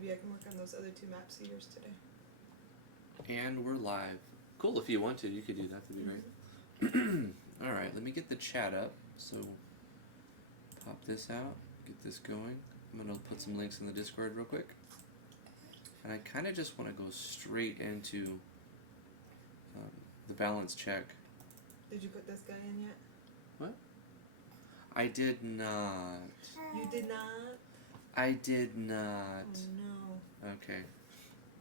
maybe I can work on those other 2 maps of yours today. And we're live. Cool, if you want to, you could do that. That'd be great. Alright, let me get the chat up. So, pop this out, get this going. I'm going to put some links in the Discord real quick. And I kind of just want to go straight into the balance check. Did you put this guy in yet? What? I did not. You did not? I did not. Oh no. Okay.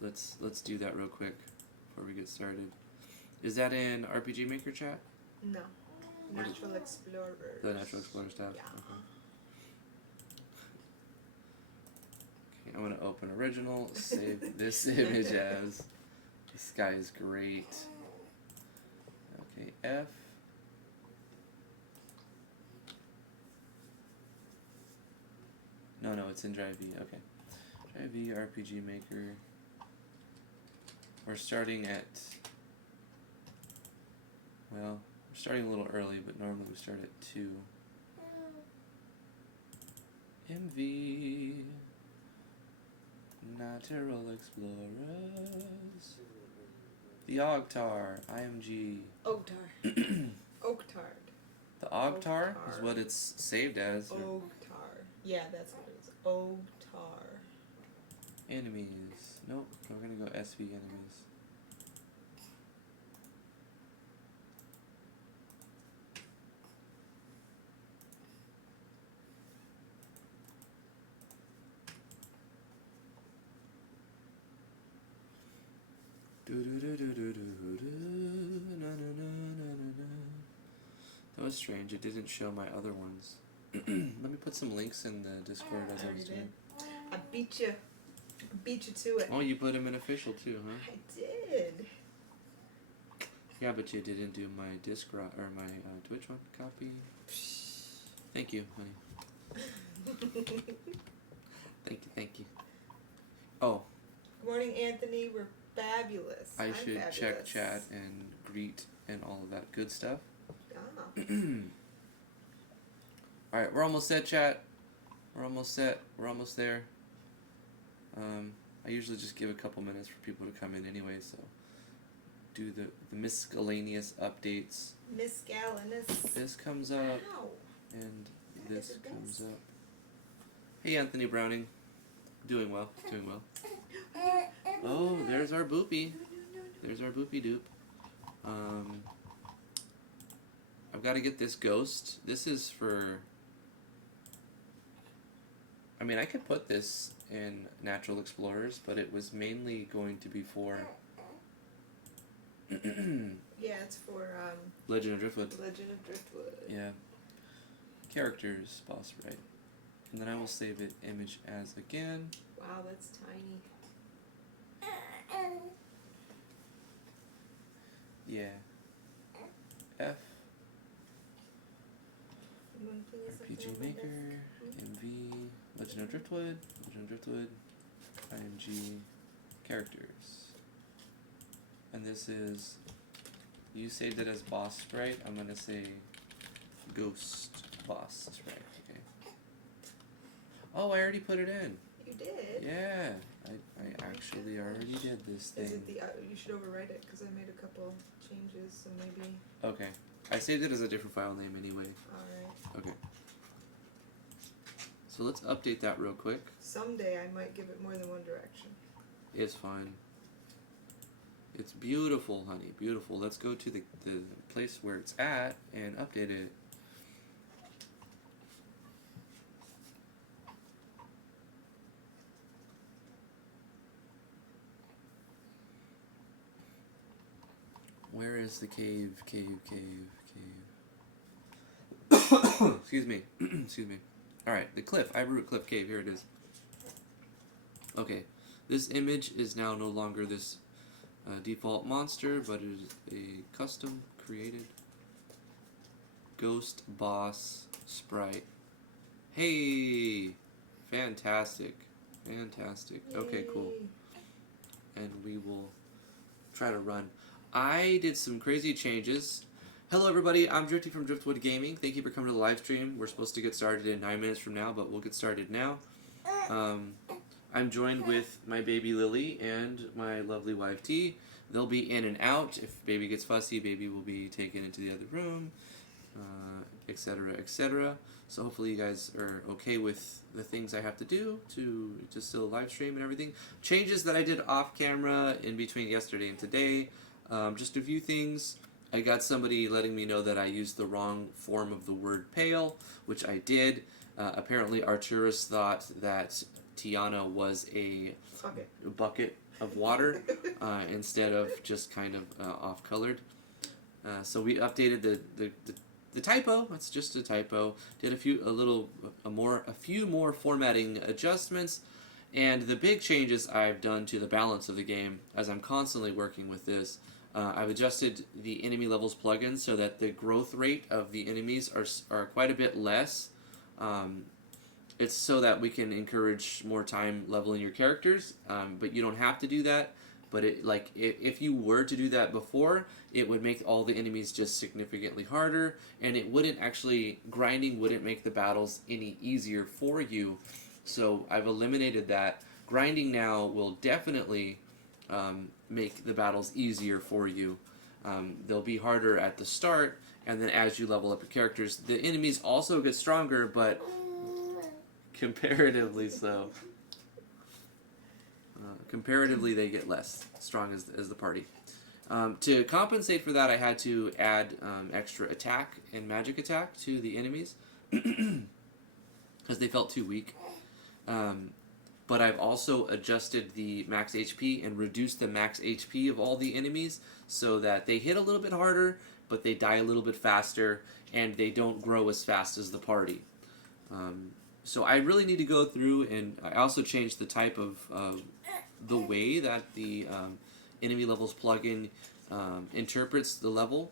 Let's do that real quick before we get started. Is that in RPG Maker chat? No. Natural Explorers. The Natural Explorers tab? Yeah. Okay. Okay, I'm gonna open original, save this image as. This guy is great. Okay, F. No, it's in Drive V. Okay. Drive V, RPG Maker. We're starting at. Well, we're starting a little early, but normally we start at 2. MV. Natural Explorers. The Ogtar. IMG. Ogtar. Ogtard. The Ogtar is Ogtar. what it's saved as. Ogtar. Yeah, that's what it is. Ogtar. Enemies. Nope, we're gonna go SV enemies. That was strange, it didn't show my other ones. Let me put some links in the Discord as I was doing. I beat you. I beat you to it. Oh, you put him in official too, huh? I did. Yeah, but you didn't do my Discord or my Twitch one copy. Thank you, honey. Thank you. Oh. Good morning, Anthony. We're fabulous. I I'm should fabulous. check chat and greet and all of that good stuff. Ah. Alright, we're almost set, chat. We're almost set. We're almost there. I usually just give a couple minutes for people to come in anyway, so do the miscellaneous updates. Miscellaneous. This comes up, Ow. and That this is a comes best. up. Hey, Anthony Browning. Doing well. Doing well. Oh, there's our boopy. There's our boopy doop. I've got to get this ghost. This is for... I mean, I could put this in Natural Explorers, but it was mainly going to be for... Yeah, it's for Legend of Driftwood. Legend of Driftwood. Yeah. Characters, boss, right. And then I will save it image as again. Wow, that's tiny. Yeah. F. RPG Maker, MV, Legend of Driftwood, IMG, characters. And this is, you saved it as boss sprite, I'm gonna say ghost boss sprite, okay. Oh, I already put it in. You did? Yeah, I actually already did this thing. Is it the, you should overwrite it, because I made a couple changes, so maybe... Okay. I saved it as a different file name anyway. Alright. Okay. So let's update that real quick. Someday I might give it more than one direction. It's fine. It's beautiful, honey. Beautiful. Let's go to the place where it's at and update it. Where is the cave? Excuse me. Excuse me. Alright, the cliff. Ivory Cliff Cave. Here it is. Okay. This image is now no longer this default monster, but it is a custom created ghost boss sprite. Hey! Fantastic. Fantastic. Okay, cool. And we will try to run. I did some crazy changes. Hello everybody, I'm Drifty from Driftwood Gaming. Thank you for coming to the live stream. We're supposed to get started in 9 minutes from now, but we'll get started now. I I'm joined with my baby Lily and my lovely wife T. They'll be in and out. If baby gets fussy, baby will be taken into the other room, etc., etc. So hopefully you guys are okay with the things I have to do to still live stream and everything. Changes that I did off camera in between yesterday and today. Just a few things. I got somebody letting me know that I used the wrong form of the word pail, which I did. Apparently Arturus thought that Tiana was a bucket of water instead of just kind of off-colored. So we updated the typo. That's just a typo. Did a few more formatting adjustments, and the big changes I've done to the balance of the game, as I'm constantly working with this. I've adjusted the enemy levels plugin so that the growth rate of the enemies are quite a bit less. It's so that we can encourage more time leveling your characters, but you don't have to do that. But if you were to do that before, it would make all the enemies just significantly harder, and it wouldn't actually, grinding wouldn't make the battles any easier for you. So I've eliminated that. Grinding now will definitely make the battles easier for you. They'll be harder at the start, and then as you level up your characters, the enemies also get stronger, but comparatively so. Comparatively, they get less strong as the party. To compensate for that, I had to add extra attack and magic attack to the enemies because they felt too weak. But I've also adjusted the max HP and reduced the max HP of all the enemies so that they hit a little bit harder, but they die a little bit faster, and they don't grow as fast as the party. So I really need to go through, and I also changed the type of the way that the enemy levels plugin interprets the level.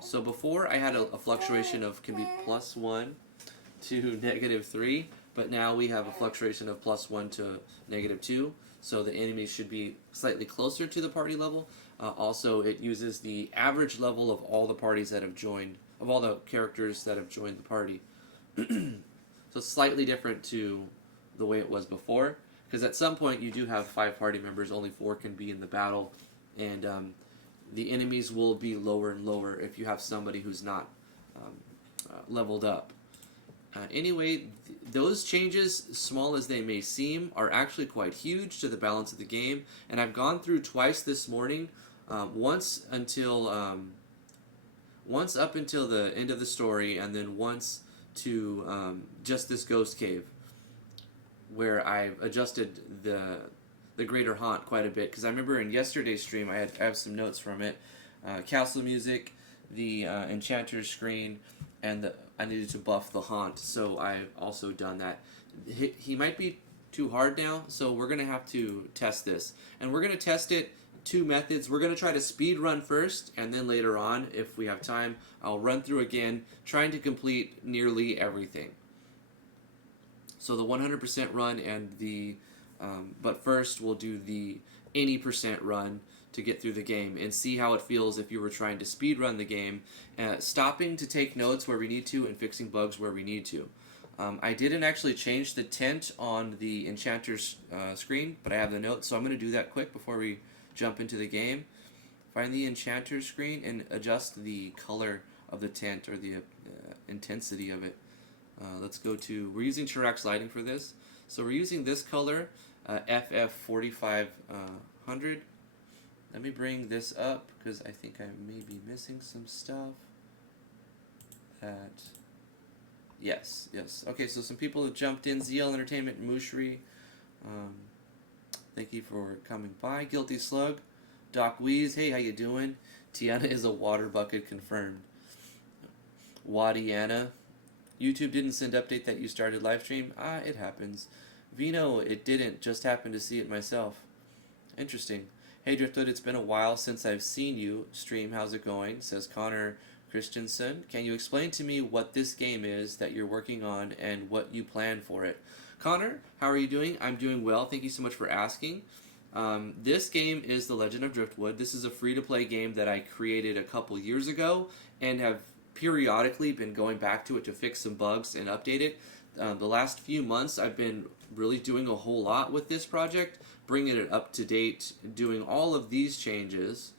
So before I had a fluctuation of can be +1 to -3, but now we have a fluctuation of +1 to -2. So the enemies should be slightly closer to the party level. Also, it uses the average level of all the parties that have joined, of all the characters that have joined the party. So it's slightly different to the way it was before, because at some point you do have 5 party members, only 4 can be in the battle, and the enemies will be lower and lower if you have somebody who's not leveled up. Anyway, those changes, small as they may seem, are actually quite huge to the balance of the game, and I've gone through twice this morning, once up until the end of the story, and then once to just this ghost cave, where I've adjusted the greater haunt quite a bit, because I remember in yesterday's stream I have some notes from it. Castle music, the enchanter's screen, and I needed to buff the haunt, so I've also done that. He might be too hard now, so we're going to have to test this, and we're going to test it 2 methods. We're going to try to speed run first, and then later on, if we have time, I'll run through again, trying to complete nearly everything. So the 100% run and the, but first we'll do the any % run to get through the game and see how it feels if you were trying to speed run the game, stopping to take notes where we need to and fixing bugs where we need to. I didn't actually change the tint on the enchanter's screen, but I have the notes, so I'm going to do that quick before we jump into the game. Find the enchanter's screen and adjust the color of the tint, or the intensity of it. Let's go to, we're using Chirac lighting for this, so we're using this color, FF4500. Let me bring this up, because I think I may be missing some stuff. Yes. Okay, so some people have jumped in. ZL Entertainment, Mushri. Thank you for coming by. Guilty Slug. Doc Weeze, hey, how you doing? Tiana is a water bucket confirmed. Wadiana. YouTube didn't send update that you started live stream. It happens. Vino, it didn't. Just happened to see it myself. Interesting. Hey Driftwood, it's been a while since I've seen you stream. How's it going? Says Connor Christensen. Can you explain to me what this game is that you're working on and what you plan for it? Connor, how are you doing? I'm doing well. Thank you so much for asking. This game is The Legend of Driftwood. This is a free-to-play game that I created a couple years ago and have periodically been going back to it to fix some bugs and update it. the last few months I've been really doing a whole lot with this project, bringing it up to date, doing all of these changes.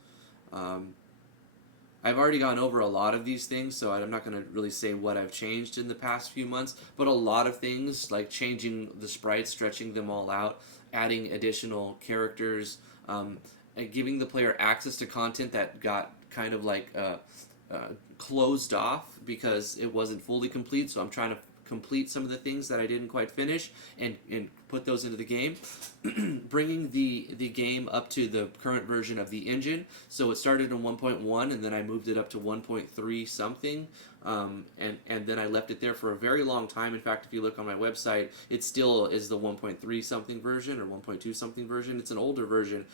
I've already gone over a lot of these things, so I'm not going to really say what I've changed in the past few months, but a lot of things like changing the sprites, stretching them all out, adding additional characters, and giving the player access to content that got kind of like closed off because it wasn't fully complete, so I'm trying to complete some of the things that I didn't quite finish and put those into the game. Bringing the game up to the current version of the engine. So it started in 1.1 and then I moved it up to 1.3 something. And then I left it there for a very long time. In fact, if you look on my website, it still is the 1.3 something version or 1.2 something version. It's an older version.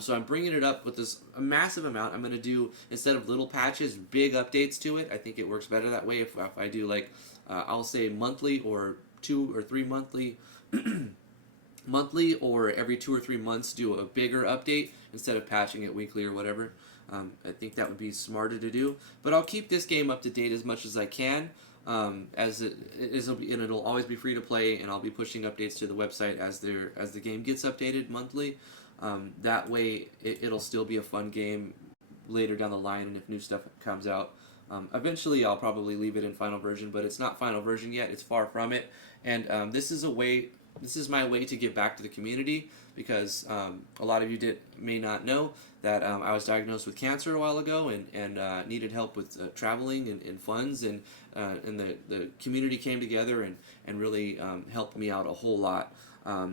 So I'm bringing it up with this a massive amount. I'm going to do, instead of little patches, big updates to it. I think it works better that way if I do like, I'll say monthly or 2 or 3 monthly, monthly or every 2 or 3 months do a bigger update instead of patching it weekly or whatever. I think that would be smarter to do. But I'll keep this game up to date as much as I can, as it'll always be free to play, and I'll be pushing updates to the website as the game gets updated monthly. That way, it'll still be a fun game later down the line, and if new stuff comes out. Eventually, I'll probably leave it in final version, but it's not final version yet. It's far from it, and this is my way to give back to the community because a lot of you may not know that I was diagnosed with cancer a while ago and needed help with traveling and funds, and the community came together and really helped me out a whole lot.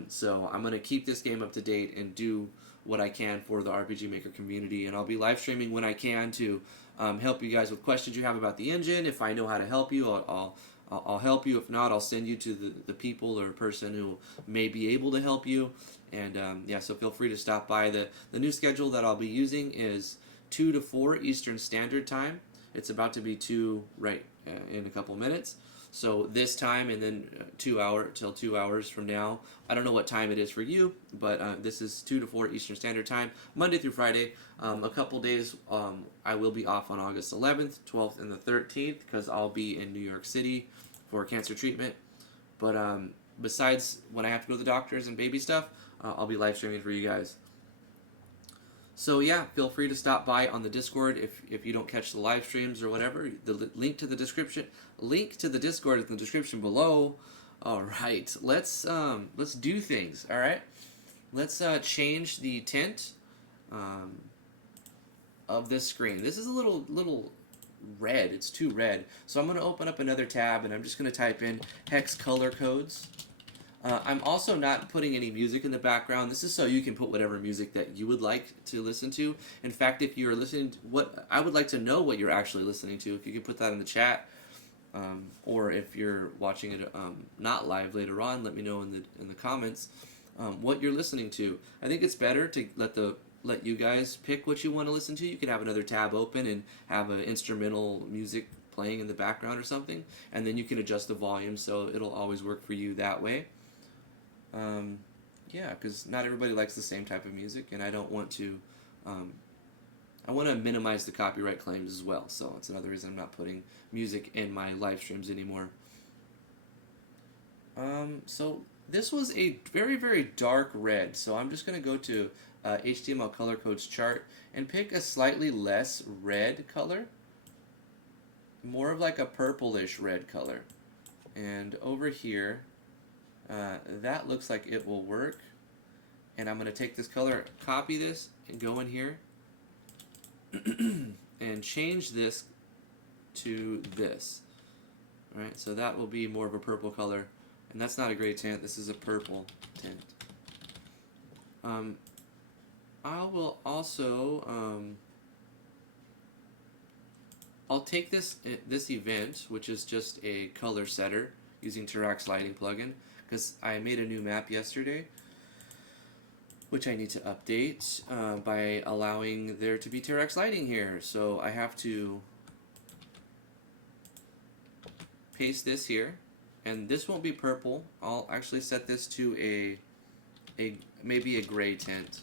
So I'm going to keep this game up to date and do what I can for the RPG Maker community, and I'll be live streaming when I can to help you guys with questions you have about the engine. If I know how to help you, I'll help you. If not, I'll send you to the people or person who may be able to help you. And yeah, so feel free to stop by. The new schedule that I'll be using is 2 to 4 Eastern Standard Time. It's about to be 2 right in a couple minutes. So this time and then 2 hours from now. I don't know what time it is for you, but this is 2 to 4 Eastern Standard Time, Monday through Friday. A couple days I will be off on August 11th, 12th, and the 13th because I'll be in New York City for cancer treatment. But besides when I have to go to the doctors and baby stuff, I'll be live streaming for you guys. So yeah, feel free to stop by on the Discord if you don't catch the live streams or whatever. The link to the Discord is in the description below. All right, let's do things. All right, let's change the tint of this screen. This is a little red. It's too red. So I'm going to open up another tab and I'm just going to type in hex color codes. I'm also not putting any music in the background. This is so you can put whatever music that you would like to listen to. In fact, if you're listening to I would like to know what you're actually listening to. If you could put that in the chat, or if you're watching it not live later on, let me know in the comments what you're listening to. I think it's better to let you guys pick what you want to listen to. You can have another tab open and have an instrumental music playing in the background or something, and then you can adjust the volume so it'll always work for you that way. Yeah, because not everybody likes the same type of music, and I don't want to, I want to minimize the copyright claims as well, so it's another reason I'm not putting music in my live streams anymore. So this was a very, very dark red, so I'm just going to go to HTML color codes chart and pick a slightly less red color, more of like a purplish red color, and over here, that looks like it will work. And I'm going to take this color, copy this, and go in here and change this to this. Alright, so that will be more of a purple color. And that's not a gray tint, this is a purple tint. I will also, I'll take this event, which is just a color setter using Tirax lighting plugin, because I made a new map yesterday, which I need to update by allowing there to be Tirax lighting here. So I have to paste this here, and this won't be purple. I'll actually set this to maybe a gray tint.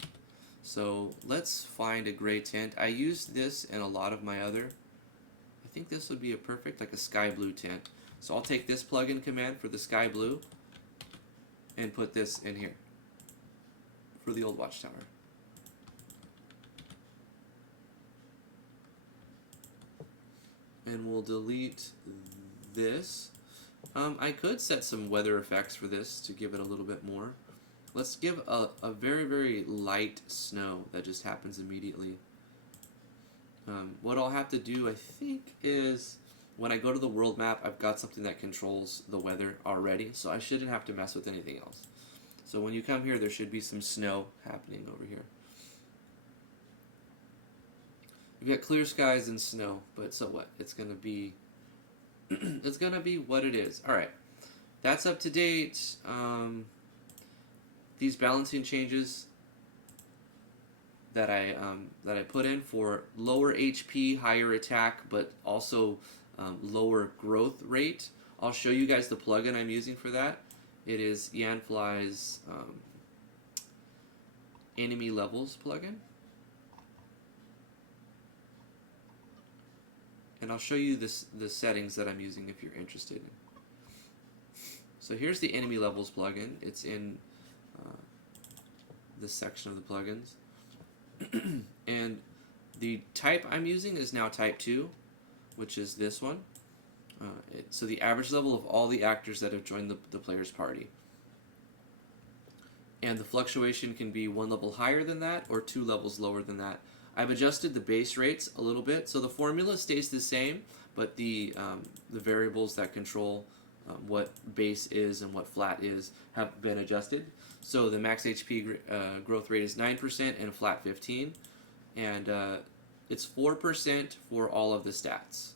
So let's find a gray tint. I use this in a lot of my other. I think this would be a perfect, like a sky blue tint. So I'll take this plugin command for the sky blue and put this in here for the old watchtower. And we'll delete this. I could set some weather effects for this to give it a little bit more. Let's give a very, very light snow that just happens immediately. What I'll have to do, I think, is when I go to the world map, I've got something that controls the weather already, so I shouldn't have to mess with anything else. So when you come here, there should be some snow happening over here. You've got clear skies and snow, but so what? It's gonna be it's gonna be what it is. All right, that's up to date. These balancing changes that I put in for lower HP, higher attack, but also lower growth rate. I'll show you guys the plugin I'm using for that. It is Yanfly's enemy levels plugin. And I'll show you the settings that I'm using if you're interested in. So here's the enemy levels plugin. It's in this section of the plugins. And the type I'm using is now type 2, which is this one. So the average level of all the actors that have joined the player's party. And the fluctuation can be 1 level higher than that or 2 levels lower than that. I've adjusted the base rates a little bit, so the formula stays the same, but the variables that control what base is and what flat is have been adjusted. So the max HP growth rate is 9% and flat 15, and it's 4% for all of the stats.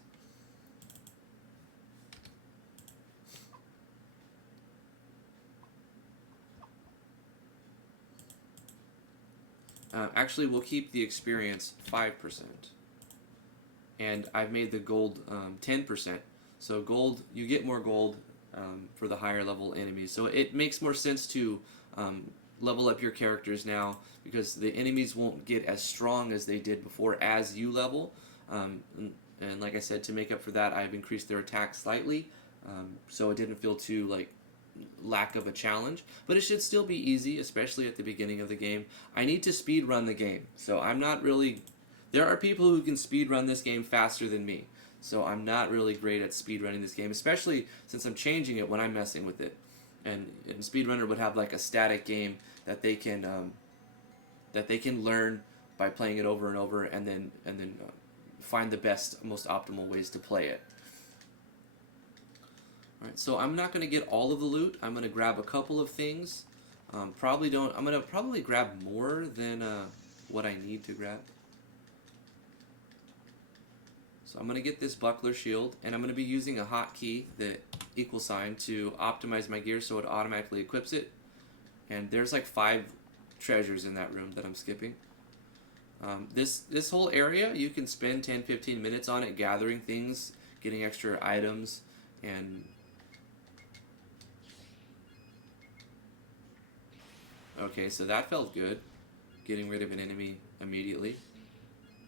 Actually, we'll keep the experience 5%. And I've made the gold 10%. So gold, you get more gold for the higher level enemies. So it makes more sense to level up your characters now, because the enemies won't get as strong as they did before as you level. And like I said, to make up for that, I've increased their attack slightly. So it didn't feel too like lack of a challenge, but it should still be easy, especially at the beginning of the game. I need to speed run the game, so I'm not really... There are people who can speed run this game faster than me, so I'm not really great at speed running this game, especially since I'm changing it when I'm messing with it. And speedrunner would have like a static game that they can learn by playing it over and over, and then find the best, most optimal ways to play it. Alright, so I'm not going to get all of the loot. I'm going to grab a couple of things. I'm going to probably grab more than what I need to grab. So I'm going to get this buckler shield, and I'm going to be using a hotkey, the equal sign, to optimize my gear so it automatically equips it. And there's like 5 treasures in that room that I'm skipping. This whole area, you can spend 10-15 minutes on it, gathering things, getting extra items, and... Okay, so that felt good, getting rid of an enemy immediately.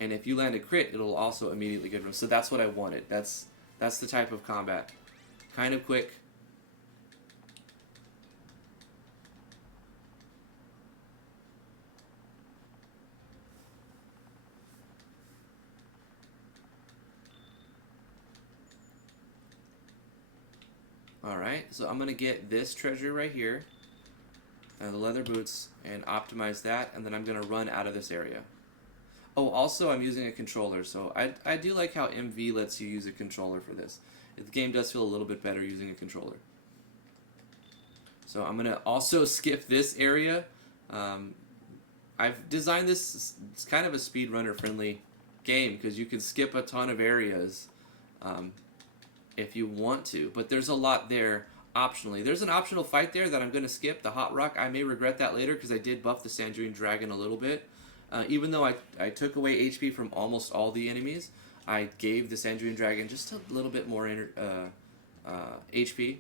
And if you land a crit, it'll also immediately get rid of. So that's what I wanted. That's the type of combat. Kind of quick. Alright, so I'm going to get this treasure right here. And the leather boots, and optimize that, and then I'm going to run out of this area. Oh, also I'm using a controller, so I do like how MV lets you use a controller for this. The game does feel a little bit better using a controller. So I'm going to also skip this area. I've designed this, it's kind of a speedrunner friendly game, because you can skip a ton of areas if you want to, but there's a lot there optionally. There's an optional fight there that I'm going to skip, the Hot Rock. I may regret that later because I did buff the Sandrian Dragon a little bit. Even though I took away HP from almost all the enemies, I gave the Sandrian Dragon just a little bit more HP.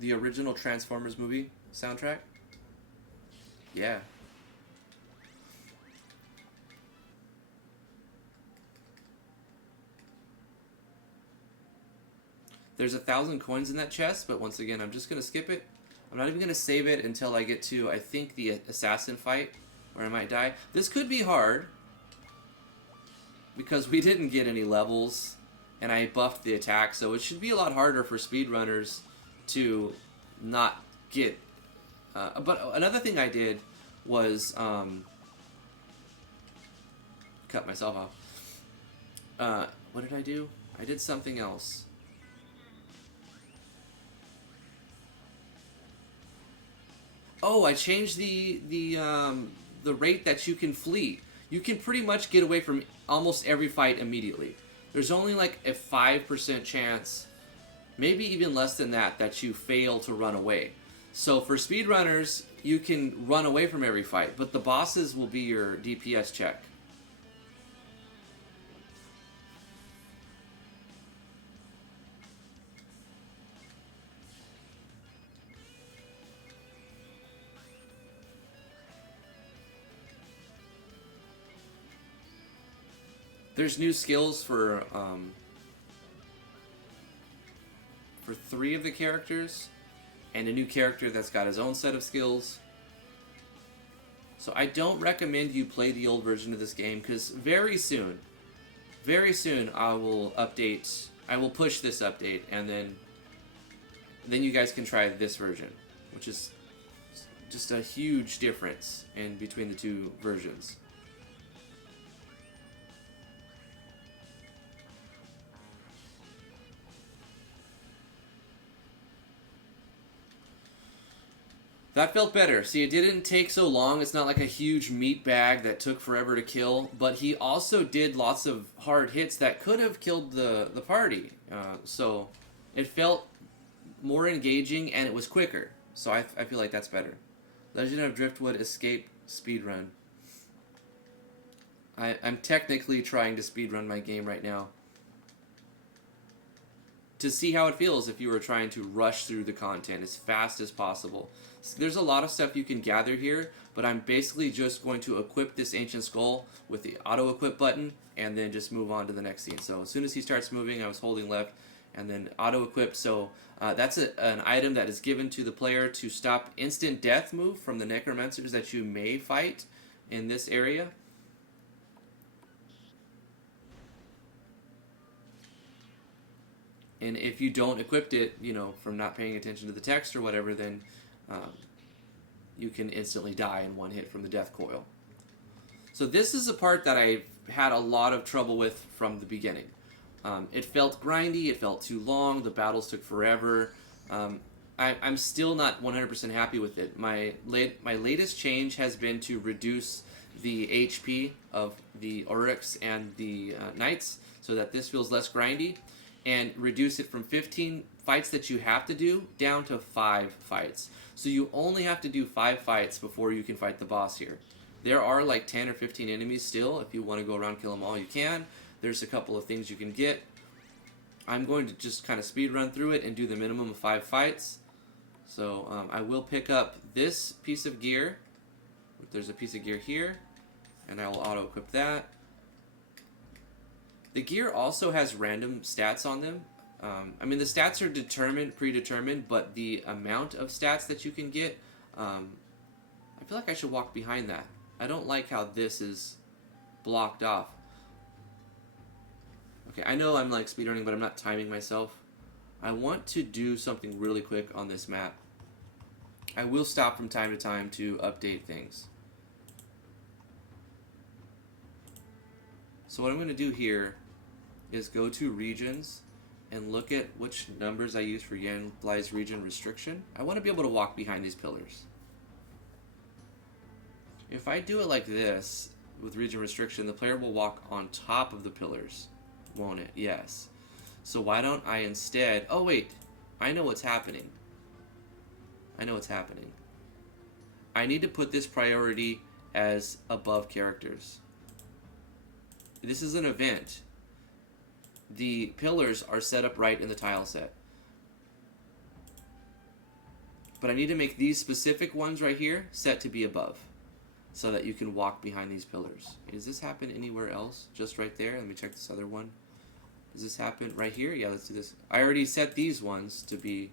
The original Transformers movie soundtrack? Yeah. There's 1,000 coins in that chest, but once again, I'm just going to skip it. I'm not even going to save it until I get to, I think, the assassin fight, where I might die. This could be hard, because we didn't get any levels, and I buffed the attack, so it should be a lot harder for speedrunners to not get... but another thing I did was... cut myself off. What did I do? I did something else. Oh, I changed the rate that you can flee. You can pretty much get away from almost every fight immediately. There's only like a 5% chance, maybe even less than that, that you fail to run away. So for speedrunners, you can run away from every fight, but the bosses will be your DPS check. There's new skills for 3 of the characters, and a new character that's got his own set of skills. So I don't recommend you play the old version of this game, because very soon I will update, I will push this update, and then you guys can try this version, which is just a huge difference in between the 2 versions. That felt better. See, it didn't take so long. It's not like a huge meat bag that took forever to kill. But he also did lots of hard hits that could have killed the party. So it felt more engaging and it was quicker. So I feel like that's better. Legend of Driftwood Escape Speedrun. I'm technically trying to speedrun my game right now, to see how it feels if you were trying to rush through the content as fast as possible. There's a lot of stuff you can gather here, but I'm basically just going to equip this Ancient Skull with the auto-equip button, and then just move on to the next scene. So as soon as he starts moving, I was holding left, and then auto-equip. So that's an item that is given to the player to stop instant death move from the necromancers that you may fight in this area. And if you don't equip it, you know, from not paying attention to the text or whatever, then you can instantly die in one hit from the death coil. So this is a part that I had a lot of trouble with from the beginning. It felt grindy, it felt too long, the battles took forever. I'm still not 100% happy with it. My latest change has been to reduce the HP of the Oryx and the Knights so that this feels less grindy, and reduce it from 15 fights that you have to do down to 5 fights. So you only have to do 5 fights before you can fight the boss here. There are like 10 or 15 enemies still. If you want to go around kill them all, you can. There's a couple of things you can get. I'm going to just kind of speed run through it and do the minimum of 5 fights. So I will pick up this piece of gear. There's a piece of gear here, and I will auto-equip that. The gear also has random stats on them. I mean, the stats are predetermined, but the amount of stats that you can get, I feel like I should walk behind that. I don't like how this is blocked off. Okay, I know I'm like speedrunning, but I'm not timing myself. I want to do something really quick on this map. I will stop from time to time to update things. So what I'm going to do here is go to regions and look at which numbers I use for Yanblai's region restriction. I want to be able to walk behind these pillars. If I do it like this with region restriction, the player will walk on top of the pillars, won't it? Yes. So why don't I instead... Oh wait, I know what's happening. I know what's happening. I need to put this priority as above characters. This is an event. The pillars are set up right in the tile set. But I need to make these specific ones right here set to be above, so that you can walk behind these pillars. Does this happen anywhere else? Just right there? Let me check this other one. Does this happen right here? Yeah, let's do this. I already set these ones to be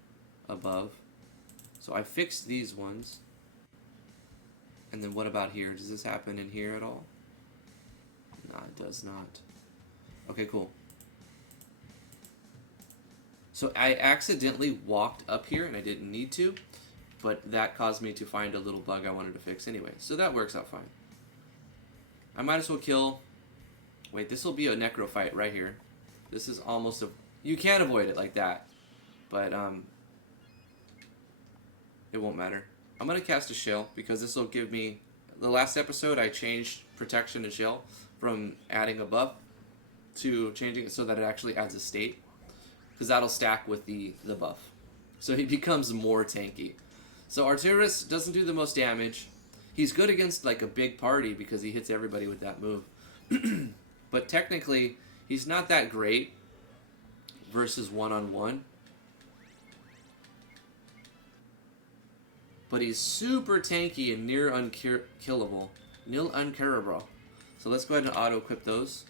above. So I fixed these ones. And then what about here? Does this happen in here at all? No, it does not. Okay, cool. So I accidentally walked up here and I didn't need to, but that caused me to find a little bug I wanted to fix anyway. So that works out fine. I might as well kill... Wait, this will be a necro fight right here. This is almost a... You can avoid it like that, but it won't matter. I'm going to cast a shell because this will give me... The last episode I changed protection to shell from adding a buff to changing it so that it actually adds a state. Because that'll stack with the buff. So he becomes more tanky. So Arturus doesn't do the most damage. He's good against like a big party because he hits everybody with that move. But technically, he's not that great versus one-on-one. But he's super tanky and near unkillable. Nil unkillable. So let's go ahead and auto-equip those.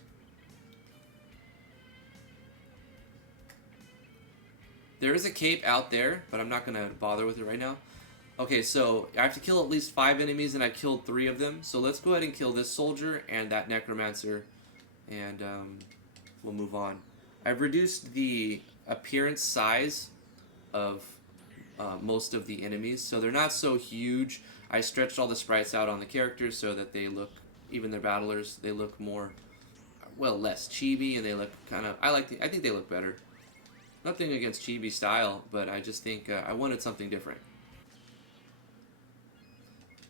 There is a cape out there, but I'm not going to bother with it right now. Okay, so I have to kill at least 5 enemies, and I killed 3 of them. So let's go ahead and kill this soldier and that necromancer, and we'll move on. I've reduced the appearance size of most of the enemies, so they're not so huge. I stretched all the sprites out on the characters so that they look, even their battlers, they look more, well, less chibi, and they look kind of, I think they look better. Nothing against chibi style, but I just think I wanted something different.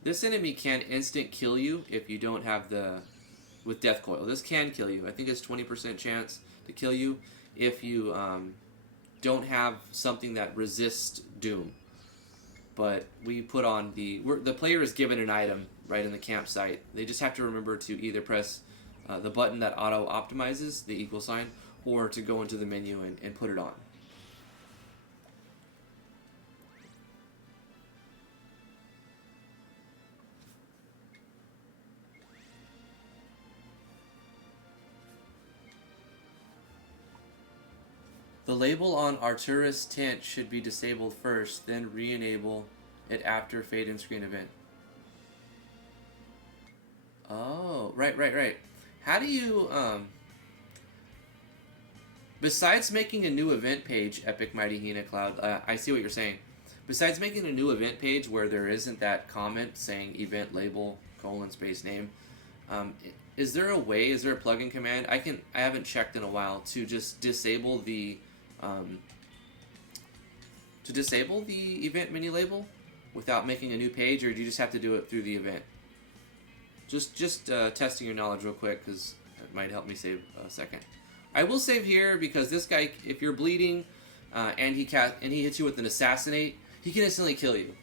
This enemy can instant kill you if you don't have the... with Death Coil. This can kill you. I think it's 20% chance to kill you if you don't have something that resists Doom. But we put on the... the player is given an item right in the campsite. They just have to remember to either press the button that auto-optimizes, the equal sign, or to go into the menu and put it on. The label on Arturus Tint should be disabled first, then re-enable it after Fade and Screen event. Oh, right. How do you, besides making a new event page, Epic Mighty Hina Cloud, I see what you're saying. Besides making a new event page where there isn't that comment saying event label, :space name, is there a way, is there a plugin command? I haven't checked in a while to just disable the event mini label without making a new page, or do you just have to do it through the event? Just testing your knowledge real quick, because it might help me save a second. I will save here because this guy, if you're bleeding and he hits you with an assassinate, he can instantly kill you.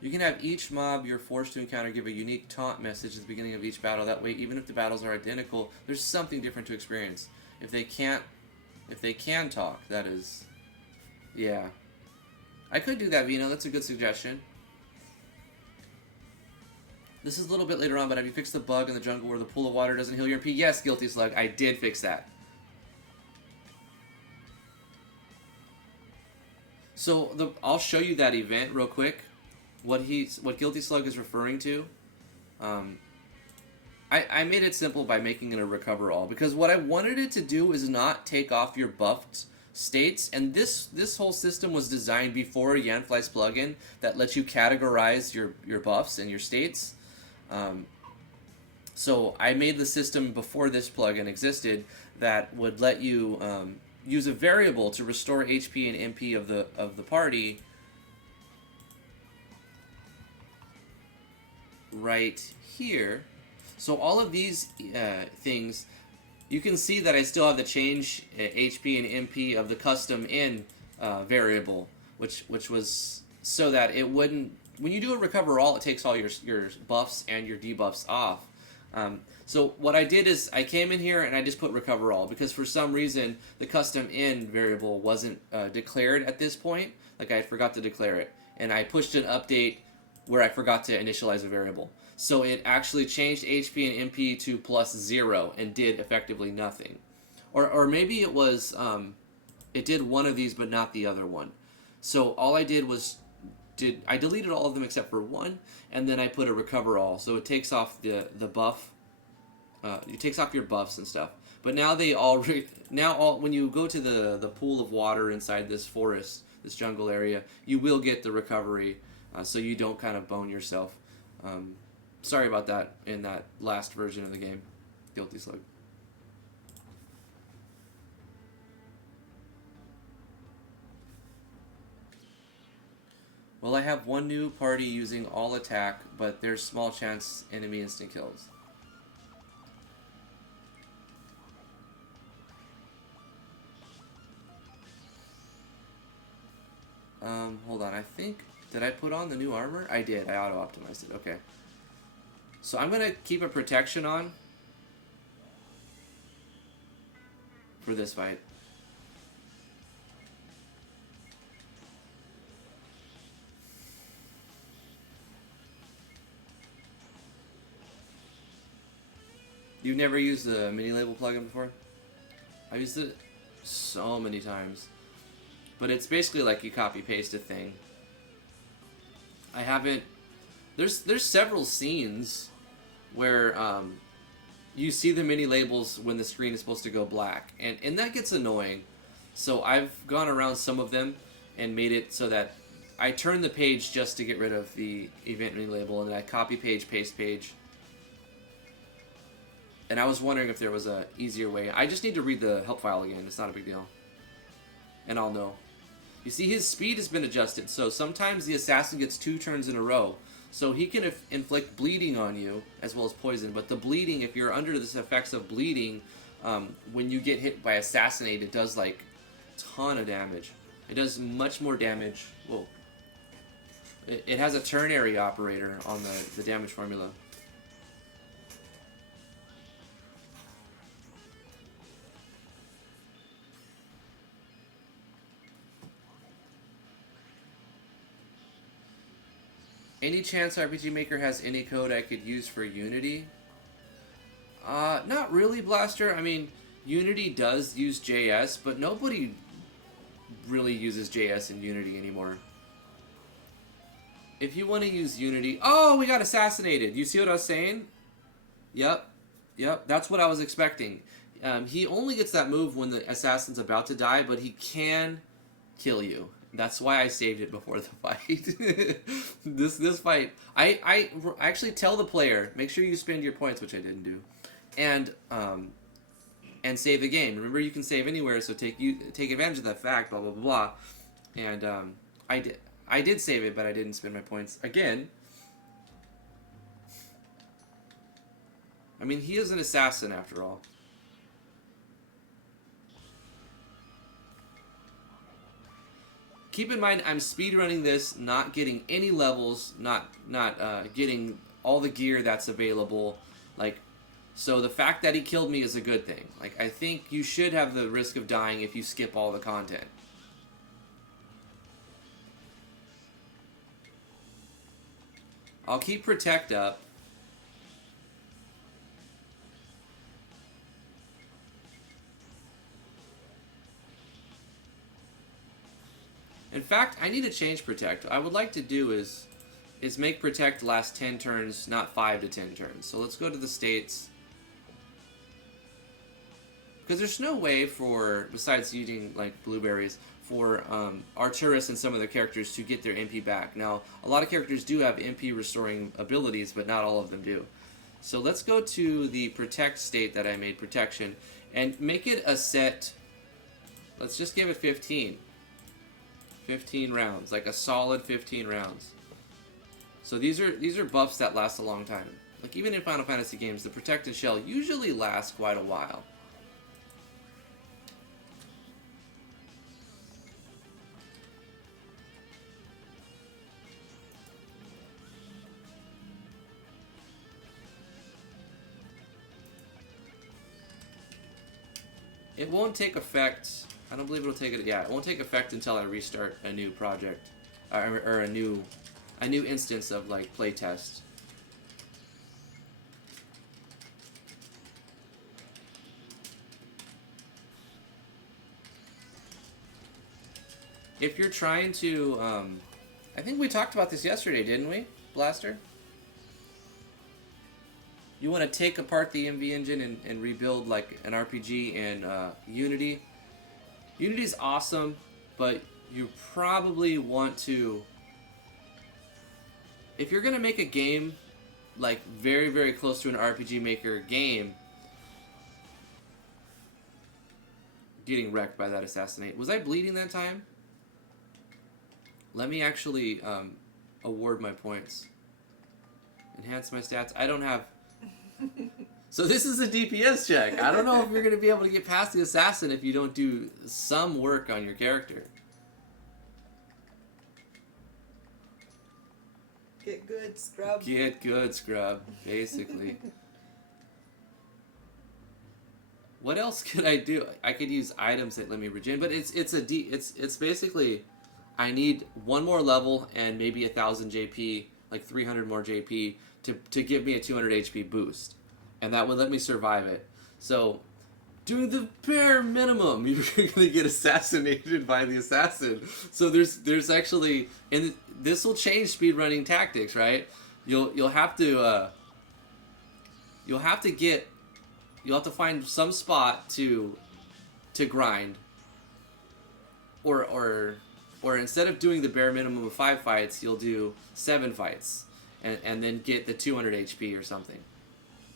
You can have each mob you're forced to encounter give a unique taunt message at the beginning of each battle. That way, even if the battles are identical, there's something different to experience. If they can talk, that is, yeah. I could do that, Vino. That's a good suggestion. This is a little bit later on, but have you fixed the bug in the jungle where the pool of water doesn't heal your MP? Yes, Guilty Slug, I did fix that. So I'll show you that event real quick. What Guilty Slug is referring to. I made it simple by making it a recover all, because what I wanted it to do is not take off your buffed states, and this whole system was designed before Yanfly's plugin that lets you categorize your buffs and your states. So I made the system before this plugin existed that would let you use a variable to restore HP and MP of the party right here. So all of these things, you can see that I still have the change HP and MP of the custom in variable, which was so that it wouldn't, when you do a recover all, it takes all your buffs and your debuffs off. So what I did is I came in here and I just put recover all, because for some reason the custom in variable wasn't declared at this point. Like I forgot to declare it, and I pushed an update where I forgot to initialize a variable. So it actually changed HP and MP to +0 and did effectively nothing. Or maybe it was, it did one of these but not the other one. So all I did was, I deleted all of them except for one, and then I put a recover all. So it takes off the buff, it takes off your buffs and stuff. But now they all, when you go to the pool of water inside this forest, this jungle area, you will get the recovery, so you don't kind of bone yourself. Sorry about that in that last version of the game. Guilty slug. Well, I have one new party using all attack, but there's small chance enemy instant kills. Hold on, I think, did I put on the new armor? I did, I auto-optimized it, okay. So I'm gonna keep a protection on for this fight. You've never used the mini label plugin before? I've used it so many times. But it's basically like you copy paste a thing. I haven't... There's several scenes where you see the mini labels when the screen is supposed to go black. And that gets annoying. So I've gone around some of them and made it so that I turn the page just to get rid of the event mini label, and then I copy page, paste page. And I was wondering if there was a easier way. I just need to read the help file again. It's not a big deal. And I'll know. You see, his speed has been adjusted, so sometimes the assassin gets 2 turns in a row. So he can inflict bleeding on you, as well as poison. But the bleeding, if you're under the effects of bleeding, when you get hit by assassinate, it does, like, a ton of damage. It does much more damage. Whoa. It has a ternary operator on the damage formula. Any chance RPG Maker has any code I could use for Unity? Not really, Blaster. I mean, Unity does use JS, but nobody really uses JS in Unity anymore. If you want to use Unity... Oh, we got assassinated. You see what I was saying? Yep. That's what I was expecting. He only gets that move when the assassin's about to die, but he can kill you. That's why I saved it before the fight. this fight, I actually tell the player, make sure you spend your points, which I didn't do, and save the game. Remember, you can save anywhere, so take advantage of that fact. Blah blah blah blah. And I did save it, but I didn't spend my points again. I mean, he is an assassin after all. Keep in mind, I'm speedrunning this, not getting any levels, not getting all the gear that's available. Like, so the fact that he killed me is a good thing. Like, I think you should have the risk of dying if you skip all the content. I'll keep Protect up. In fact, I need to change Protect. What I would like to do is make Protect last 10 turns, not 5 to 10 turns. So let's go to the states. Because there's no way for, besides eating like blueberries, for Arturus and some of the characters to get their MP back. Now, a lot of characters do have MP restoring abilities, but not all of them do. So let's go to the Protect state that I made, Protection, and make it a set. Let's just give it 15. 15 rounds, like a solid 15 rounds. So these are buffs that last a long time. Like even in Final Fantasy games, the Protected Shell usually lasts quite a while. It won't take effect. I don't believe it'll take it. Yeah, it won't take effect until I restart a new project, or a new a new instance of like playtest. If you're trying to, I think we talked about this yesterday, didn't we, Blaster? You want to take apart the MV engine and rebuild like an RPG in Unity. Unity's awesome, but you probably want to, if you're going to make a game like very, very close to an RPG Maker game, getting wrecked by that assassinate. Was I bleeding that time? Let me actually award my points. Enhance my stats. I don't have... So this is a DPS check. I don't know if you're going to be able to get past the assassin if you don't do some work on your character. Get good, scrub. Get good, scrub, basically. What else could I do? I could use items that let me regen, but it's basically... I need one more level and maybe 1,000 JP, like 300 more JP, to give me a 200 HP boost. And that would let me survive it. So, doing the bare minimum, you're going to get assassinated by the assassin. So there's actually, and this will change speedrunning tactics, right? You'll have to find some spot to grind, or instead of doing the bare minimum of 5 fights, you'll do 7 fights, and then get the 200 HP or something.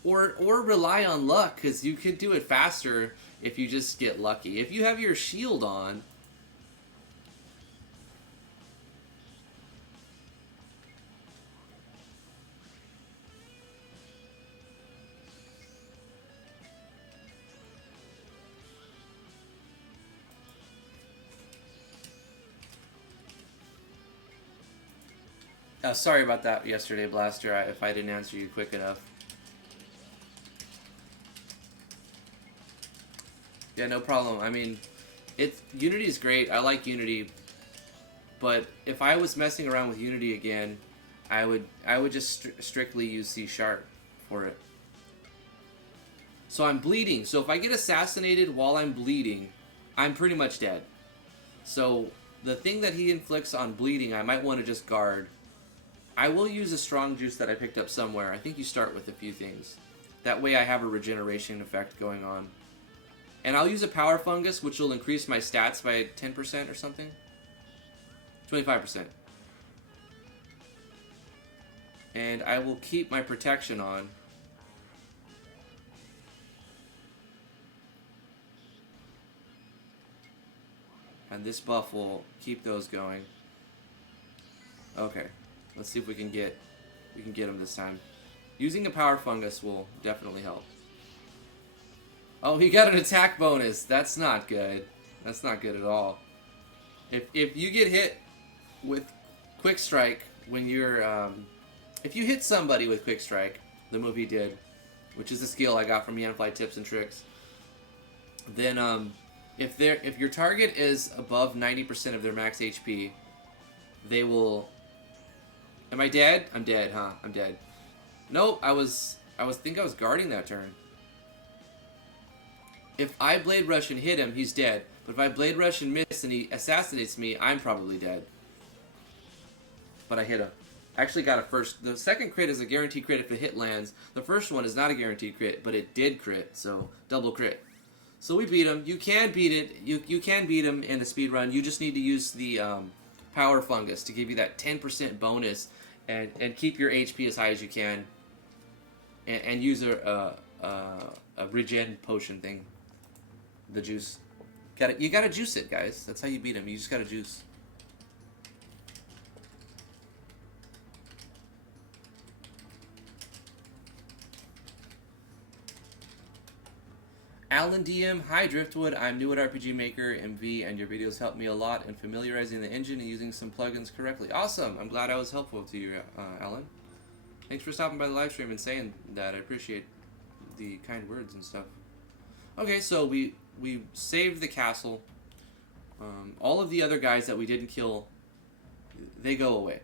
Or rely on luck, because you could do it faster if you just get lucky. If you have your shield on... sorry about that yesterday, Blaster, if I didn't answer you quick enough. Yeah, no problem. I mean, Unity is great. I like Unity, but if I was messing around with Unity again, I would just strictly use C# for it. So I'm bleeding. So if I get assassinated while I'm bleeding, I'm pretty much dead. So the thing that he inflicts on bleeding, I might want to just guard. I will use a strong juice that I picked up somewhere. I think you start with a few things. That way I have a regeneration effect going on. And I'll use a power fungus, which will increase my stats by 10% or something. 25%. And I will keep my protection on. And this buff will keep those going. Okay. Let's see if we can get him this time. Using a power fungus will definitely help. Oh, he got an attack bonus. That's not good. That's not good at all. If you get hit with quick strike when you're if you hit somebody with quick strike, the move he did, which is a skill I got from Yanfly Tips and Tricks, then if your target is above 90% of their max HP, they will... Am I dead? I'm dead, huh? I'm dead. Nope, I was guarding that turn. If I Blade Rush and hit him, he's dead. But if I Blade Rush and miss and he assassinates me, I'm probably dead. But I hit him. I actually got a first. The second crit is a guaranteed crit if the hit lands. The first one is not a guaranteed crit, but it did crit, so double crit. So we beat him. You can beat it. You can beat him in a speed run. You just need to use the power fungus to give you that 10% bonus and keep your HP as high as you can. And use a regen potion thing. The juice. You gotta juice it, guys. That's how you beat him. You just gotta juice. Alan DM, hi Driftwood. I'm new at RPG Maker MV, and your videos helped me a lot in familiarizing the engine and using some plugins correctly. Awesome! I'm glad I was helpful to you, Alan. Thanks for stopping by the live stream and saying that. I appreciate the kind words and stuff. Okay, so we saved the castle. All of the other guys that we didn't kill, they go away.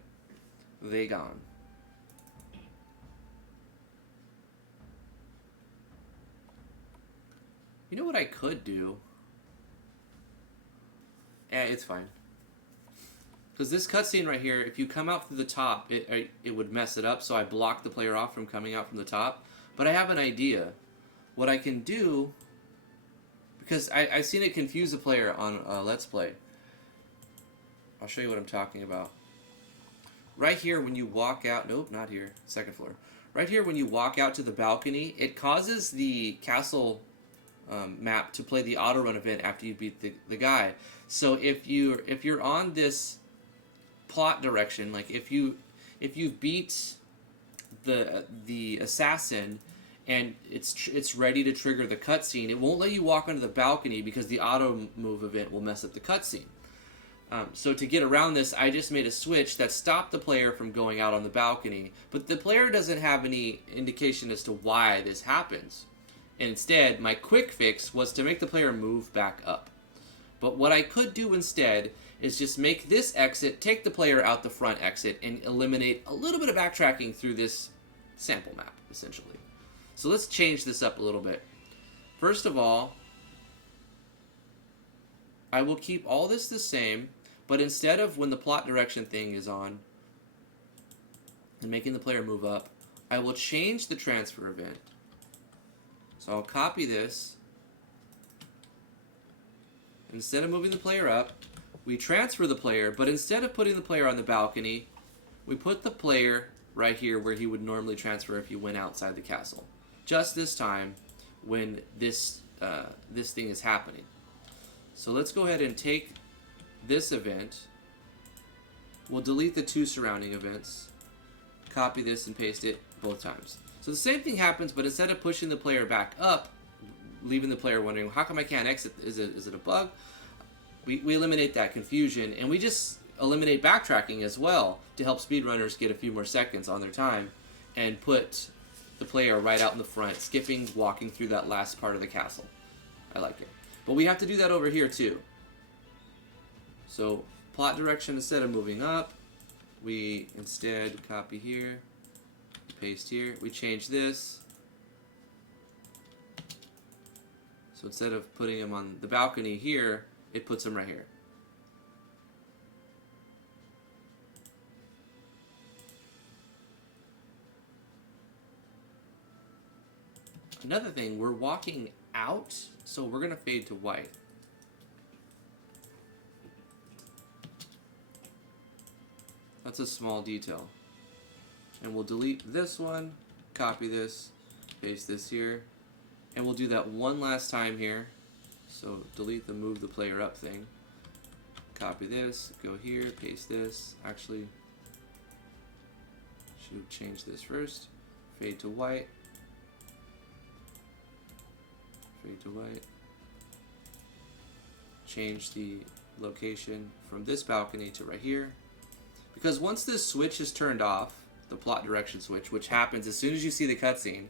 They gone. You know what I could do? Yeah, it's fine. Because this cutscene right here, if you come out through the top, it would mess it up, so I block the player off from coming out from the top. But I have an idea. What I can do, because I've seen it confuse the player on Let's Play. I'll show you what I'm talking about. Right here, when you walk out... Nope, not here. Second floor. Right here, when you walk out to the balcony, it causes the castle map to play the auto run event after you beat the guy. So if you're on this plot direction, like if you beat the assassin and it's ready to trigger the cutscene, it won't let you walk onto the balcony because the auto move event will mess up the cutscene. So to get around this, I just made a switch that stopped the player from going out on the balcony, but the player doesn't have any indication as to why this happens. Instead, my quick fix was to make the player move back up. But what I could do instead is just make this exit, take the player out the front exit, and eliminate a little bit of backtracking through this sample map, essentially. So let's change this up a little bit. First of all, I will keep all this the same, but instead of when the plot direction thing is on and making the player move up, I will change the transfer event. So I'll copy this. Instead of moving the player up, we transfer the player, but instead of putting the player on the balcony, we put the player right here where he would normally transfer if you went outside the castle. Just this time when this thing is happening. So let's go ahead and take this event. We'll delete the two surrounding events. Copy this and paste it both times. So the same thing happens, but instead of pushing the player back up, leaving the player wondering, how come I can't exit? Is it a bug? We eliminate that confusion, and we just eliminate backtracking as well to help speedrunners get a few more seconds on their time and put the player right out in the front, skipping, walking through that last part of the castle. I like it. But we have to do that over here too. So plot direction, instead of moving up, we instead copy here, paste here. We change this. So instead of putting him on the balcony here, it puts him right here. Another thing, we're walking out, so we're going to fade to white. That's a small detail. And we'll delete this one, copy this, paste this here, and we'll do that one last time here. So delete the move the player up thing. Copy this, go here, paste this. Actually, should have changed this first. Fade to white. Fade to white. Change the location from this balcony to right here. Because once this switch is turned off, the plot direction switch, which happens as soon as you see the cutscene,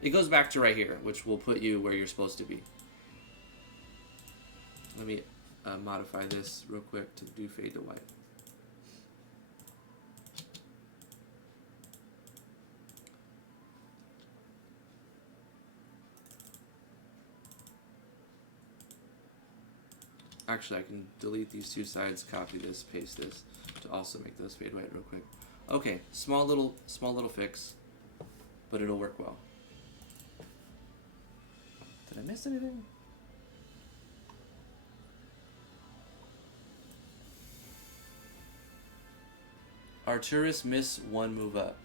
it goes back to right here, which will put you where you're supposed to be. Let me modify this real quick to do fade to white. Actually, I can delete these two sides, copy this, paste this to also make those fade white real quick. Okay, small little fix, but it'll work well. Did I miss anything? Arturus miss one move up.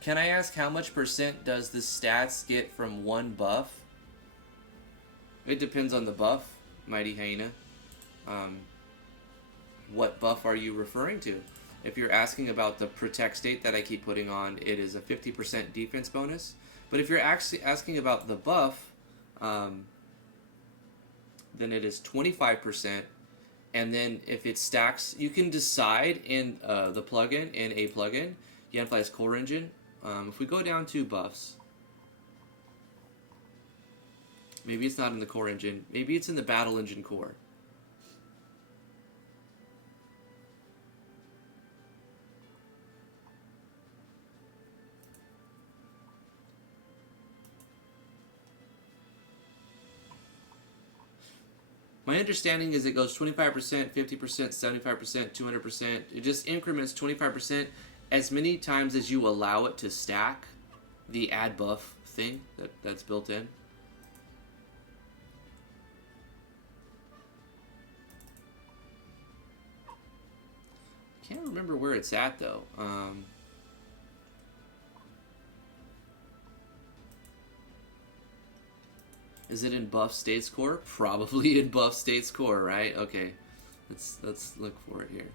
Can I ask how much % does the stats get from one buff? It depends on the buff, Mighty Hyena. What buff are you referring to? If you're asking about the Protect State that I keep putting on, it is a 50% defense bonus. But if you're actually asking about the buff, then it is 25%. And then if it stacks, you can decide in the plugin, in a plugin, Yanfly's core engine. If we go down to buffs, Maybe it's not in the core engine. Maybe it's in the battle engine core. My understanding is it goes 25%, 50%, 75%, 200%. It just increments 25% as many times as you allow it to stack the add buff thing that's built in. Can't remember where it's at though. Is it in buff states core? Probably in buff states core, right? Okay, let's look for it here.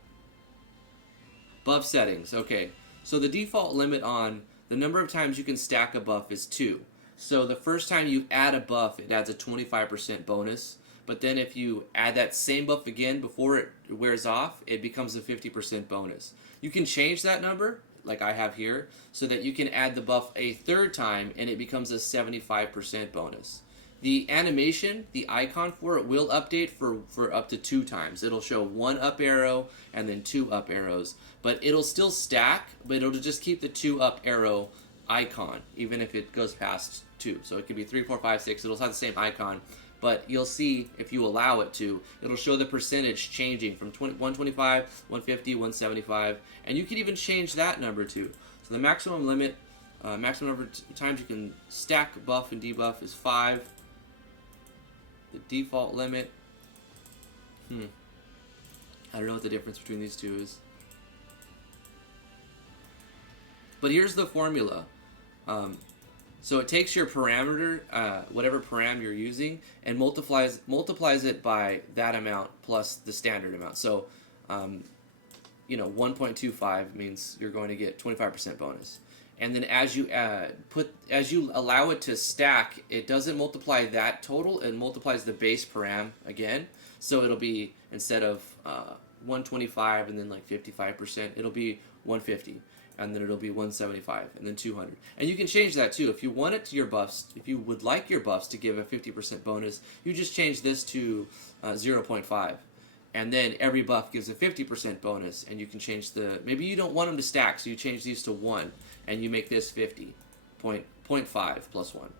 Buff settings. Okay, so the default limit on the number of times you can stack a buff is 2. So the first time you add a buff, it adds a 25% bonus. But then if you add that same buff again before it wears off, it becomes a 50% bonus. You can change that number, like I have here, so that you can add the buff a third time and it becomes a 75% bonus. The animation, the icon for it will update for up to 2 times. It'll show 1 up arrow and then 2 up arrows. But it'll still stack, but it'll just keep the 2 up arrow icon, even if it goes past 2. So it could be 3, 4, 5, 6. It'll have the same icon. But you'll see, if you allow it to, it'll show the percentage changing from 125, 150, 175. And you can even change that number too. So the maximum limit, maximum number of times you can stack buff and debuff is 5. The default limit, I don't know what the difference between these two is. But here's the formula. So it takes your parameter, whatever param you're using, and multiplies it by that amount plus the standard amount. So, 1.25 means you're going to get 25% bonus. And then as you allow it to stack, it doesn't multiply that total. It multiplies the base param again. So it'll be, instead of 125 and then like 55%, it'll be 150. And then it'll be 175, and then 200. And you can change that too. If you want it to your buffs, if you would like your buffs to give a 50% bonus, you just change this to 0.5. And then every buff gives a 50% bonus, and you can change maybe you don't want them to stack, so you change these to 1, and you make this 0.5 plus 1.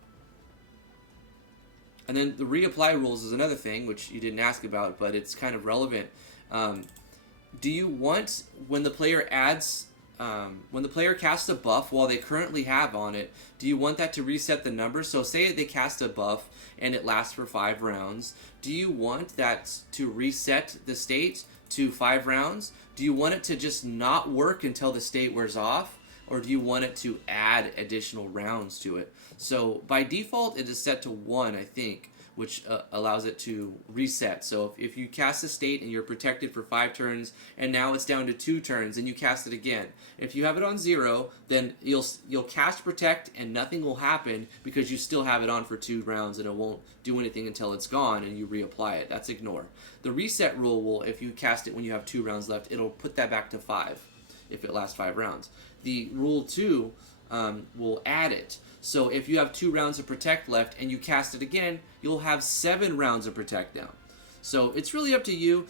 And then the reapply rules is another thing, which you didn't ask about, but it's kind of relevant. Do you want, when the player casts a buff while they currently have on it, do you want that to reset the number? So say they cast a buff and it lasts for 5 rounds. Do you want that to reset the state to 5 rounds? Do you want it to just not work until the state wears off? Or do you want it to add additional rounds to it? So by default, it is set to 1, I think, which allows it to reset. So if you cast a state and you're protected for 5 turns, and now it's down to 2 turns, and you cast it again. If you have it on 0, then you'll cast protect and nothing will happen because you still have it on for 2 rounds and it won't do anything until it's gone and you reapply it. That's ignore. The reset rule will, if you cast it when you have 2 rounds left, it'll put that back to 5 if it lasts 5 rounds. The rule 2 will add it. So if you have 2 rounds of protect left and you cast it again, you'll have 7 rounds of protect now. So it's really up to you.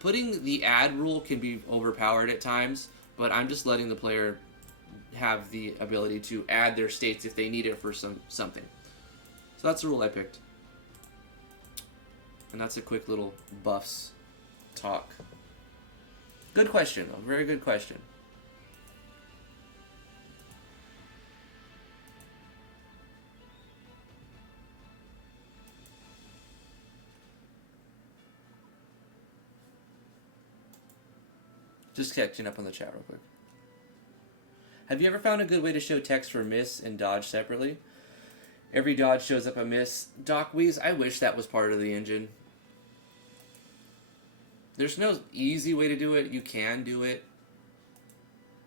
Putting the add rule can be overpowered at times, but I'm just letting the player have the ability to add their states if they need it for something. So that's the rule I picked. And that's a quick little buffs talk. Good question, though. Very good question. Just catching up on the chat real quick. Have you ever found a good way to show text for miss and dodge separately? Every dodge shows up a miss. Doc Weeze, I wish that was part of the engine. There's no easy way to do it. You can do it.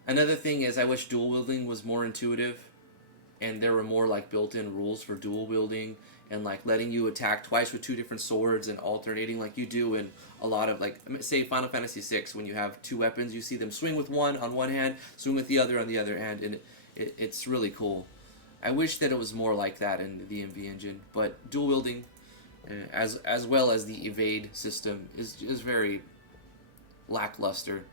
Another thing is I wish dual wielding was more intuitive and there were more like built-in rules for dual wielding and like letting you attack twice with 2 different swords and alternating like you do in a lot of, like, say Final Fantasy VI, when you have 2 weapons, you see them swing with one on one hand, swing with the other on the other hand, and it's really cool. I wish that it was more like that in the MV engine, but dual wielding, as well as the evade system, is very lackluster.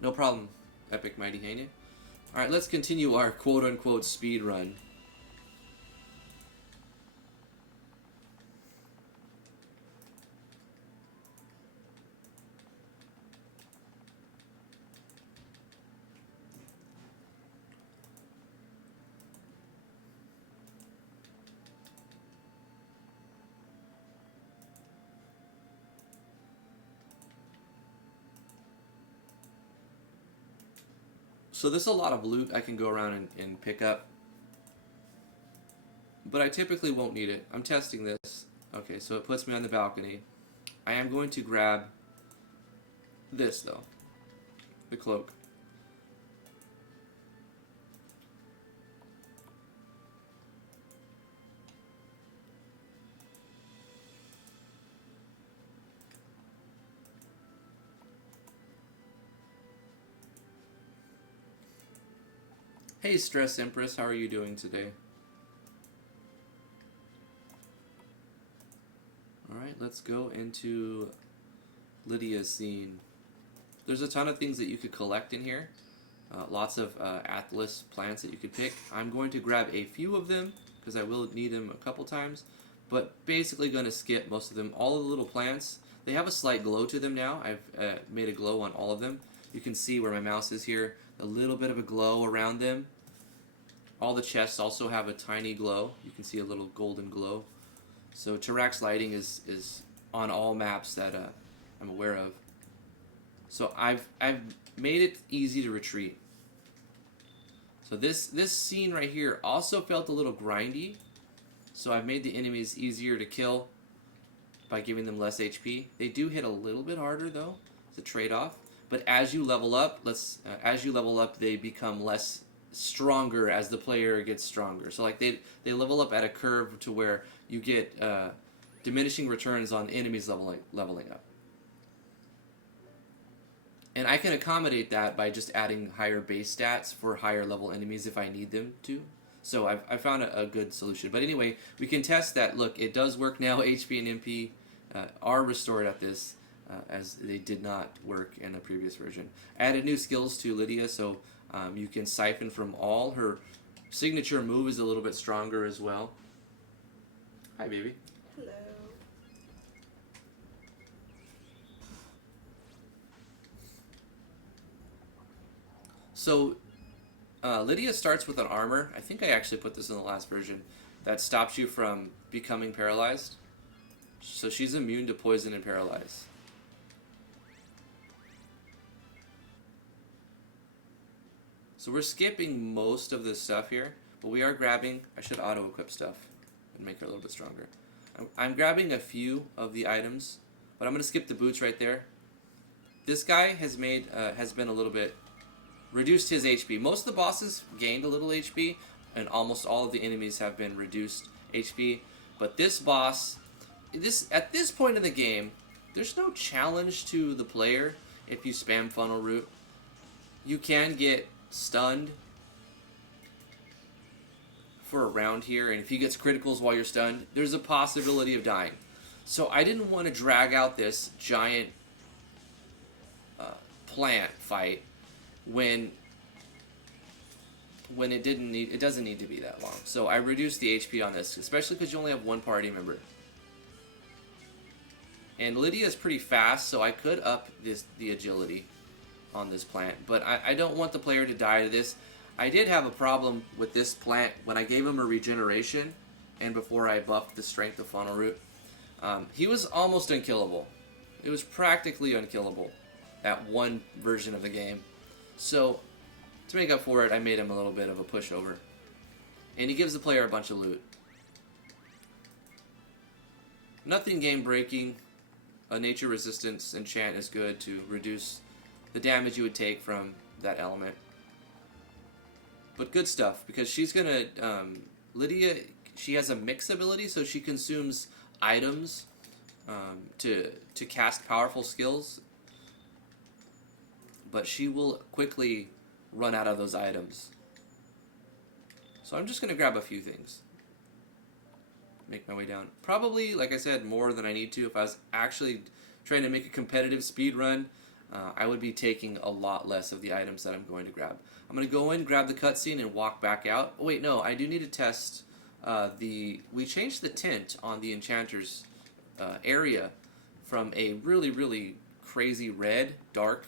No problem, Epic Mighty Haine. Alright, let's continue our quote-unquote speed run. So there's a lot of loot I can go around and pick up. But I typically won't need it. I'm testing this. Okay, so it puts me on the balcony. I am going to grab this, though. The cloak. Hey, Stress Empress, how are you doing today? Alright, let's go into Lydia's scene. There's a ton of things that you could collect in here. Lots of Atlas plants that you could pick. I'm going to grab a few of them, because I will need them a couple times. But basically going to skip most of them. All of the little plants, they have a slight glow to them now. I've made a glow on all of them. You can see where my mouse is here. A little bit of a glow around them. All the chests also have a tiny glow. You can see a little golden glow. So Tarax lighting is on all maps that I'm aware of. So I've made it easy to retreat. So this scene right here also felt a little grindy. So I've made the enemies easier to kill by giving them less HP. They do hit a little bit harder though. It's a trade-off. But as you level up, they become less stronger as the player gets stronger. So like they level up at a curve to where you get diminishing returns on enemies leveling up. And I can accommodate that by just adding higher base stats for higher level enemies if I need them to. So I found a good solution. But anyway, we can test that. Look, it does work now. HP and MP are restored at this, as they did not work in the previous version. Added new skills to Lydia, so you can siphon from all. Her signature move is a little bit stronger as well. Hi, baby. Hello. So, Lydia starts with an armor. I think I actually put this in the last version. That stops you from becoming paralyzed. So she's immune to poison and paralyze. So we're skipping most of this stuff here, but we are grabbing, I should auto-equip stuff and make her a little bit stronger. I'm grabbing a few of the items, but I'm going to skip the boots right there. This guy has been a little bit, reduced his HP. Most of the bosses gained a little HP, and almost all of the enemies have been reduced HP. But this boss, at this point in the game, there's no challenge to the player if you spam funnel route. You can get stunned for a round here, and if he gets criticals while you're stunned, there's a possibility of dying. So I didn't want to drag out this giant plant fight when it doesn't need to be that long. So I reduced the HP on this, especially because you only have one party member. And Lydia is pretty fast, so I could up the agility on this plant, but I don't want the player to die to this. I did have a problem with this plant when I gave him a regeneration and before I buffed the strength of funnel root. He was almost unkillable. It was practically unkillable at one version of the game. So to make up for it, I made him a little bit of a pushover. And he gives the player a bunch of loot. Nothing game breaking. A nature resistance enchant is good to reduce the damage you would take from that element. But good stuff, because she's gonna, Lydia she has a mix ability, so she consumes items to cast powerful skills, but she will quickly run out of those items. So I'm just going to grab a few things. Make my way down. Probably, like I said, more than I need to. If I was actually trying to make a competitive speed run, I would be taking a lot less of the items that I'm going to grab. I'm going to go in, grab the cutscene, and walk back out. Oh, wait, no, I do need to test we changed the tint on the Enchanter's area from a really, really crazy red, dark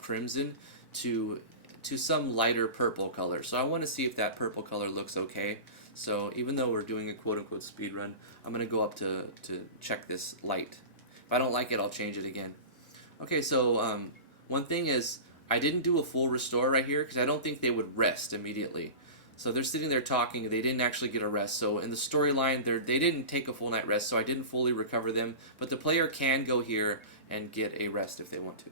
crimson to some lighter purple color. So I want to see if that purple color looks okay. So even though we're doing a quote-unquote speed run, I'm going to go up to check this light. If I don't like it, I'll change it again. Okay, so one thing is I didn't do a full restore right here because I don't think they would rest immediately. So they're sitting there talking, they didn't actually get a rest. So in the storyline, they didn't take a full night rest, so I didn't fully recover them. But the player can go here and get a rest if they want to.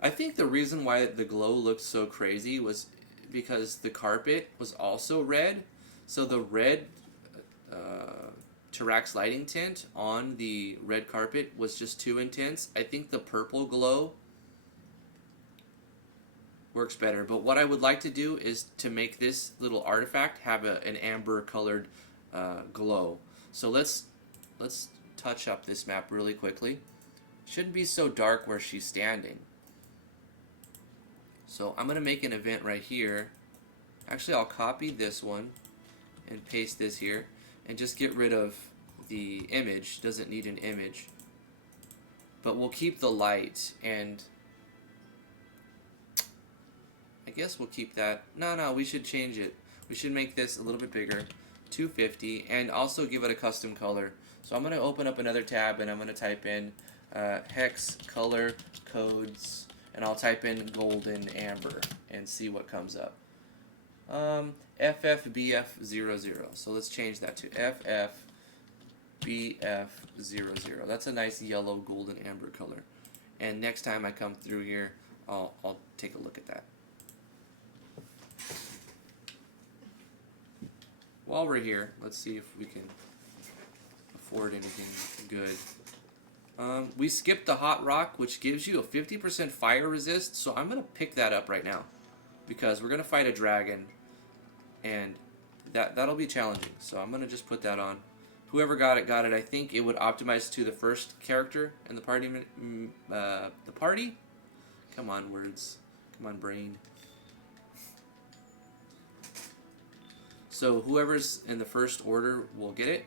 I think the reason why the glow looked so crazy was because the carpet was also red. So the red Tarax lighting tint on the red carpet was just too intense. I think the purple glow works better. But what I would like to do is to make this little artifact have an amber colored glow. So let's touch up this map really quickly. Shouldn't be so dark where she's standing. So I'm going to make an event right here. Actually, I'll copy this one and paste this here and just get rid of the image. Doesn't need an image. But we'll keep the light, and I guess we'll keep that. No, we should change it. We should make this a little bit bigger, 250, and also give it a custom color. So I'm going to open up another tab and I'm going to type in hex color codes. And I'll type in golden amber and see what comes up. FFBF00. So let's change that to FFBF00. That's a nice yellow golden amber color. And next time I come through here, I'll take a look at that. While we're here, let's see if we can afford anything good. We skipped the hot rock, which gives you a 50% fire resist, so I'm going to pick that up right now because we're going to fight a dragon, and that'll be challenging, so I'm going to just put that on. Whoever got it. I think it would optimize to the first character in the party. The party? Come on, words. Come on, brain. So whoever's in the first order will get it.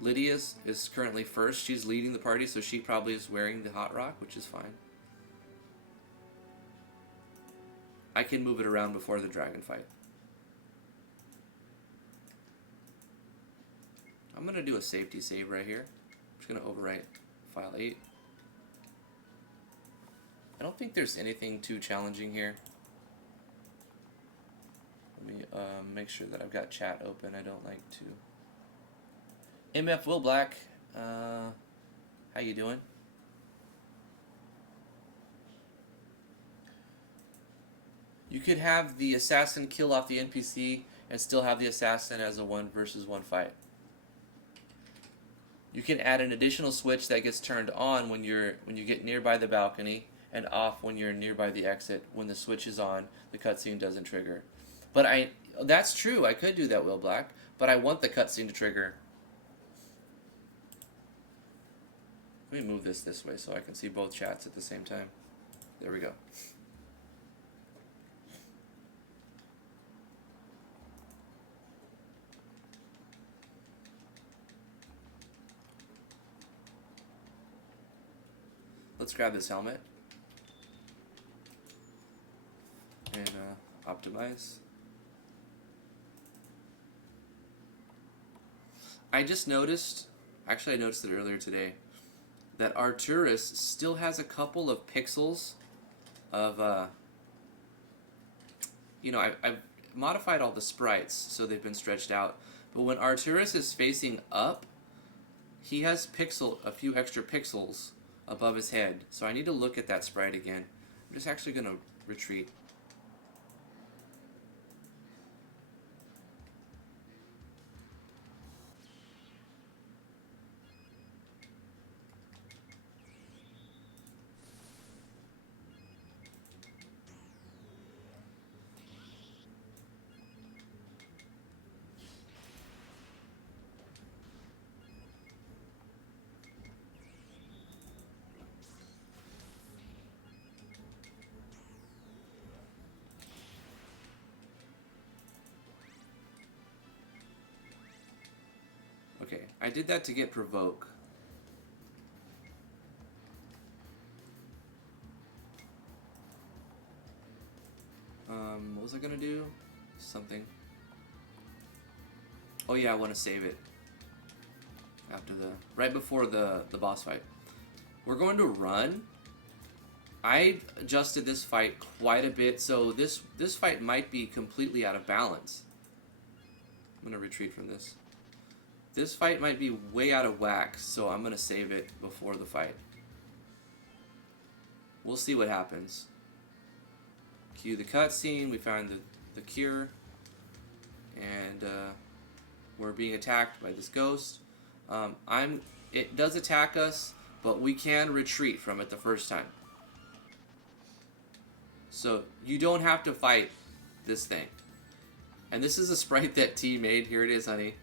Lydia's is currently first. She's leading the party, so she probably is wearing the hot rock, which is fine. I can move it around before the dragon fight. I'm going to do a safety save right here. I'm just going to overwrite file 8. I don't think there's anything too challenging here. Let me make sure that I've got chat open. I don't like to... MF Will Black, how you doing? You could have the assassin kill off the NPC and still have the assassin as a 1 versus 1 fight. You can add an additional switch that gets turned on when you get nearby the balcony and off when you're nearby the exit. When the switch is on, the cutscene doesn't trigger. But that's true, I could do that, Will Black, but I want the cutscene to trigger. Let me move this way so I can see both chats at the same time. There we go. Let's grab this helmet and optimize. I just noticed, actually I noticed it earlier today, that Arcturus still has a couple of pixels of, you know, I've modified all the sprites so they've been stretched out, but when Arcturus is facing up, he has a few extra pixels above his head, so I need to look at that sprite again. I'm just actually going to retreat. Okay, I did that to get provoke. What was I gonna do? Something. Oh yeah, I want to save it. After right before the boss fight. We're going to run. I adjusted this fight quite a bit, so this fight might be completely out of balance. I'm gonna retreat from this. This fight might be way out of whack, so I'm going to save it before the fight. We'll see what happens. Cue the cutscene, we found the cure, and we're being attacked by this ghost. It does attack us, but we can retreat from it the first time. So you don't have to fight this thing. And this is a sprite that T made. Here it is, honey.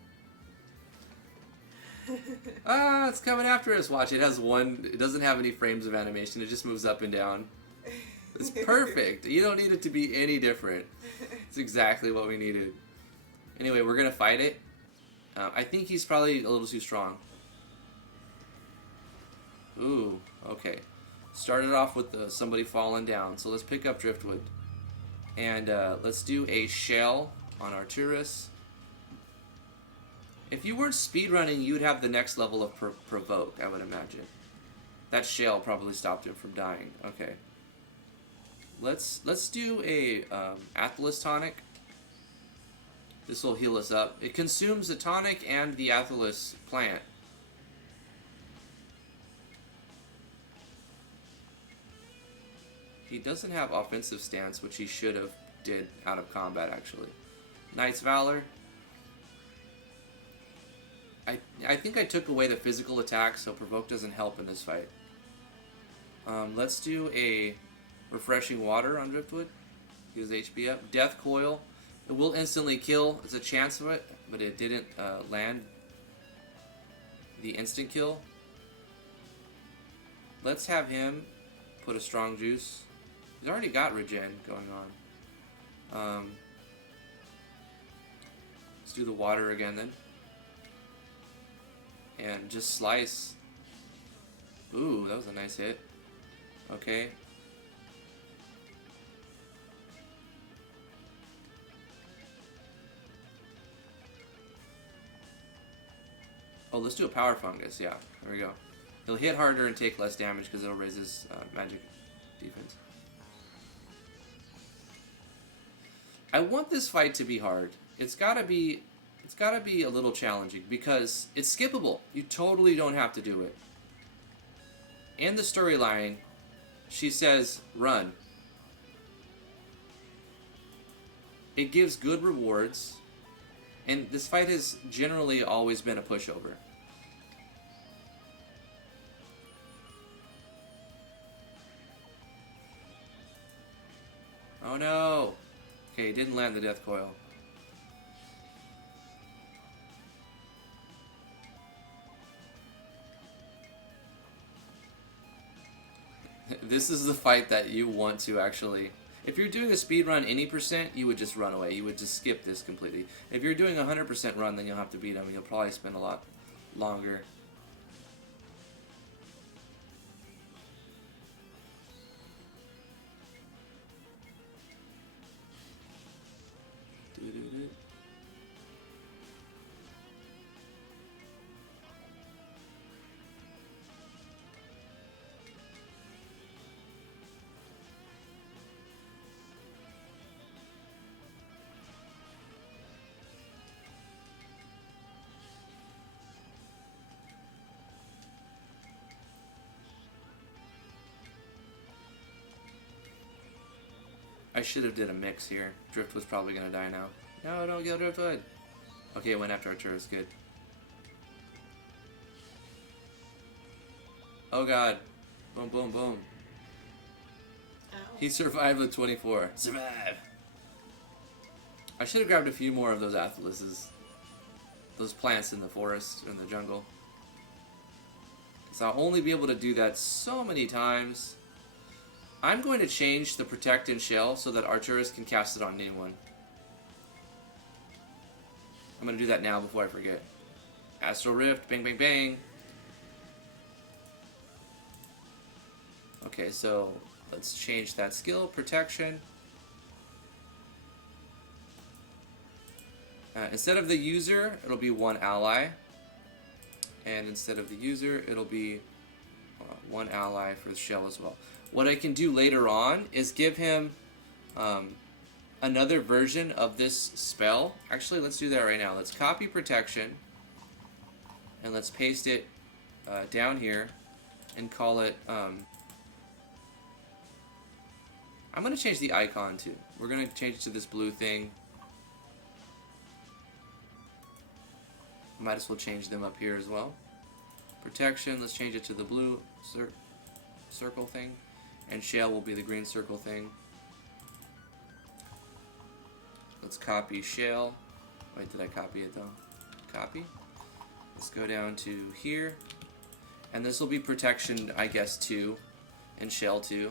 Ah, it's coming after us. Watch, it doesn't have any frames of animation. It just moves up and down. It's perfect. You don't need it to be any different. It's exactly what we needed. Anyway, we're going to fight it. I think he's probably a little too strong. Ooh, okay. Started off with somebody falling down. So let's pick up Driftwood. And let's do a shell on Arcturus. If you weren't speedrunning, you'd have the next level of provoke, I would imagine. That shell probably stopped him from dying. Okay. Let's do a Aethelus tonic. This will heal us up. It consumes the tonic and the Aethelus plant. He doesn't have offensive stance, which he should have did out of combat, actually. Knight's Valor. I think I took away the physical attack, so provoke doesn't help in this fight. Let's do a refreshing water on Driftwood. Use HP up. Death Coil. It will instantly kill. There's a chance of it, but it didn't land the instant kill. Let's have him put a strong juice. He's already got regen going on. Let's do the water again then. And just slice. Ooh, that was a nice hit. Okay. Oh, let's do a power fungus. Yeah, there we go. He'll hit harder and take less damage because it'll raise his magic defense. I want this fight to be hard. It's gotta be a little challenging because it's skippable. You totally don't have to do it. In the storyline, she says, run. It gives good rewards, and this fight has generally always been a pushover. Oh no! Okay, he didn't land the death coil. This is the fight that you want to actually... If you're doing a speed run any percent, you would just run away. You would just skip this completely. If you're doing a 100% run, then you'll have to beat him. You'll probably spend a lot longer. I should have did a mix here. Driftwood's probably gonna die now. No, don't kill Driftwood. Okay, it went after Arturus. Good. Oh god. Boom, boom, boom. Ow. He survived with 24. Survive! I should have grabbed a few more of those athaleses. Those plants in the forest, or in the jungle. So I'll only be able to do that so many times. I'm going to change the Protect and Shell so that Arturus can cast it on anyone. I'm going to do that now before I forget. Astral Rift, bang, bang, bang. Okay, so let's change that skill. Protection. Instead of the user, it'll be one ally. And instead of the user, it'll be one ally for the shell as well. What I can do later on is give him another version of this spell. Actually, let's do that right now. Let's copy protection. And let's paste it down here and call it... I'm going to change the icon too. We're going to change it to this blue thing. Might as well change them up here as well. Protection, let's change it to the blue circle thing. And shell will be the green circle thing. Let's copy shell. Wait, did I copy it though? Copy. Let's go down to here. And this will be protection, I guess, 2. And shell 2.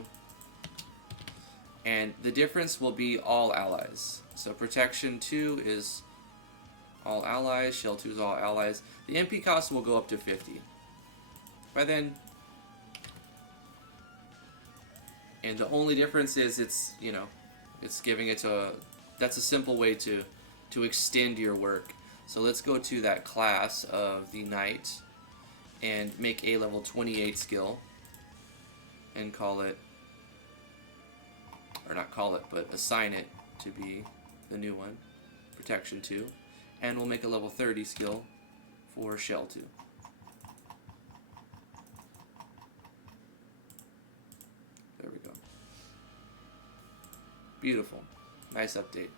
And the difference will be all allies. So protection 2 is all allies, shell 2 is all allies. The MP cost will go up to 50. By then, and the only difference is it's, you know, it's giving it to, that's a simple way to extend your work. So let's go to that class of the Knight and make a level 28 skill and call it, or not call it, but assign it to be the new one, protection 2. And we'll make a level 30 skill for shell 2. There we go. Beautiful. Nice update.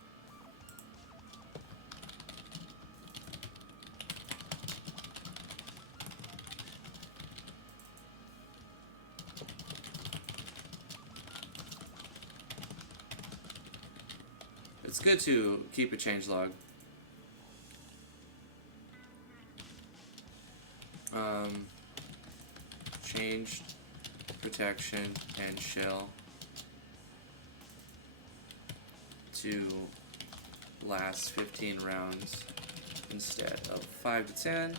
It's good to keep a changelog. Changed protection and shell to last 15 rounds instead of 5 to 10.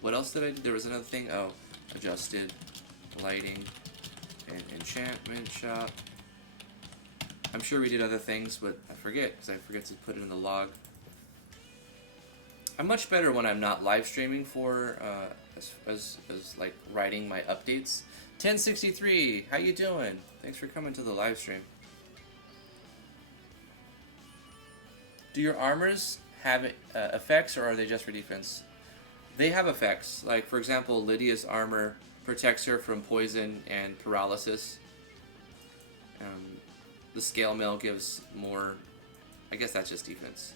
What else did I do? There was another thing. Oh, adjusted lighting and enchantment shop. I'm sure we did other things, but I forget because I forget to put it in the log. I'm much better when I'm not live streaming for as like writing my updates. 1063, how you doing? Thanks for coming to the live stream. Do your armors have effects, or are they just for defense? They have effects. Like for example, Lydia's armor protects her from poison and paralysis. The scale mail gives more. I guess that's just defense.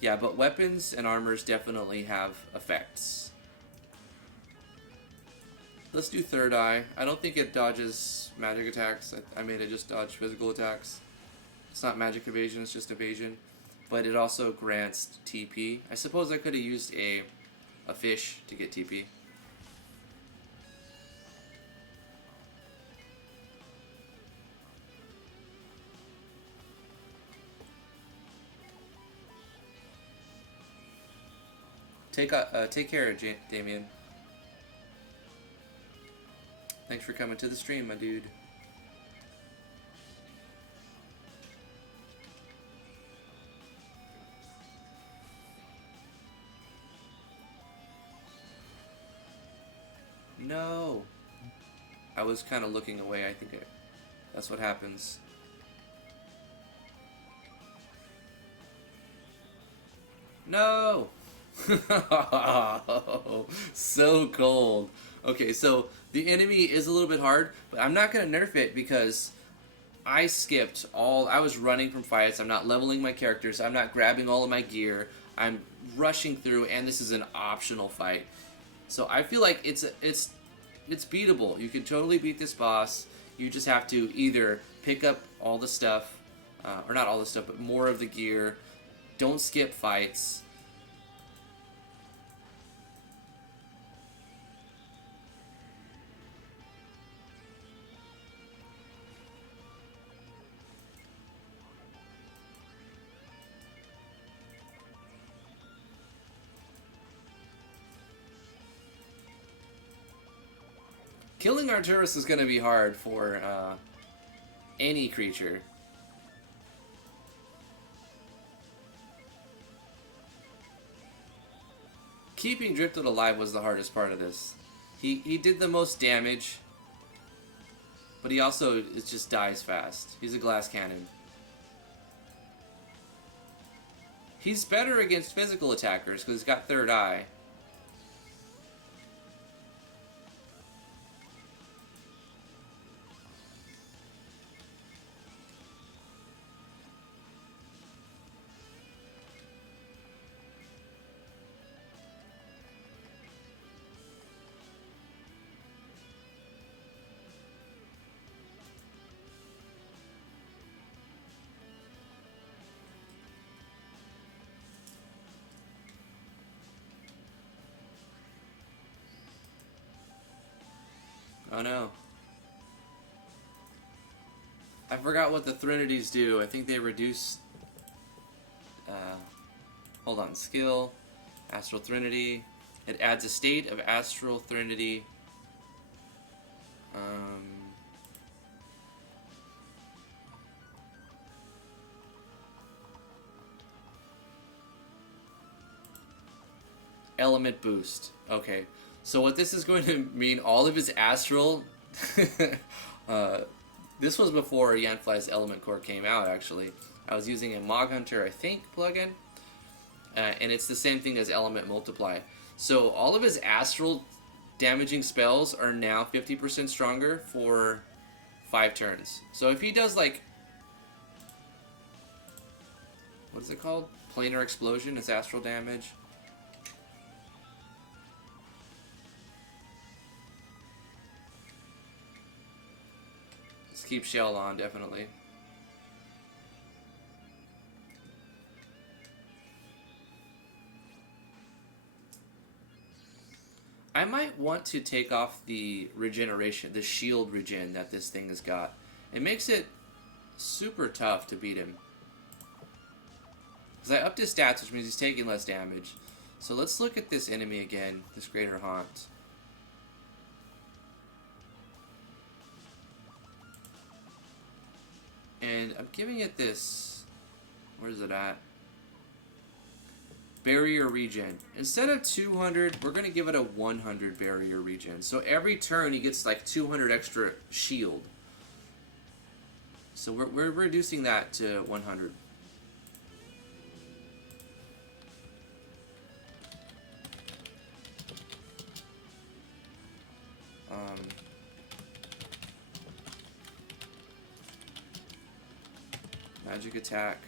Yeah, but weapons and armors definitely have effects. Let's do Third Eye. I don't think it dodges magic attacks. I made it just dodge physical attacks. It's not magic evasion, it's just evasion. But it also grants TP. I suppose I could have used a fish to get TP. Take care, Damian. Thanks for coming to the stream, my dude. No. I was kind of looking away. I think that's what happens. No. So cold. Okay, so the enemy is a little bit hard, but I'm not going to nerf it because I skipped all... I was running from fights. I'm not leveling my characters. I'm not grabbing all of my gear. I'm rushing through, and this is an optional fight. So I feel like it's beatable. You can totally beat this boss. You just have to either pick up all the stuff, or not all the stuff, but more of the gear. Don't skip fights. Killing Arcturus is going to be hard for any creature. Keeping Driftwood alive was the hardest part of this. He did the most damage, but he also just dies fast. He's a glass cannon. He's better against physical attackers because he's got third eye. Oh no. I forgot what the Thrinities do. I think they reduce... hold on. Skill. Astral Thrinity. It adds a state of Astral Thrinity. Element boost. Okay. So what this is going to mean, all of his astral... this was before Yanfly's Element Core came out, actually. I was using a Mog Hunter, I think, plugin. And it's the same thing as Element Multiply. So all of his astral damaging spells are now 50% stronger for 5 turns. So if he does, like... what is it called? Planar Explosion is astral damage. Keep Shell on, definitely. I might want to take off the regeneration, the shield regen that this thing has got. It makes it super tough to beat him. Because I upped his stats, which means he's taking less damage. So let's look at this enemy again, this Greater Haunt. And I'm giving it this, where is it at? Barrier regen. Instead of 200, we're going to give it a 100 barrier regen. So every turn he gets like 200 extra shield. So we're reducing that to 100. Magic attack.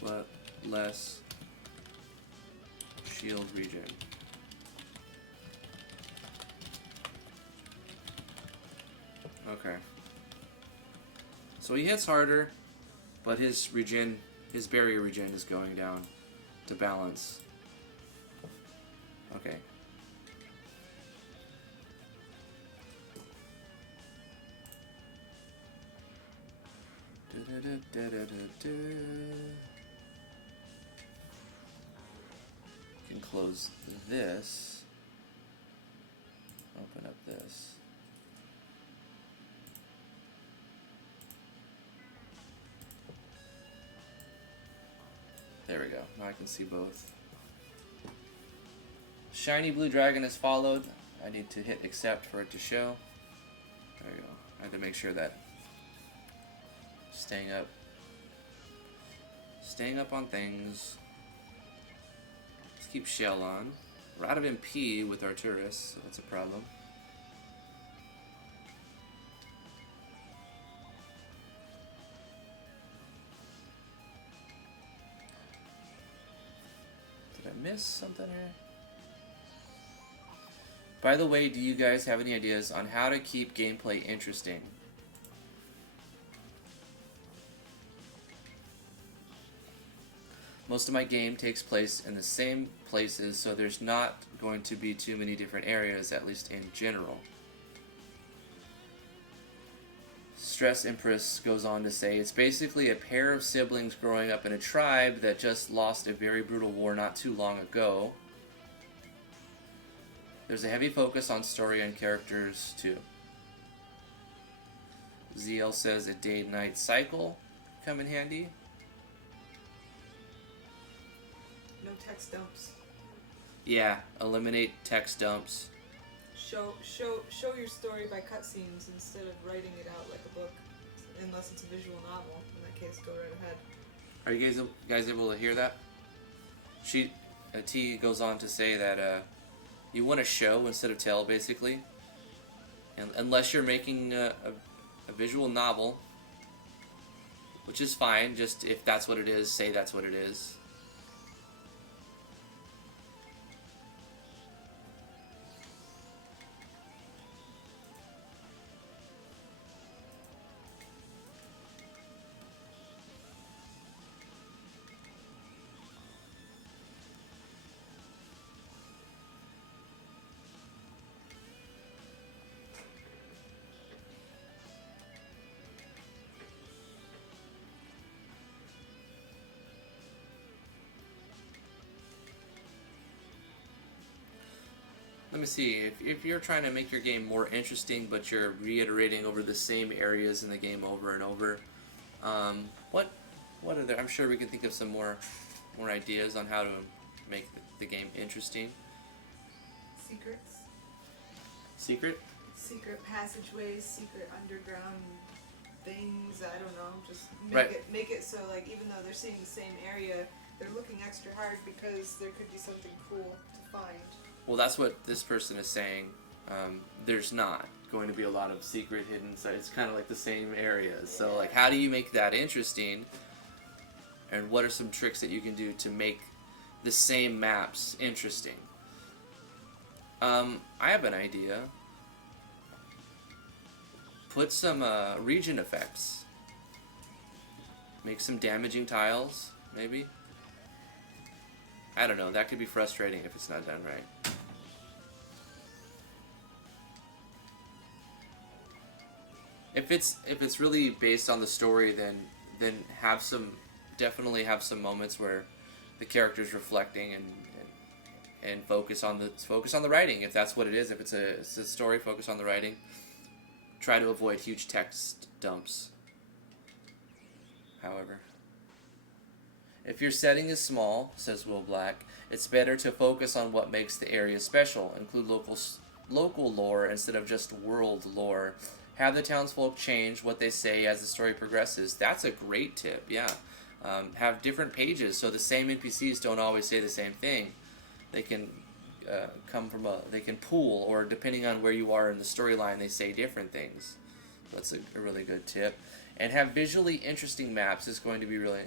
But less shield regen. Okay. So he hits harder, but his regen, his barrier regen is going down to balance. Okay. Can close this. Open up this. There we go. Now I can see both. Shiny blue dragon has followed. I need to hit accept for it to show. There we go. I have to make sure that staying up on things. Let's keep shell on. We're out of MP with Arcturus, so that's a problem. Did I miss something here? By the way, do you guys have any ideas on how to keep gameplay interesting? Most of my game takes place in the same places, so there's not going to be too many different areas, at least in general. Stress Empress goes on to say, it's basically a pair of siblings growing up in a tribe that just lost a very brutal war not too long ago. There's a heavy focus on story and characters, too. ZL says a day-night cycle come in handy. No text dumps. Yeah, eliminate text dumps. Show your story by cutscenes instead of writing it out like a book. Unless it's a visual novel. In that case, go right ahead. Are you guys able to hear that? T goes on to say that you want to show instead of tell, basically. And unless you're making a visual novel, which is fine, just if that's what it is, say that's what it is. Let me see, if you're trying to make your game more interesting, but you're reiterating over the same areas in the game over and over, what are there? I'm sure we can think of some more ideas on how to make the game interesting. Secrets. Secret Passageways, secret underground things. I don't know. Just make it so like even though they're seeing the same area, they're looking extra hard because there could be something cool to find. Well, that's what this person is saying. There's not going to be a lot of secret hidden sites. It's kind of like the same areas. Yeah. So, like, how do you make that interesting? And what are some tricks that you can do to make the same maps interesting? I have an idea. Put some region effects. Make some damaging tiles, maybe. I don't know. That could be frustrating if it's not done right. If it's really based on the story, then definitely have some moments where the character's reflecting and focus on the writing. If that's what it is, if it's a story, focus on the writing. Try to avoid huge text dumps. However, if your setting is small, says Will Black, it's better to focus on what makes the area special. Include local lore instead of just world lore. Have the townsfolk change what they say as the story progresses. That's a great tip, yeah. Have different pages so the same NPCs don't always say the same thing. They can they can pool, or depending on where you are in the storyline, they say different things. That's a really good tip. And have visually interesting maps is going to be really...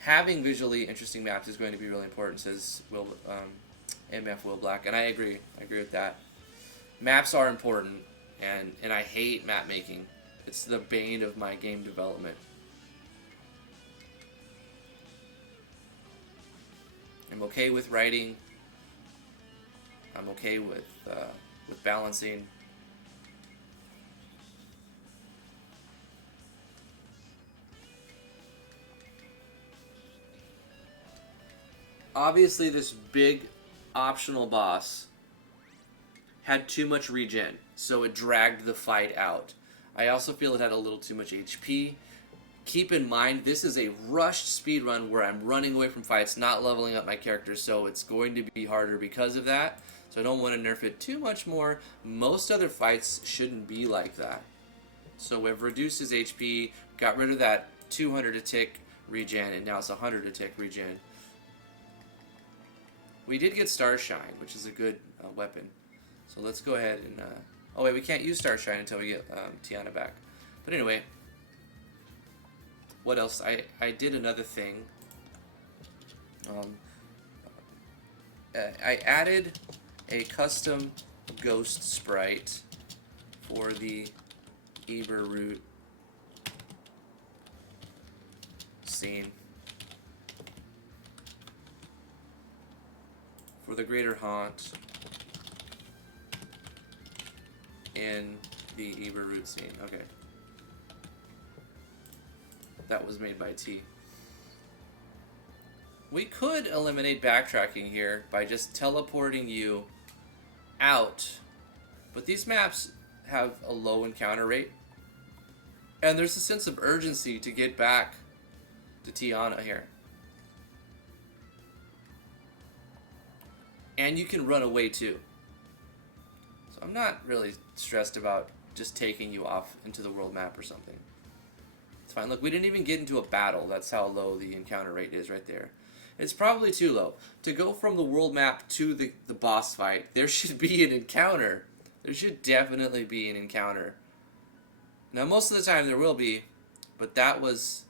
Having visually interesting maps is going to be really important, says MF Will Black, and I agree. I agree with that. Maps are important, and I hate map making. It's the bane of my game development. I'm okay with writing. I'm okay with balancing. Obviously, this big optional boss had too much regen, so it dragged the fight out. I also feel it had a little too much HP. keep in mind this is a rushed speed run where I'm running away from fights, not leveling up my character, so it's going to be harder because of that. So I don't want to nerf it too much more. Most other fights shouldn't be like that. So we've reduced his HP, got rid of that 200 a tick regen, and now it's 100 a tick regen. We did get Starshine, which is a good weapon. So let's go ahead and... oh wait, we can't use Starshine until we get Tiana back. But anyway, what else? I did another thing. I added a custom ghost sprite for the Eber route scene for the Greater Haunt in the Eber route scene. Okay. That was made by T. We could eliminate backtracking here by just teleporting you out, but these maps have a low encounter rate, and there's a sense of urgency to get back to Tiana here. And you can run away too. So I'm not really stressed about just taking you off into the world map or something. It's fine. Look, we didn't even get into a battle. That's how low the encounter rate is right there. It's probably too low. To go from the world map to the boss fight, there should be an encounter. There should definitely be an encounter. Now, most of the time there will be, but that was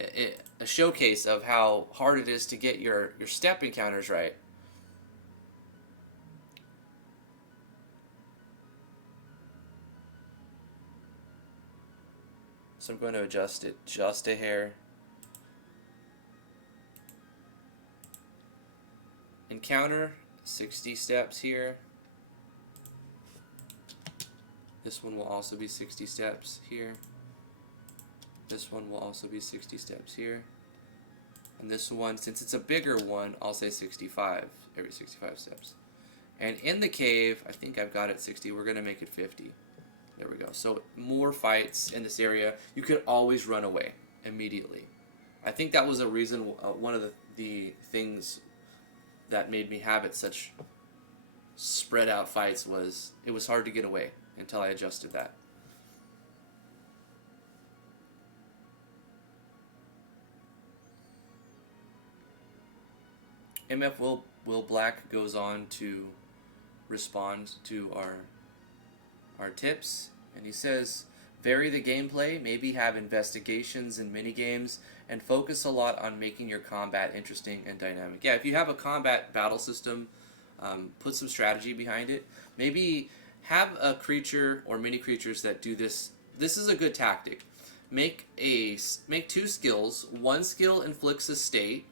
a showcase of how hard it is to get your step encounters right. So I'm going to adjust it just a hair. Encounter, 60 steps here. This one will also be 60 steps here. This one will also be 60 steps here. And this one, since it's a bigger one, I'll say 65, every 65 steps. And in the cave, I think I've got it 60. We're going to make it 50. There we go. So more fights in this area. You can always run away immediately. I think that was a reason, one of the things that made me have it such spread out fights was it was hard to get away until I adjusted that. MF Will Black goes on to respond to our tips, and he says, vary the gameplay, maybe have investigations and minigames, and focus a lot on making your combat interesting and dynamic. Yeah, if you have a combat battle system, put some strategy behind it. Maybe have a creature or mini creatures that do this. This is a good tactic. Make two skills. One skill inflicts a state,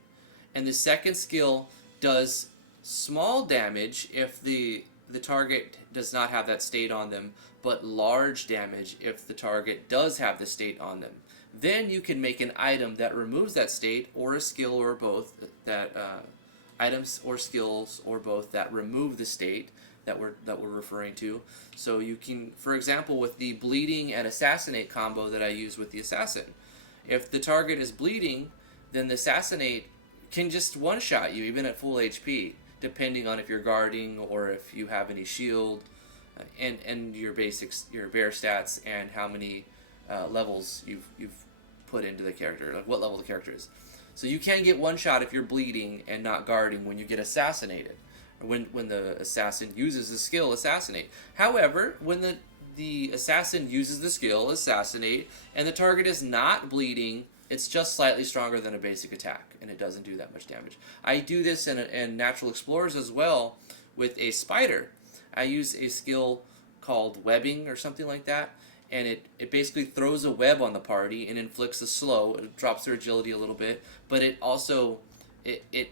and the second skill does small damage if the target does not have that state on them, but large damage if the target does have the state on them. Then you can make an item that removes that state, or a skill, or both, that items or skills or both that remove the state that we're referring to. So you can, for example, with the bleeding and assassinate combo that I use with the assassin, if the target is bleeding, then the assassinate can just one-shot you even at full HP, depending on if you're guarding or if you have any shield, and your basics, your bear stats, and how many levels you've put into the character, like what level the character is. So you can get one shot if you're bleeding and not guarding when you get assassinated, or when the assassin uses the skill assassinate. However, when the assassin uses the skill assassinate and the target is not bleeding, it's just slightly stronger than a basic attack, and it doesn't do that much damage. I do this in Natural Explorers as well with a spider. I use a skill called webbing or something like that, and it basically throws a web on the party and inflicts a slow. It drops their agility a little bit, but it also it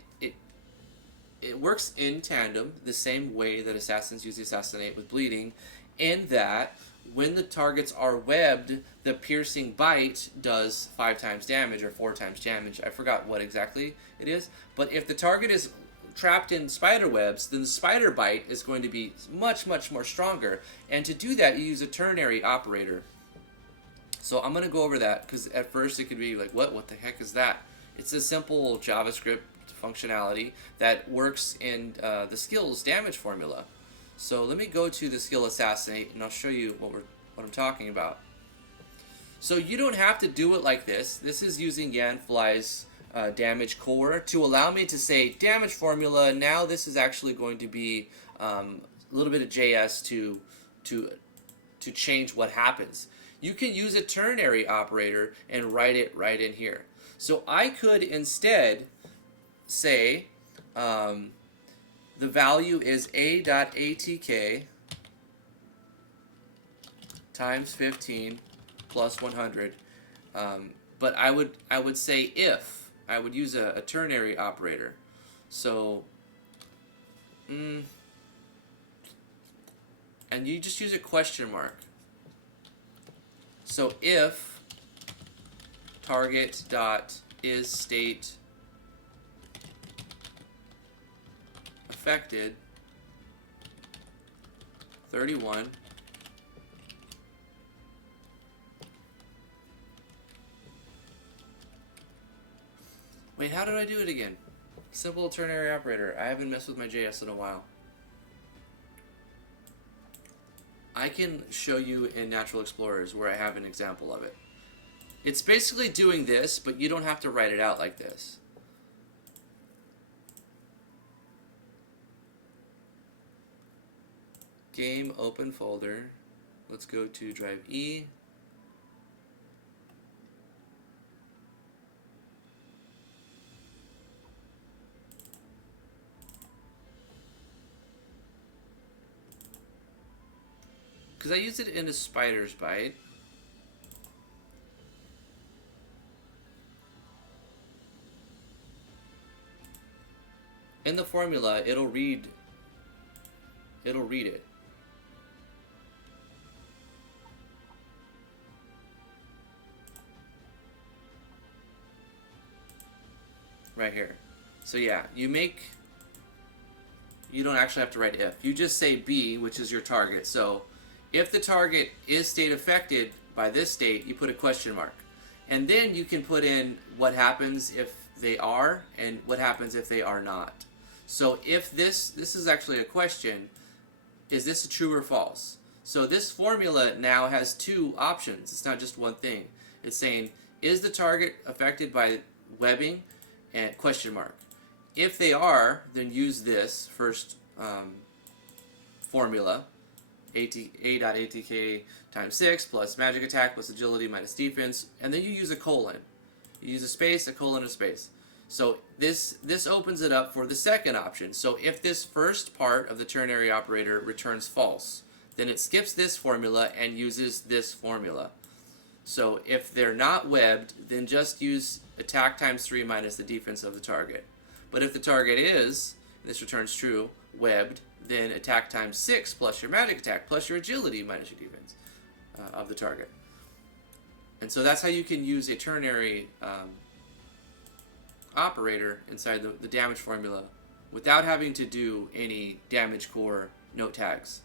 works in tandem the same way that assassins use the assassinate with bleeding, in that when the targets are webbed, the piercing bite does 5 times damage or 4 times damage. I forgot what exactly it is, but if the target is trapped in spider webs, then the spider bite is going to be much, much more stronger. And to do that, you use a ternary operator. So I'm going to go over that because at first it could be like, what the heck is that? It's a simple JavaScript functionality that works in the skill's damage formula. So let me go to the skill Assassinate, and I'll show you what I'm talking about. So you don't have to do it like this. This is using Yanfly's damage core to allow me to say damage formula. Now this is actually going to be a little bit of JS to change what happens. You can use a ternary operator and write it right in here. So I could instead say the value is a.atk times 15 plus 100. But I would say if. I would use a ternary operator. So, and you just use a question mark. So if target dot is state affected 31 Wait, how did I do it again? Simple ternary operator. I haven't messed with my JS in a while. I can show you in Natural Explorers where I have an example of it. It's basically doing this, but you don't have to write it out like this. Game, open folder. Let's go to drive E. Because I use it in a spider's bite. In the formula, it'll read it. Right here. So yeah, you don't actually have to write if. You just say B, which is your target. So if the target is state affected by this state, you put a question mark. And then you can put in what happens if they are and what happens if they are not. So if this is actually a question, is this a true or false? So this formula now has two options. It's not just one thing. It's saying, is the target affected by webbing and question mark? If they are, then use this first formula. A.atk times 6 plus magic attack plus agility minus defense, and then you use a colon. You use a space, a colon, a space. So this opens it up for the second option. So if this first part of the ternary operator returns false, then it skips this formula and uses this formula. So if they're not webbed, then just use attack times 3 minus the defense of the target. But if the target is, and this returns true, webbed, then attack times 6 plus your magic attack plus your agility minus your defense of the target. And so that's how you can use a ternary operator inside the damage formula without having to do any damage core note tags.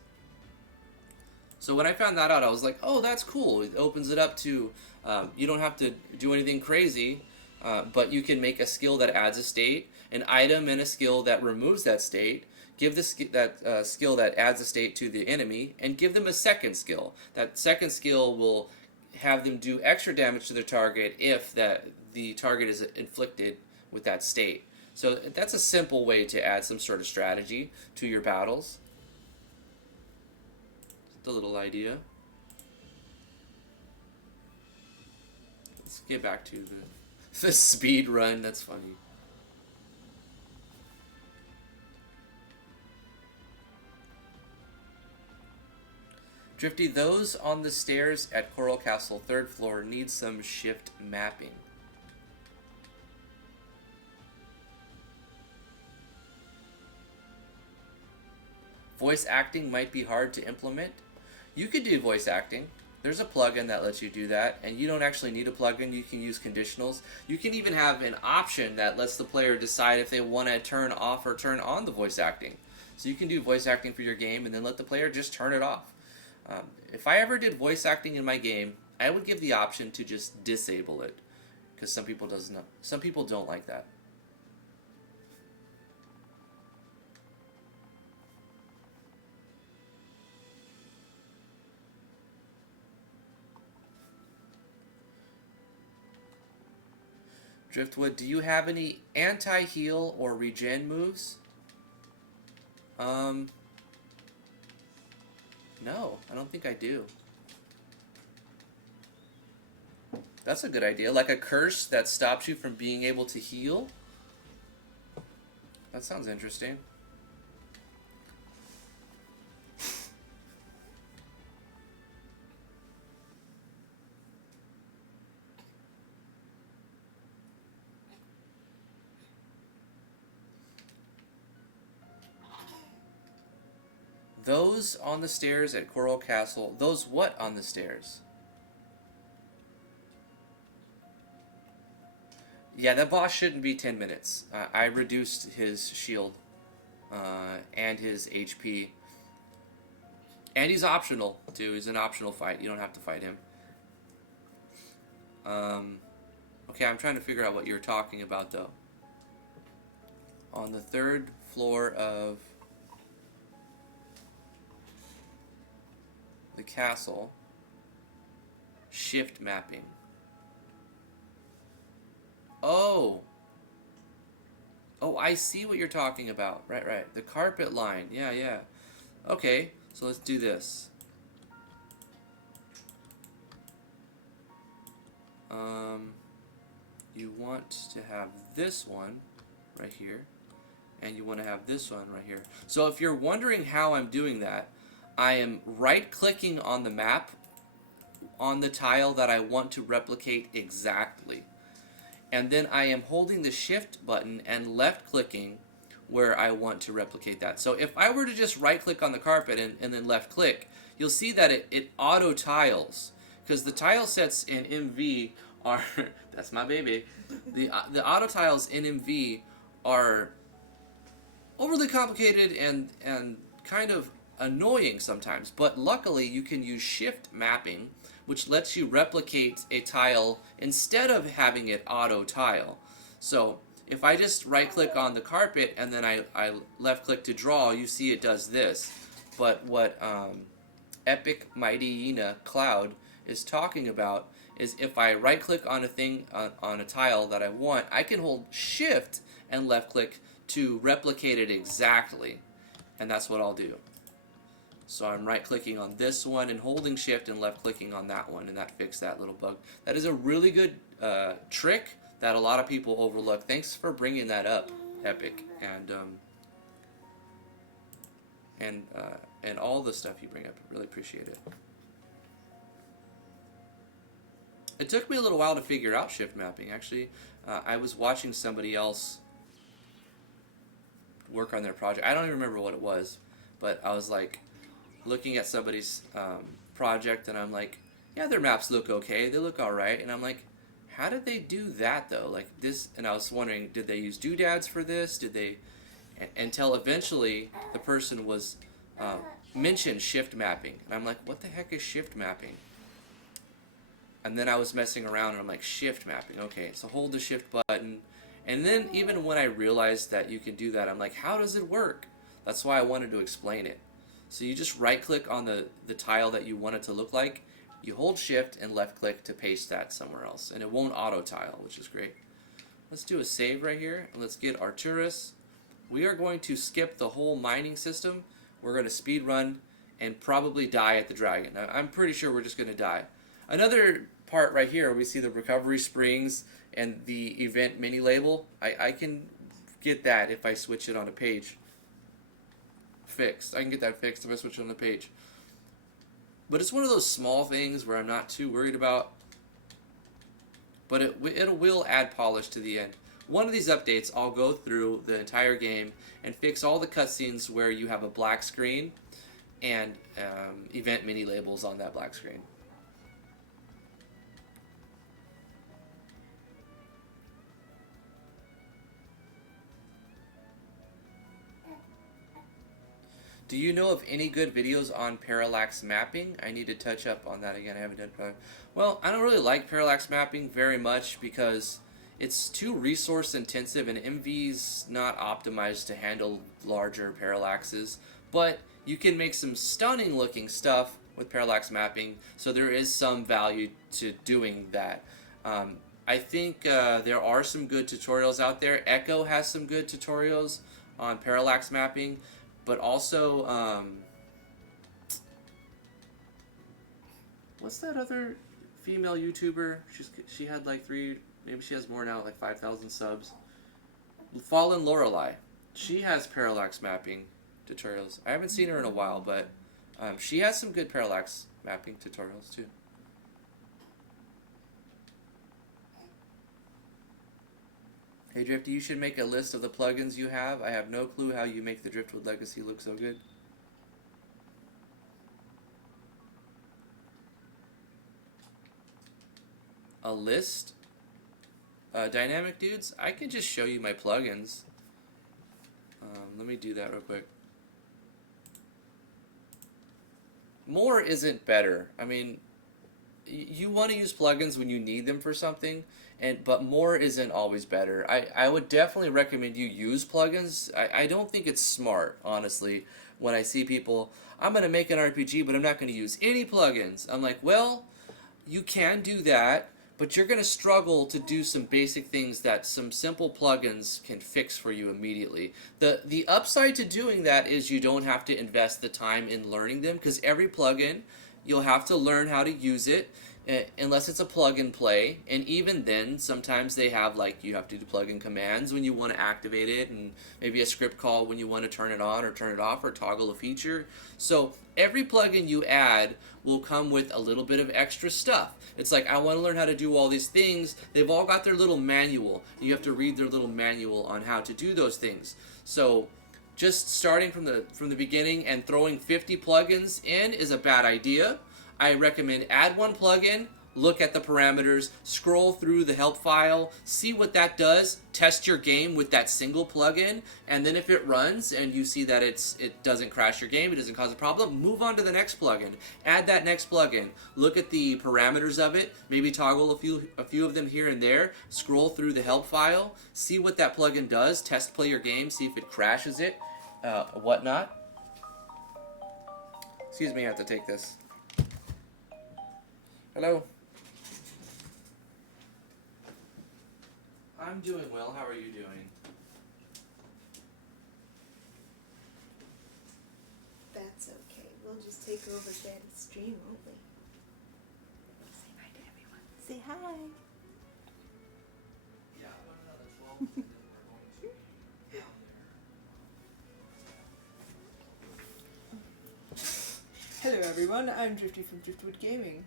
So when I found that out, I was like, oh, that's cool. It opens it up to, you don't have to do anything crazy, but you can make a skill that adds a state, an item and a skill that removes that state, give that skill that adds a state to the enemy, and give them a second skill. That second skill will have them do extra damage to their target if the target is inflicted with that state. So that's a simple way to add some sort of strategy to your battles. Just a little idea. Let's get back to the speed run. That's funny. Drifty, those on the stairs at Coral Castle 3rd floor need some shift mapping. Voice acting might be hard to implement. You could do voice acting. There's a plugin that lets you do that, and you don't actually need a plugin. You can use conditionals. You can even have an option that lets the player decide if they want to turn off or turn on the voice acting. So you can do voice acting for your game and then let the player just turn it off. If I ever did voice acting in my game, I would give the option to just disable it, because some people don't like that. Driftwood, do you have any anti-heal or regen moves? No, I don't think I do. That's a good idea. Like a curse that stops you from being able to heal? That sounds interesting. Those on the stairs at Coral Castle. Those what on the stairs? Yeah, that boss shouldn't be 10 minutes. I reduced his shield and his HP. And he's optional, too. He's an optional fight. You don't have to fight him. Okay, I'm trying to figure out what you're talking about, though. On the 3rd floor of the castle, shift mapping. Oh, I see what you're talking about. Right. The carpet line. Yeah. Okay, so let's do this. You want to have this one right here, and you want to have this one right here. So if you're wondering how I'm doing that, I am right-clicking on the map on the tile that I want to replicate exactly. And then I am holding the shift button and left-clicking where I want to replicate that. So if I were to just right-click on the carpet and then left-click, you'll see that it auto-tiles. Because the tile sets in MV are... that's my baby. The auto-tiles in MV are overly complicated and kind of annoying sometimes, but luckily you can use shift mapping, which lets you replicate a tile instead of having it auto tile. So if I just right click on the carpet and then I left click to draw, you see it does this. But what Epic Mighty Ina Cloud is talking about is if I right click on a thing on a tile that I want, I can hold shift and left click to replicate it exactly, and that's what I'll do. So I'm right-clicking on this one and holding shift and left-clicking on that one, and that fixed that little bug. That is a really good trick that a lot of people overlook. Thanks for bringing that up, Epic, and all the stuff you bring up. I really appreciate it. It took me a little while to figure out shift mapping. Actually, I was watching somebody else work on their project. I don't even remember what it was, but I was like looking at somebody's project, and I'm like, yeah, their maps look okay, they look alright, and I'm like, how did they do that though? Like this, and I was wondering, did they use doodads for this? Did they, until eventually the person was mentioned shift mapping, and I'm like, what the heck is shift mapping? And then I was messing around, and I'm like, shift mapping, okay, so hold the shift button, and then even when I realized that you can do that, I'm like, how does it work? That's why I wanted to explain it. So you just right-click on the tile that you want it to look like, you hold shift and left-click to paste that somewhere else, and it won't auto-tile, which is great. Let's do a save right here, and let's get Arturus. We are going to skip the whole mining system. We're going to speed run and probably die at the dragon. I'm pretty sure we're just going to die. Another part right here, we see the recovery springs and the event mini label. I can get that if I switch it on a page. Fixed. I can get that fixed if I switch it on the page. But it's one of those small things where I'm not too worried about. But it will add polish to the end. One of these updates, I'll go through the entire game and fix all the cutscenes where you have a black screen and event mini labels on that black screen. Do you know of any good videos on parallax mapping? I need to touch up on that again. I haven't done it. Well, I don't really like parallax mapping very much because it's too resource intensive and MV's not optimized to handle larger parallaxes. But you can make some stunning looking stuff with parallax mapping, so there is some value to doing that. I think there are some good tutorials out there. Echo has some good tutorials on parallax mapping, but also, what's that other female YouTuber? She had like maybe she has more now, like 5,000 subs. Fallen Lorelei. She has parallax mapping tutorials. I haven't seen her in a while, but she has some good parallax mapping tutorials too. Hey Drifty, you should make a list of the plugins you have. I have no clue how you make the Driftwood Legacy look so good. A list? Dynamic dudes? I can just show you my plugins. Let me do that real quick. More isn't better. I mean, you want to use plugins when you need them for something, but more isn't always better. I would definitely recommend you use plugins. I don't think it's smart, honestly, when I see people, I'm going to make an RPG, but I'm not going to use any plugins. I'm like, well, you can do that, but you're going to struggle to do some basic things that some simple plugins can fix for you immediately. The upside to doing that is you don't have to invest the time in learning them, because every plugin, you'll have to learn how to use it, unless it's a plug and play, and even then sometimes they have, like, you have to do plugin commands when you want to activate it, and maybe a script call when you want to turn it on or turn it off or toggle a feature. So every plugin you add will come with a little bit of extra stuff. It's like, I want to learn how to do all these things. They've all got their little manual. You have to read their little manual on how to do those things. So just starting from the beginning and throwing 50 plugins in is a bad idea. I recommend add one plugin, look at the parameters, scroll through the help file, see what that does, test your game with that single plugin, and then if it runs and you see that it doesn't crash your game, it doesn't cause a problem, move on to the next plugin. Add that next plugin. Look at the parameters of it, maybe toggle a few of them here and there, scroll through the help file, see what that plugin does, test play your game, see if it crashes it, whatnot. Excuse me, I have to take this. Hello. I'm doing well. How are you doing? That's okay. We'll just take over Daddy's stream, won't we? Say bye to everyone. Say hi. Yeah, about another 12 minutes, we're going to be down there. Hello everyone, I'm Drifty from Driftwood Gaming.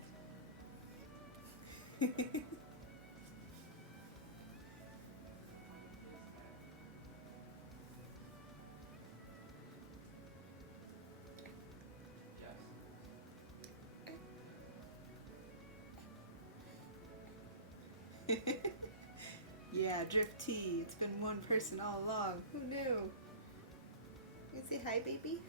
Yeah, Drift T. It's been one person all along. Who knew? You say hi, baby?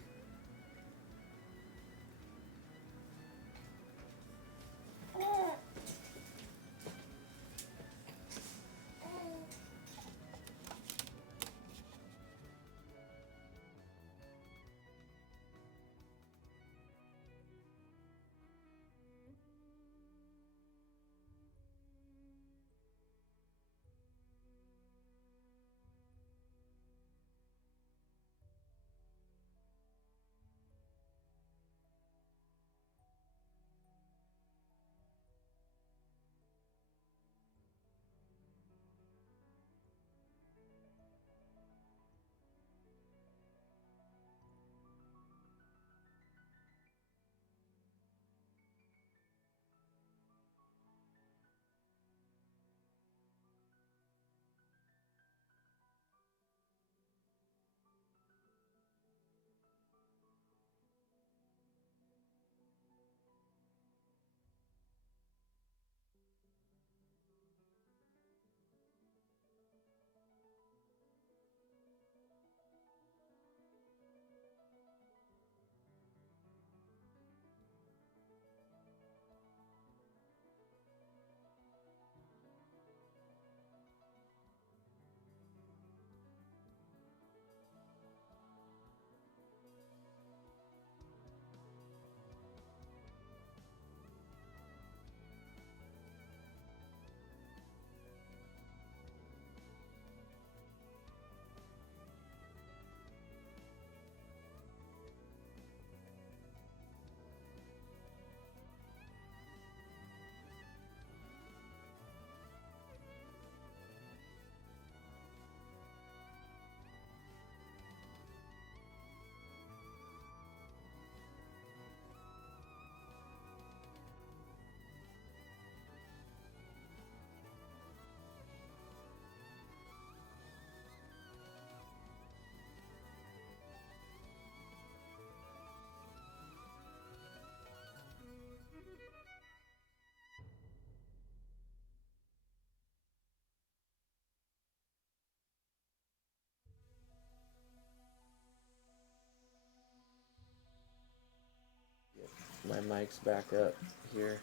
my mic's back up here.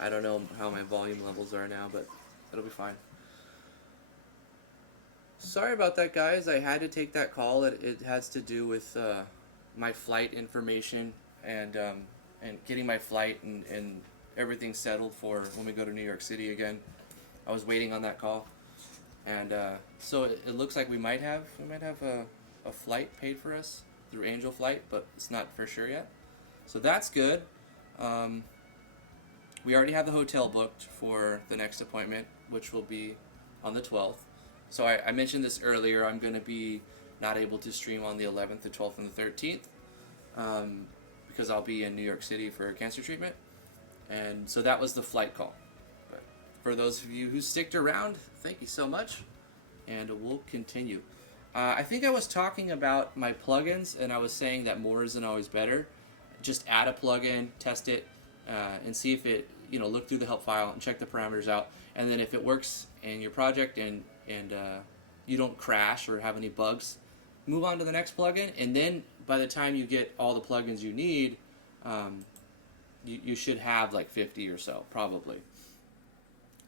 I don't know how my volume levels are now, but it'll be fine. Sorry about that, guys. I had to take that call. It has to do with my flight information and getting my flight and everything settled for when we go to New York City again. I was waiting on that call, and so it looks like we might have a flight paid for us through Angel Flight, but it's not for sure yet. So that's good. We already have the hotel booked for the next appointment, which will be on the 12th. So I mentioned this earlier. I'm going to be not able to stream on the 11th, the 12th, and the 13th because I'll be in New York City for cancer treatment. And so that was the flight call. But for those of you who sticked around, thank you so much. And we'll continue. I think I was talking about my plugins, and I was saying that more isn't always better. Just add a plugin, test it, and see if it, look through the help file and check the parameters out. And then if it works in your project and you don't crash or have any bugs, move on to the next plugin. And then by the time you get all the plugins you need, you should have like 50 or so, probably.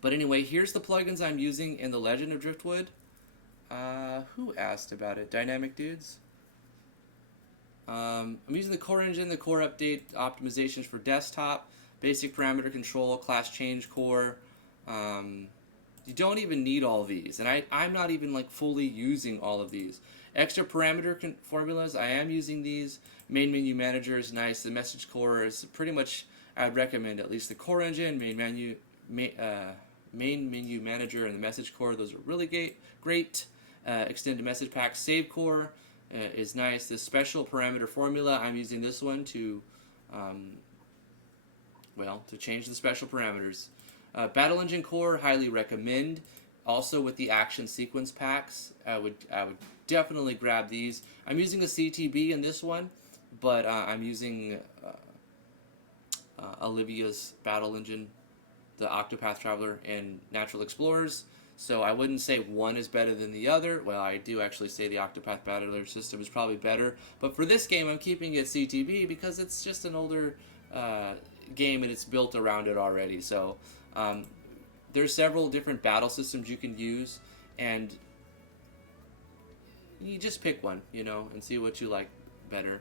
But anyway, here's the plugins I'm using in the Legend of Driftwood. Who asked about it? Dynamic Dudes? I'm using the core engine, the core update optimizations for desktop, basic parameter control, class change core. You don't even need all of these, and I'm not even like fully using all of these. Extra parameter formulas, I am using these. Main menu manager is nice. The message core is pretty much, I'd recommend at least the core engine, main menu manager, and the message core. Those are really great. Extended message pack save core is nice. The special parameter formula, I'm using this one to change the special parameters. Battle engine core, highly recommend. Also with the action sequence packs, I would definitely grab these. I'm using a CTB in this one, but I'm using Olivia's battle engine, the Octopath Traveler, and Natural Explorers. So I wouldn't say one is better than the other. Well, I do actually say the Octopath Battler system is probably better. But for this game, I'm keeping it CTB because it's just an older game and it's built around it already. So there's several different battle systems you can use, and you just pick one, and see what you like better.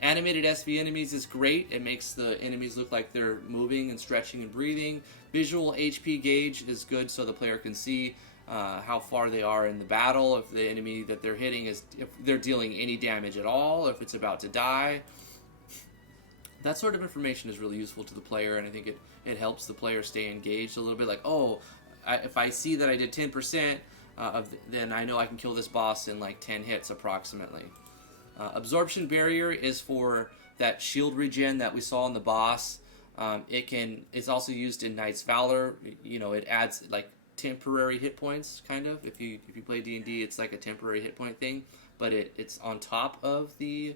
Animated SV enemies is great. It makes the enemies look like they're moving and stretching and breathing. Visual HP gauge is good so the player can see how far they are in the battle, if the enemy that they're hitting if they're dealing any damage at all, if it's about to die. That sort of information is really useful to the player, and I think it helps the player stay engaged a little bit. Like, if I see that I did 10%, then I know I can kill this boss in like 10 hits approximately. Absorption barrier is for that shield regen that we saw in the boss. It's also used in Knight's Valor. It adds like temporary hit points, kind of. If you play D&D, it's like a temporary hit point thing, but it's on top of the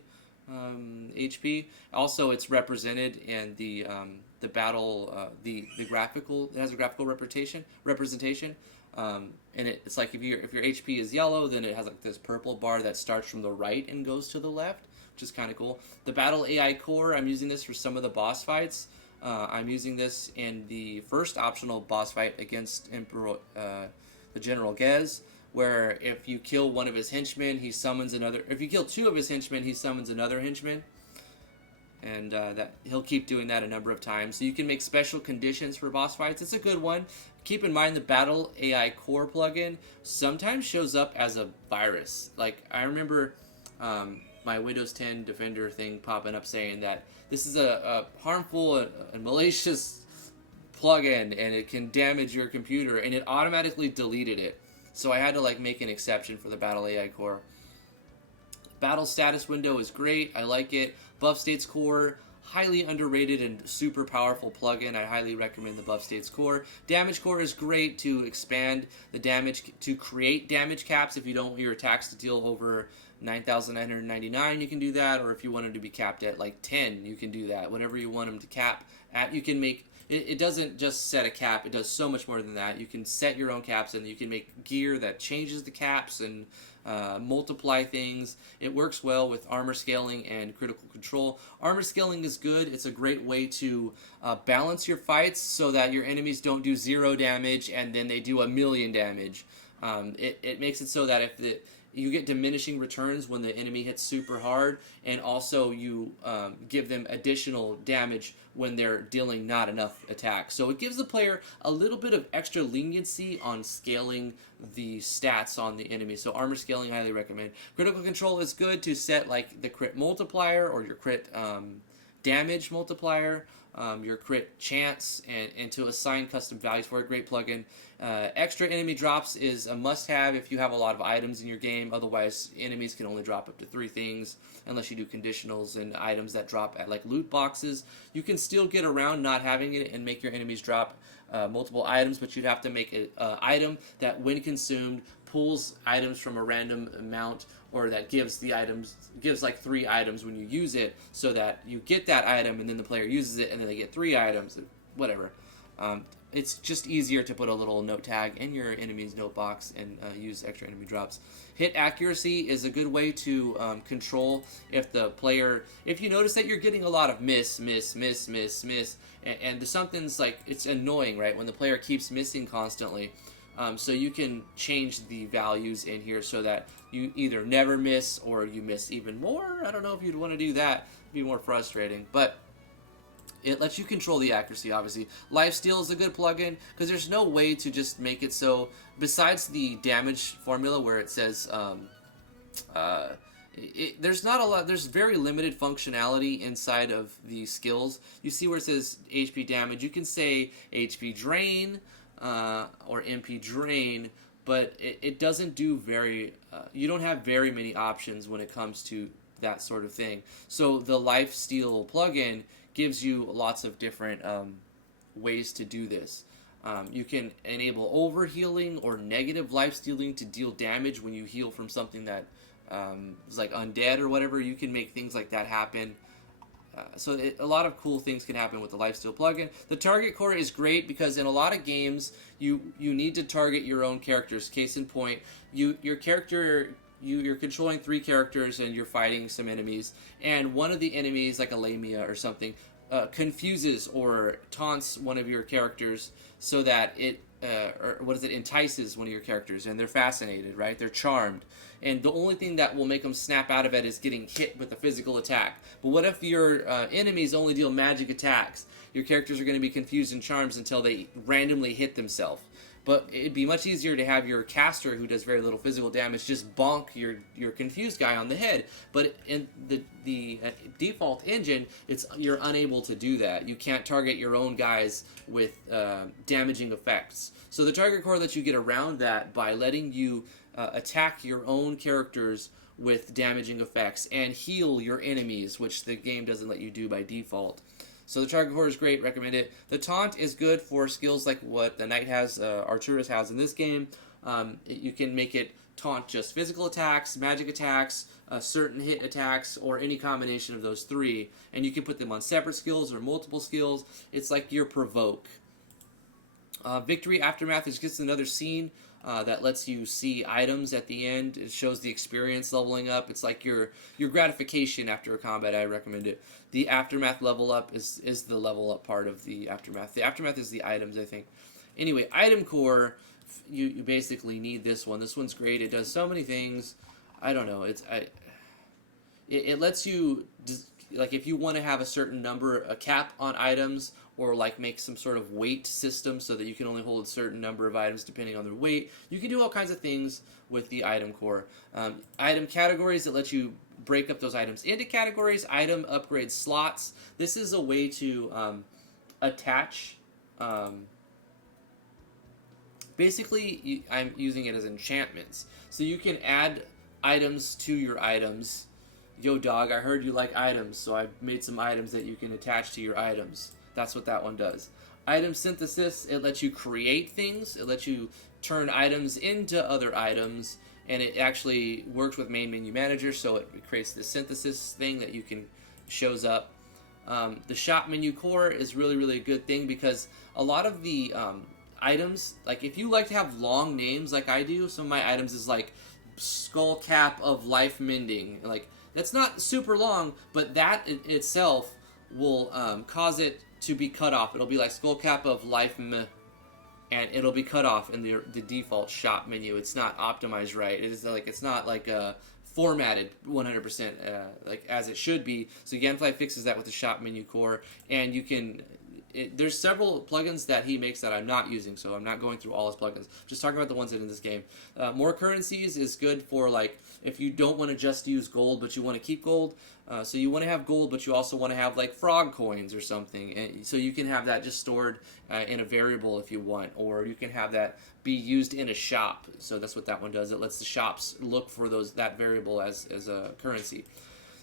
HP. Also, it's represented in the battle, the graphical. It has a graphical representation. And it's like if your HP is yellow, then it has like this purple bar that starts from the right and goes to the left, which is kind of cool. The Battle AI Core, I'm using this for some of the boss fights. I'm using this in the first optional boss fight against the General Gez, where if you kill one of his henchmen, he summons another. If you kill two of his henchmen, he summons another henchman. And that he'll keep doing that a number of times. So you can make special conditions for boss fights. It's a good one. Keep in mind the Battle AI Core plugin sometimes shows up as a virus. Like, I remember my Windows 10 Defender thing popping up saying that this is a harmful and malicious plugin and it can damage your computer, and it automatically deleted it. So I had to make an exception for the Battle AI Core. Battle status window is great. I like it. Buff States Core, highly underrated and super powerful plugin. I highly recommend the Buff States Core. Damage Core is great to expand the damage, to create damage caps. If you don't want your attacks to deal over 9,999, you can do that. Or if you want them to be capped at 10, you can do that. Whatever you want them to cap at, you can make it doesn't just set a cap. It does so much more than that. You can set your own caps, and you can make gear that changes the caps and multiply things. It works well with armor scaling and critical control. Armor scaling is good. It's a great way to balance your fights so that your enemies don't do 0 damage and then they do 1,000,000 damage. It makes it so that if you get diminishing returns when the enemy hits super hard, and also you give them additional damage when they're dealing not enough attack. So it gives the player a little bit of extra leniency on scaling the stats on the enemy. So armor scaling, highly recommend. Critical control is good to set like the crit multiplier or your crit damage multiplier, your crit chance, and to assign custom values for a great plugin. Extra enemy drops is a must-have if you have a lot of items in your game. Otherwise, enemies can only drop up to 3 things unless you do conditionals and items that drop at like loot boxes. You can still get around not having it and make your enemies drop multiple items, but you'd have to make an item that, when consumed, pulls items from a random amount, or that gives like 3 items when you use it, so that you get that item and then the player uses it and then they get 3 items, whatever. It's just easier to put a little note tag in your enemy's note box and use extra enemy drops. Hit accuracy is a good way to control if you notice that you're getting a lot of miss, and something's like, it's annoying, right, when the player keeps missing constantly. So you can change the values in here so that you either never miss or you miss even more. I don't know if you'd want to do that. It'd be more frustrating, but it lets you control the accuracy, obviously. Lifesteal is a good plugin because there's no way to just make it so, besides the damage formula where it says there's not a lot, there's very limited functionality inside of the skills. You see where it says HP damage, you can say HP drain or MP drain, but it doesn't do you don't have very many options when it comes to that sort of thing. So the Lifesteal plugin gives you lots of different ways to do this. You can enable overhealing or negative lifestealing to deal damage when you heal from something that is like undead or whatever. You can make things like that happen. So a lot of cool things can happen with the Lifesteal plugin. The target core is great because in a lot of games you need to target your own characters. Case in point, you're controlling 3 characters and you're fighting some enemies, and one of the enemies, like a Lamia or something, confuses or taunts one of your characters so that it entices one of your characters, and they're fascinated, right? They're charmed. And the only thing that will make them snap out of it is getting hit with a physical attack. But what if your enemies only deal magic attacks? Your characters are going to be confused and charmed until they randomly hit themselves. But it'd be much easier to have your caster, who does very little physical damage, just bonk your confused guy on the head. But in the default engine, you're unable to do that. You can't target your own guys with damaging effects. So the target core lets you get around that by letting you attack your own characters with damaging effects and heal your enemies, which the game doesn't let you do by default. So the target core is great, recommend it. The taunt is good for skills like what the knight has, Arturis has in this game. You can make it taunt just physical attacks, magic attacks, certain hit attacks, or any combination of those 3. And you can put them on separate skills or multiple skills. It's like your provoke. Victory Aftermath is just another scene that lets you see items at the end. It shows the experience leveling up. It's like your gratification after a combat. I recommend it. The Aftermath level up is the level up part of the Aftermath. The Aftermath is the items, I think. Anyway, item core, you basically need this one. This one's great. It does so many things. I don't know. It lets you, like, if you want to have a certain number, a cap on items, or like make some sort of weight system so that you can only hold a certain number of items depending on their weight. You can do all kinds of things with the item core. Item categories that let you break up those items into categories. Item upgrade slots. This is a way to attach. Basically, I'm using it as enchantments. So you can add items to your items. Yo, dog, I heard you like items, so I made some items that you can attach to your items. That's what that one does. Item synthesis, it lets you create things. It lets you turn items into other items, and it actually works with main menu manager, so it creates the synthesis thing that shows up. The shop menu core is really, really a good thing because a lot of the items, like if you like to have long names like I do, some of my items is like skull cap of life mending. Like that's not super long, but that itself will cause it to be cut off. It'll be like skull cap of life and it'll be cut off in the default shop menu. It's not optimized right. It is like it's not like formatted 100% like as it should be. So Yanfly fixes that with the shop menu core, and you can. There's several plugins that he makes that I'm not using, so I'm not going through all his plugins. Just talking about the ones that are in this game. More currencies is good for like if you don't want to just use gold, but you want to keep gold. So you want to have gold, but you also want to have like frog coins or something. And so you can have that just stored in a variable if you want, or you can have that be used in a shop. So that's what that one does. It lets the shops look for that variable as a currency.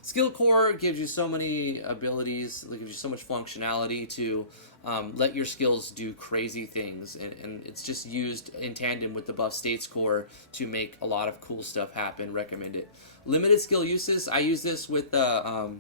Skill core gives you so many abilities, it gives you so much functionality to let your skills do crazy things, and it's just used in tandem with the buff states core to make a lot of cool stuff happen. Recommend it. Limited skill uses, I use this with am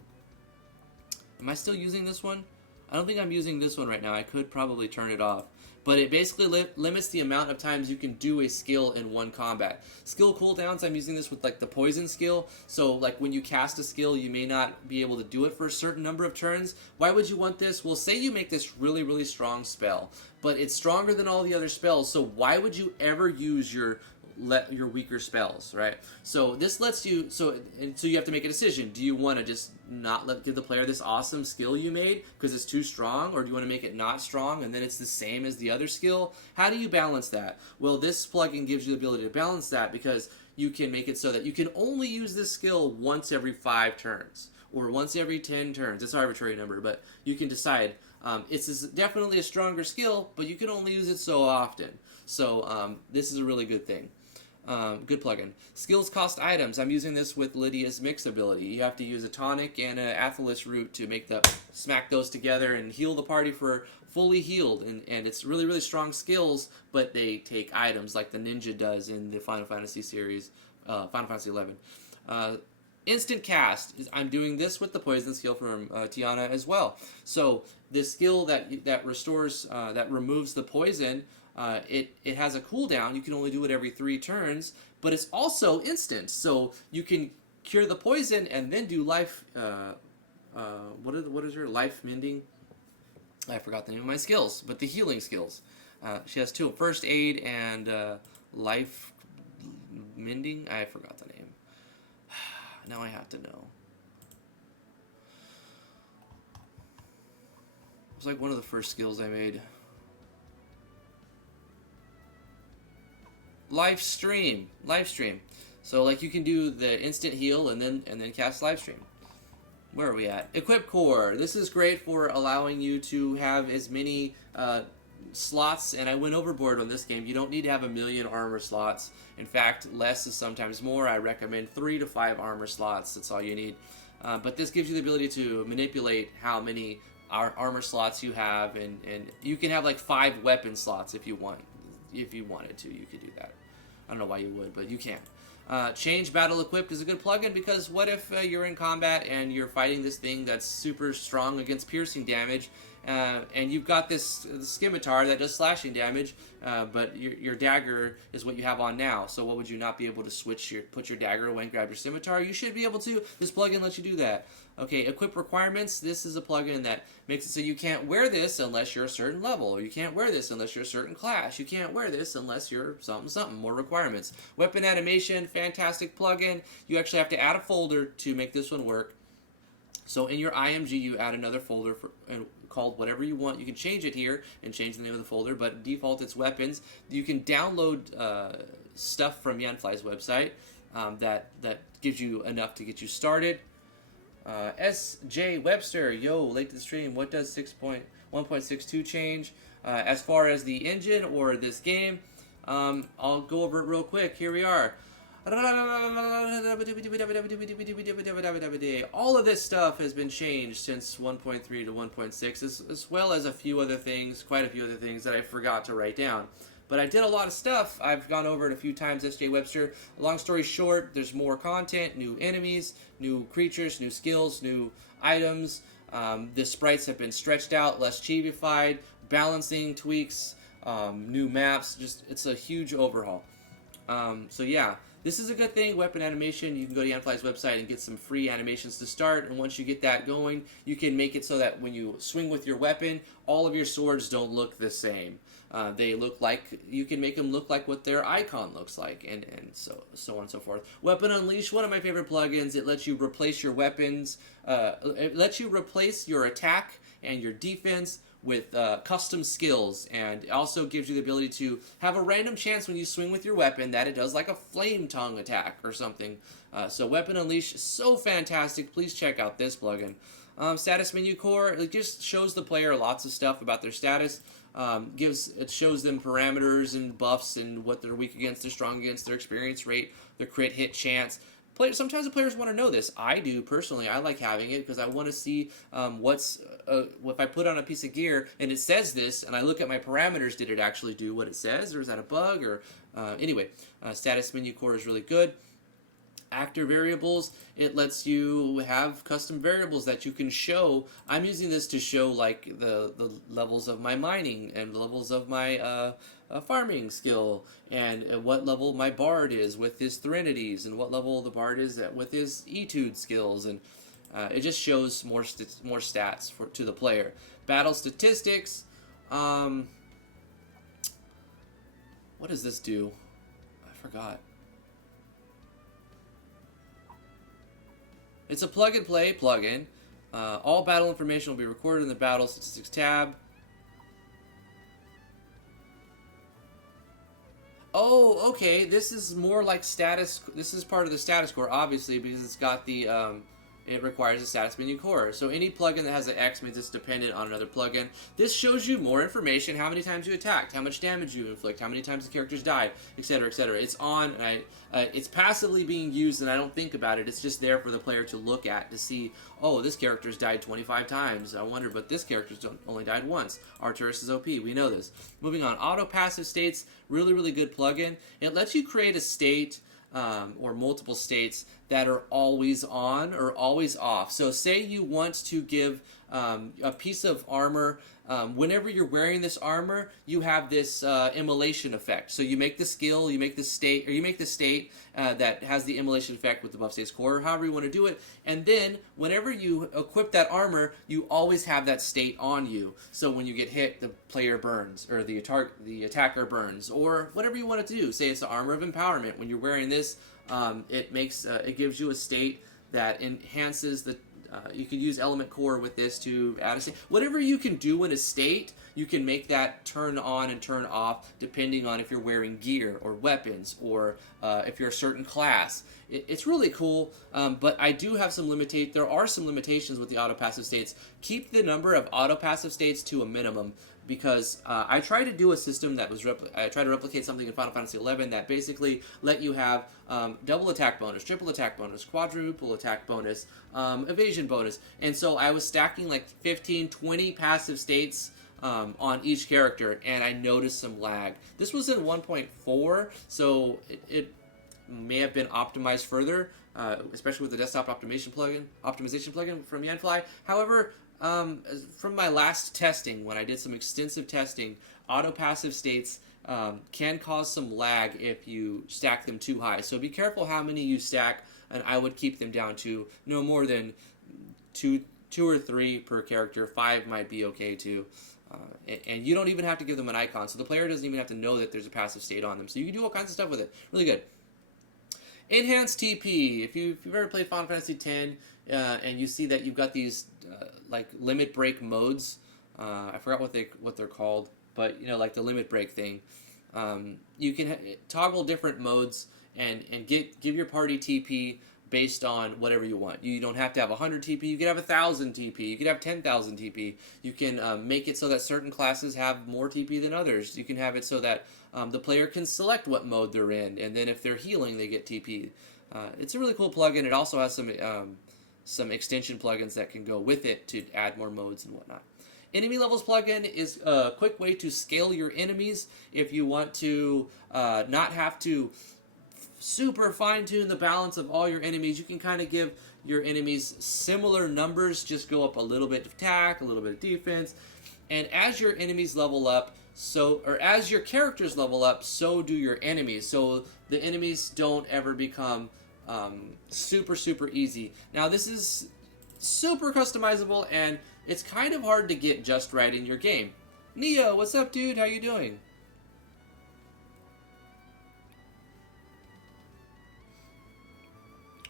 I still using this one? I don't think I'm using this one right now. I could probably turn it off. But it basically limits the amount of times you can do a skill in one combat. Skill cooldowns, I'm using this with like the poison skill. So like when you cast a skill, you may not be able to do it for a certain number of turns. Why would you want this? Well, say you make this really, really strong spell, but it's stronger than all the other spells. So why would you ever use your weaker spells, right? So this lets you, so you have to make a decision. Do you want to just not give the player this awesome skill you made because it's too strong, or do you want to make it not strong and then it's the same as the other skill? How do you balance that? Well, this plugin gives you the ability to balance that because you can make it so that you can only use this skill once every 5 turns or once every 10 turns. It's an arbitrary number, but you can decide. It's definitely a stronger skill, but you can only use it so often. So this is a really good thing. Good plugin. Skills cost items. I'm using this with Lydia's mix ability. You have to use a tonic and an Athelis root to smack those together and heal the party for fully healed. And it's really, really strong skills, but they take items like the ninja does in the Final Fantasy series, Final Fantasy 11. Instant cast. I'm doing this with the poison skill from Tiana as well. So this skill that restores, that removes the poison, it has a cooldown. You can only do it every 3 turns, but it's also instant. So you can cure the poison and then do life. What is her life mending? I forgot the name of my skills, but the healing skills. She has 2: first aid and life mending. I forgot the name. Now I have to know. It was like one of the first skills I made. Live stream. So like you can do the instant heal and then cast live stream. Where are we at? Equip core. This is great for allowing you to have as many slots, and I went overboard on this game. You don't need to have 1 million armor slots. In fact, less is sometimes more. I recommend 3 to 5 armor slots. That's all you need. But this gives you the ability to manipulate how many armor slots you have, and you can have like 5 weapon slots if you want. If you wanted to, you could do that. I don't know why you would, but you can. Change battle equipped is a good plugin because what if you're in combat and you're fighting this thing that's super strong against piercing damage, and you've got this scimitar that does slashing damage, but your dagger is what you have on now. So what would you not be able to put your dagger away and grab your scimitar? You should be able to. This plugin lets you do that. Okay, equip requirements. This is a plugin that makes it so you can't wear this unless you're a certain level, or you can't wear this unless you're a certain class. You can't wear this unless you're something. More requirements. Weapon animation, fantastic plugin. You actually have to add a folder to make this one work. So in your IMG, you add another folder called whatever you want. You can change it here and change the name of the folder, but default it's weapons. You can download stuff from Yanfly's website that gives you enough to get you started. SJ Webster, yo, late to the stream. What does 1.62 change? As far as the engine or this game, I'll go over it real quick. Here we are. All of this stuff has been changed since 1.3 to 1.6, as well as a few other things, quite a few other things that I forgot to write down. But I did a lot of stuff. I've gone over it a few times, SJ Webster. Long story short, there's more content, new enemies, new creatures, new skills, new items. The sprites have been stretched out, less chibified, balancing tweaks, new maps. Just it's a huge overhaul. So yeah, this is a good thing. Weapon animation. You can go to Yanfly's website and get some free animations to start. And once you get that going, you can make it so that when you swing with your weapon, all of your swords don't look the same. They look like, you can make them look like what their icon looks like, and so on and so forth. Weapon Unleash, one of my favorite plugins. It lets you replace your weapons. It lets you replace your attack and your defense with custom skills, and it also gives you the ability to have a random chance when you swing with your weapon that it does like a flame tongue attack or something. So Weapon Unleash, so fantastic. Please check out this plugin. Status Menu Core, it just shows the player lots of stuff about their status. It shows them parameters and buffs and what they're weak against, they're strong against, their experience rate, their crit hit chance. Sometimes the players want to know this. I do personally. I like having it because I want to see if I put on a piece of gear and it says this, and I look at my parameters. Did it actually do what it says, or is that a bug? Or anyway, Status Menu Core is really good. Actor variables, it lets you have custom variables that you can show. I'm using this to show like the levels of my mining and levels of my farming skill, and what level my bard is with his Threnities, and what level the bard is at with his etude skills, and it just shows more stats to the player. Battle statistics, what does this do? I forgot. It's a plug-and-play plugin. All battle information will be recorded in the Battle Statistics tab. Oh, okay. This is more like status. This is part of the status core, obviously, because it's got the. It requires a status menu core. So any plugin that has an X means it's dependent on another plugin. This shows you more information: how many times you attacked, how much damage you inflict, how many times the characters died, etc., etc. It's on. It's passively being used, and I don't think about it. It's just there for the player to look at to see. Oh, this character's died 25 times. I wonder, but this character's only died once. Arturus is OP. We know this. Moving on, auto passive states. Really, really good plugin. It lets you create a state. Or multiple states that are always on or always off. So say you want to give a piece of armor, whenever you're wearing this armor, you have this immolation effect. So you make the skill, you make the state, or you make the state that has the immolation effect with the buff states core, however you want to do it, and then whenever you equip that armor, you always have that state on you. So when you get hit, the player burns, or the attacker burns, or whatever you want to do. Say it's the armor of empowerment. When you're wearing this, it gives you a state that enhances the. You can use element core with this to add a state. Whatever you can do in a state, you can make that turn on and turn off depending on if you're wearing gear or weapons, or if you're a certain class. It's really cool, but I do have some there are some limitations with the auto passive states. Keep the number of auto passive states to a minimum, because I tried to do a system that was I tried to replicate something in Final Fantasy XI that basically let you have double attack bonus, triple attack bonus, quadruple attack bonus, evasion bonus, and so I was stacking like 15, 20 passive states on each character, and I noticed some lag. This was in 1.4, so it may have been optimized further, especially with the desktop optimization plugin from Yanfly. However, from my last testing, when I did some extensive testing, auto passive states can cause some lag if you stack them too high. So be careful how many you stack, and I would keep them down to no more than two or three per character. 5 might be okay too. And you don't even have to give them an icon, so the player doesn't even have to know that there's a passive state on them. So you can do all kinds of stuff with it. Really good. Enhanced TP. If you've ever played Final Fantasy X, and you see that you've got these like limit break modes, I forgot what they're called, but you know, like the limit break thing. You can toggle different modes and give your party TP based on whatever you want. You don't have to have 100 TP. You could have 1,000 TP. You could have 10,000 TP. You can make it so that certain classes have more TP than others. You can have it so that the player can select what mode they're in, and then if they're healing, they get TP. It's a really cool plugin. It also has some extension plugins that can go with it to add more modes and whatnot. Enemy Levels plugin is a quick way to scale your enemies if you want to not have to super fine-tune the balance of all your enemies. You can kind of give your enemies similar numbers, just go up a little bit of attack, a little bit of defense, and as your enemies level up, as your characters level up, so do your enemies. So the enemies don't ever become super easy. Now this is super customizable, and it's kind of hard to get just right in your game. Neo, what's up, dude? How you doing?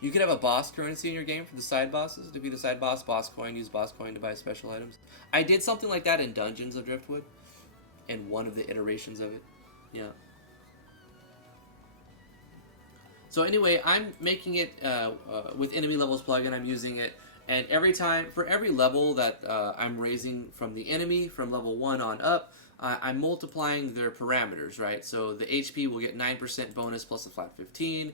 You could have a boss currency in your game for the side bosses. Defeat the side boss, boss coin, use boss coin to buy special items. I did something like that in Dungeons of Driftwood, in one of the iterations of it. Yeah. So anyway, I'm making it with enemy levels plugin. I'm using it, and for every level that I'm raising from the enemy, from level 1 on up, I'm multiplying their parameters, right? So the HP will get 9% bonus plus a flat 15.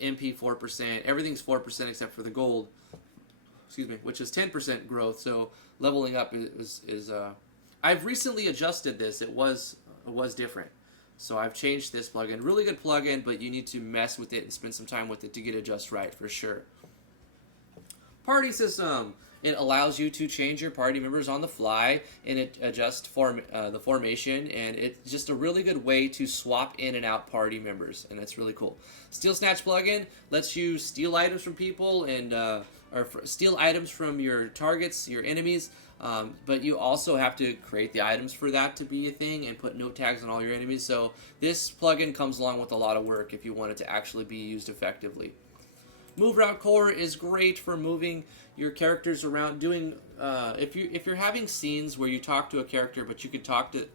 MP 4%, everything's 4% except for the gold, excuse me, which is 10% growth. So leveling up is I've recently adjusted this. It was different, so I've changed this plugin. Really good plugin, but you need to mess with it and spend some time with it to get it just right for sure. Party system. It allows you to change your party members on the fly, and it adjusts the formation, and it's just a really good way to swap in and out party members, and that's really cool. Steal Snatch plugin lets you steal items from people and steal items from your targets, your enemies, but you also have to create the items for that to be a thing and put note tags on all your enemies. So this plugin comes along with a lot of work if you want it to actually be used effectively. Move Route Core is great for moving your characters around. Doing if you're having scenes where you talk to a character, but you can talk to.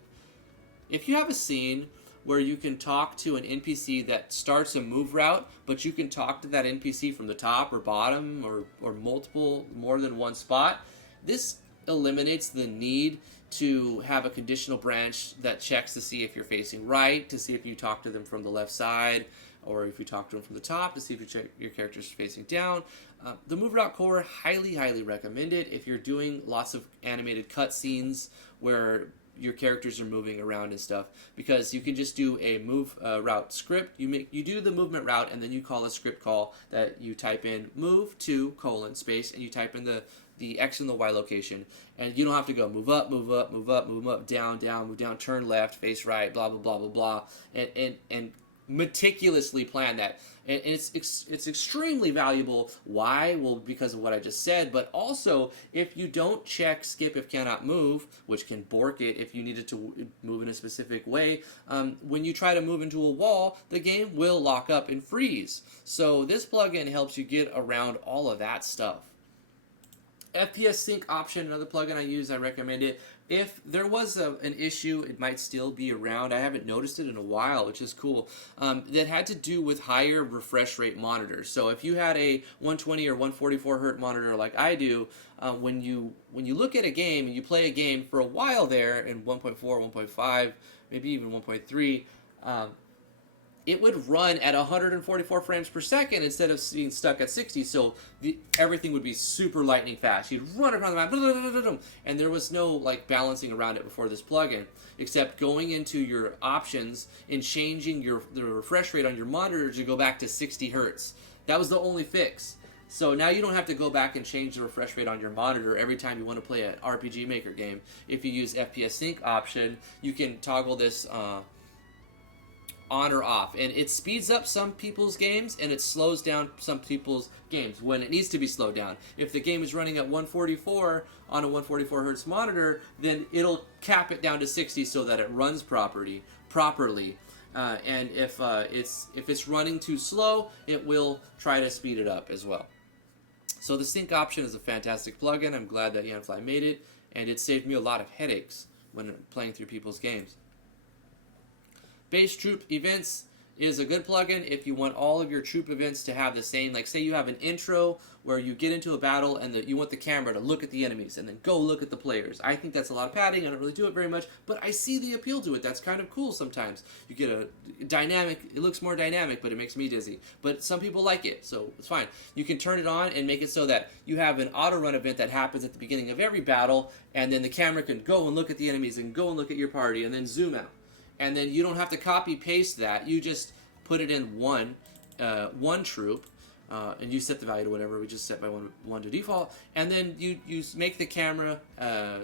If you have a scene where you can talk to an NPC that starts a move route, but you can talk to that NPC from the top or bottom or more than one spot, this eliminates the need to have a conditional branch that checks to see if you're facing right, to see if you talk to them from the left side, or if you talk to them from the top to see if your character's facing down. The Move Route Core, highly recommended if you're doing lots of animated cutscenes where your characters are moving around and stuff, because you can just do a move route script. You do the movement route, and then you call a script call that you type in move to : space, and you type in the X and the Y location, and you don't have to go move up, move up, move up, move up, down, move down, turn left, face right, blah blah blah blah blah, and meticulously plan that. And it's extremely valuable. Why? Well, because of what I just said, but also if you don't check skip if cannot move, which can bork it if you needed to move in a specific way, when you try to move into a wall, the game will lock up and freeze. So this plugin helps you get around all of that stuff. FPS sync option, another plugin I use, I recommend it. If there was an issue, it might still be around. I haven't noticed it in a while, which is cool. That had to do with higher refresh rate monitors. So if you had a 120 or 144 hertz monitor like I do, when you look at a game and you play a game for a while there in 1.4, 1.5, maybe even 1.3, it would run at 144 frames per second instead of being stuck at 60, so everything would be super lightning fast. You'd run around the map, and there was no balancing around it before this plugin, except going into your options and changing the refresh rate on your monitor to go back to 60 hertz. That was the only fix. So now you don't have to go back and change the refresh rate on your monitor every time you want to play an RPG Maker game. If you use FPS sync option, you can toggle this on or off, and it speeds up some people's games and it slows down some people's games when it needs to be slowed down. If the game is running at 144 on a 144 hertz monitor, then it'll cap it down to 60 so that it runs properly. And if it's running too slow, it will try to speed it up as well. So the sync option is a fantastic plugin. I'm glad that Yanfly made it, and it saved me a lot of headaches when playing through people's games. Base troop events is a good plugin if you want all of your troop events to have the same, like say you have an intro where you get into a battle and you want the camera to look at the enemies and then go look at the players. I think that's a lot of padding. I don't really do it very much, but I see the appeal to it. That's kind of cool sometimes. You get a dynamic, it looks more dynamic, but it makes me dizzy. But some people like it, so it's fine. You can turn it on and make it so that you have an auto run event that happens at the beginning of every battle, and then the camera can go and look at the enemies and go and look at your party and then zoom out. And then you don't have to copy paste that. You just put it in one troop, and you set the value to whatever. We just set by one to default, and then you make the camera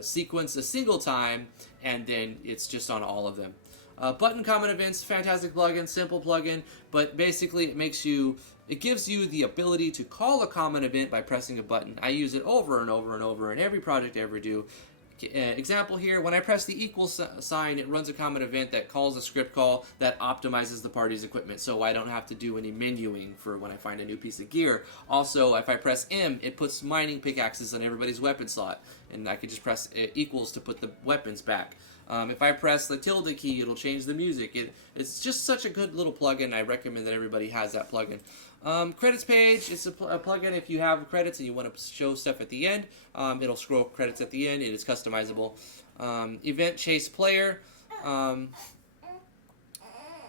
sequence a single time, and then it's just on all of them. Button common events, fantastic plugin, simple plugin, but basically it gives you the ability to call a common event by pressing a button. I use it over and over and over in every project I ever do. Example here, when I press the equal sign, it runs a common event that calls a script call that optimizes the party's equipment, so I don't have to do any menuing for when I find a new piece of gear. Also, if I press M, it puts mining pickaxes on everybody's weapon slot, and I could just press equals to put the weapons back. If I press the tilde key, it'll change the music. It's just such a good little plugin. I recommend that everybody has that plugin. Credits page, it's a plugin if you have credits and you want to show stuff at the end. It'll scroll credits at the end. It is customizable. Event chase player.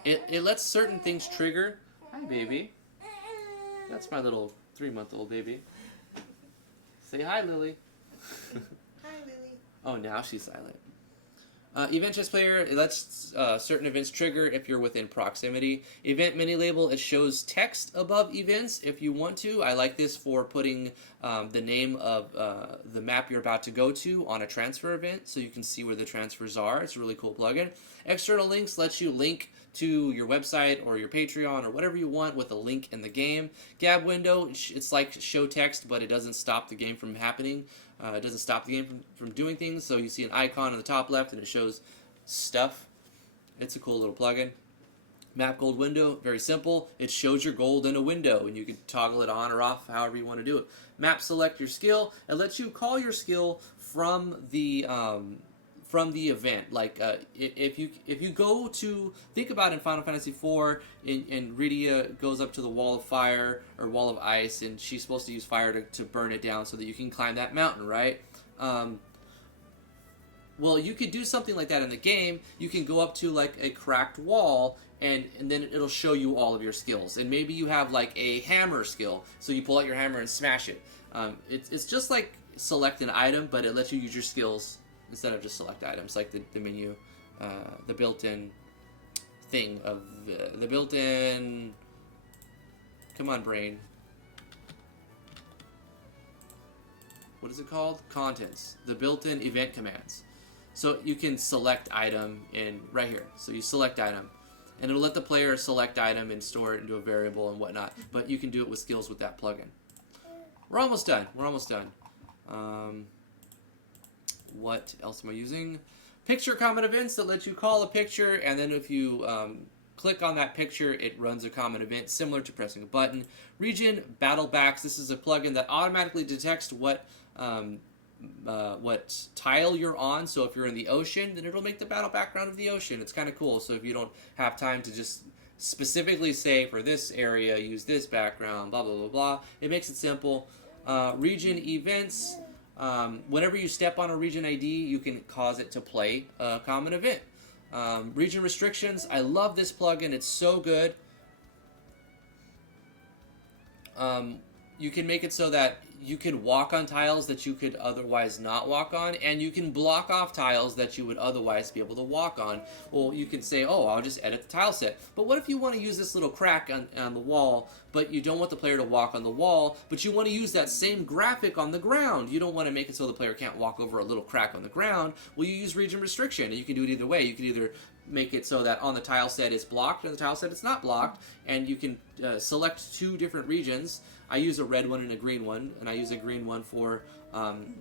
It lets certain things trigger. Hi, baby. That's my little 3-month-old baby. Say hi, Lily. Hi, Lily. Oh, now she's silent. Event chess player, it lets certain events trigger if you're within proximity. Event mini label, it shows text above events if you want to. I like this for putting the name of the map you're about to go to on a transfer event so you can see where the transfers are. It's a really cool plugin. External links lets you link to your website or your Patreon or whatever you want with a link in the game. Gab window, it's like show text, but it doesn't stop the game from happening. It doesn't stop the game from doing things, so you see an icon on the top left and it shows stuff. It's a cool little plugin. Map gold window, very simple. It shows your gold in a window, and you can toggle it on or off however you want to do it. Map select your skill. It lets you call your skill from the event. Like if you go to, think about in Final Fantasy IV, and Rydia goes up to the wall of fire or wall of ice, and she's supposed to use fire to burn it down so that you can climb that mountain, right? Well, you could do something like that in the game. You can go up to like a cracked wall, and then it'll show you all of your skills. And maybe you have like a hammer skill, so you pull out your hammer and smash it. It's just like select an item, but it lets you use your skills instead of just select items, like the menu, the built-in thing of the built-in. Come on, brain. What is it called? Contents. The built-in event commands. So you can select item in right here. So you select item, and it'll let the player select item and store it into a variable and whatnot. But you can do it with skills with that plugin. We're almost done. We're almost done. What else am I using? Picture common events that let you call a picture, and then if you click on that picture, it runs a common event similar to pressing a button. Region battle backs. This is a plugin that automatically detects what tile you're on. So if you're in the ocean, then it'll make the battle background of the ocean. It's kind of cool. So if you don't have time to just specifically say for this area use this background, blah blah blah blah, it makes it simple. Region events. Whenever you step on a region ID, you can cause it to play a common event. Region restrictions. I love this plugin. It's so good. You can make it so that you can walk on tiles that you could otherwise not walk on, and you can block off tiles that you would otherwise be able to walk on. Well, you can say, oh, I'll just edit the tile set. But what if you want to use this little crack on the wall, but you don't want the player to walk on the wall, but you want to use that same graphic on the ground? You don't want to make it so the player can't walk over a little crack on the ground. Well, you use region restriction, and you can do it either way. You can either make it so that on the tile set it's blocked, and the tile set it's not blocked, and you can select two different regions. I use a red one and a green one, and I use a green one for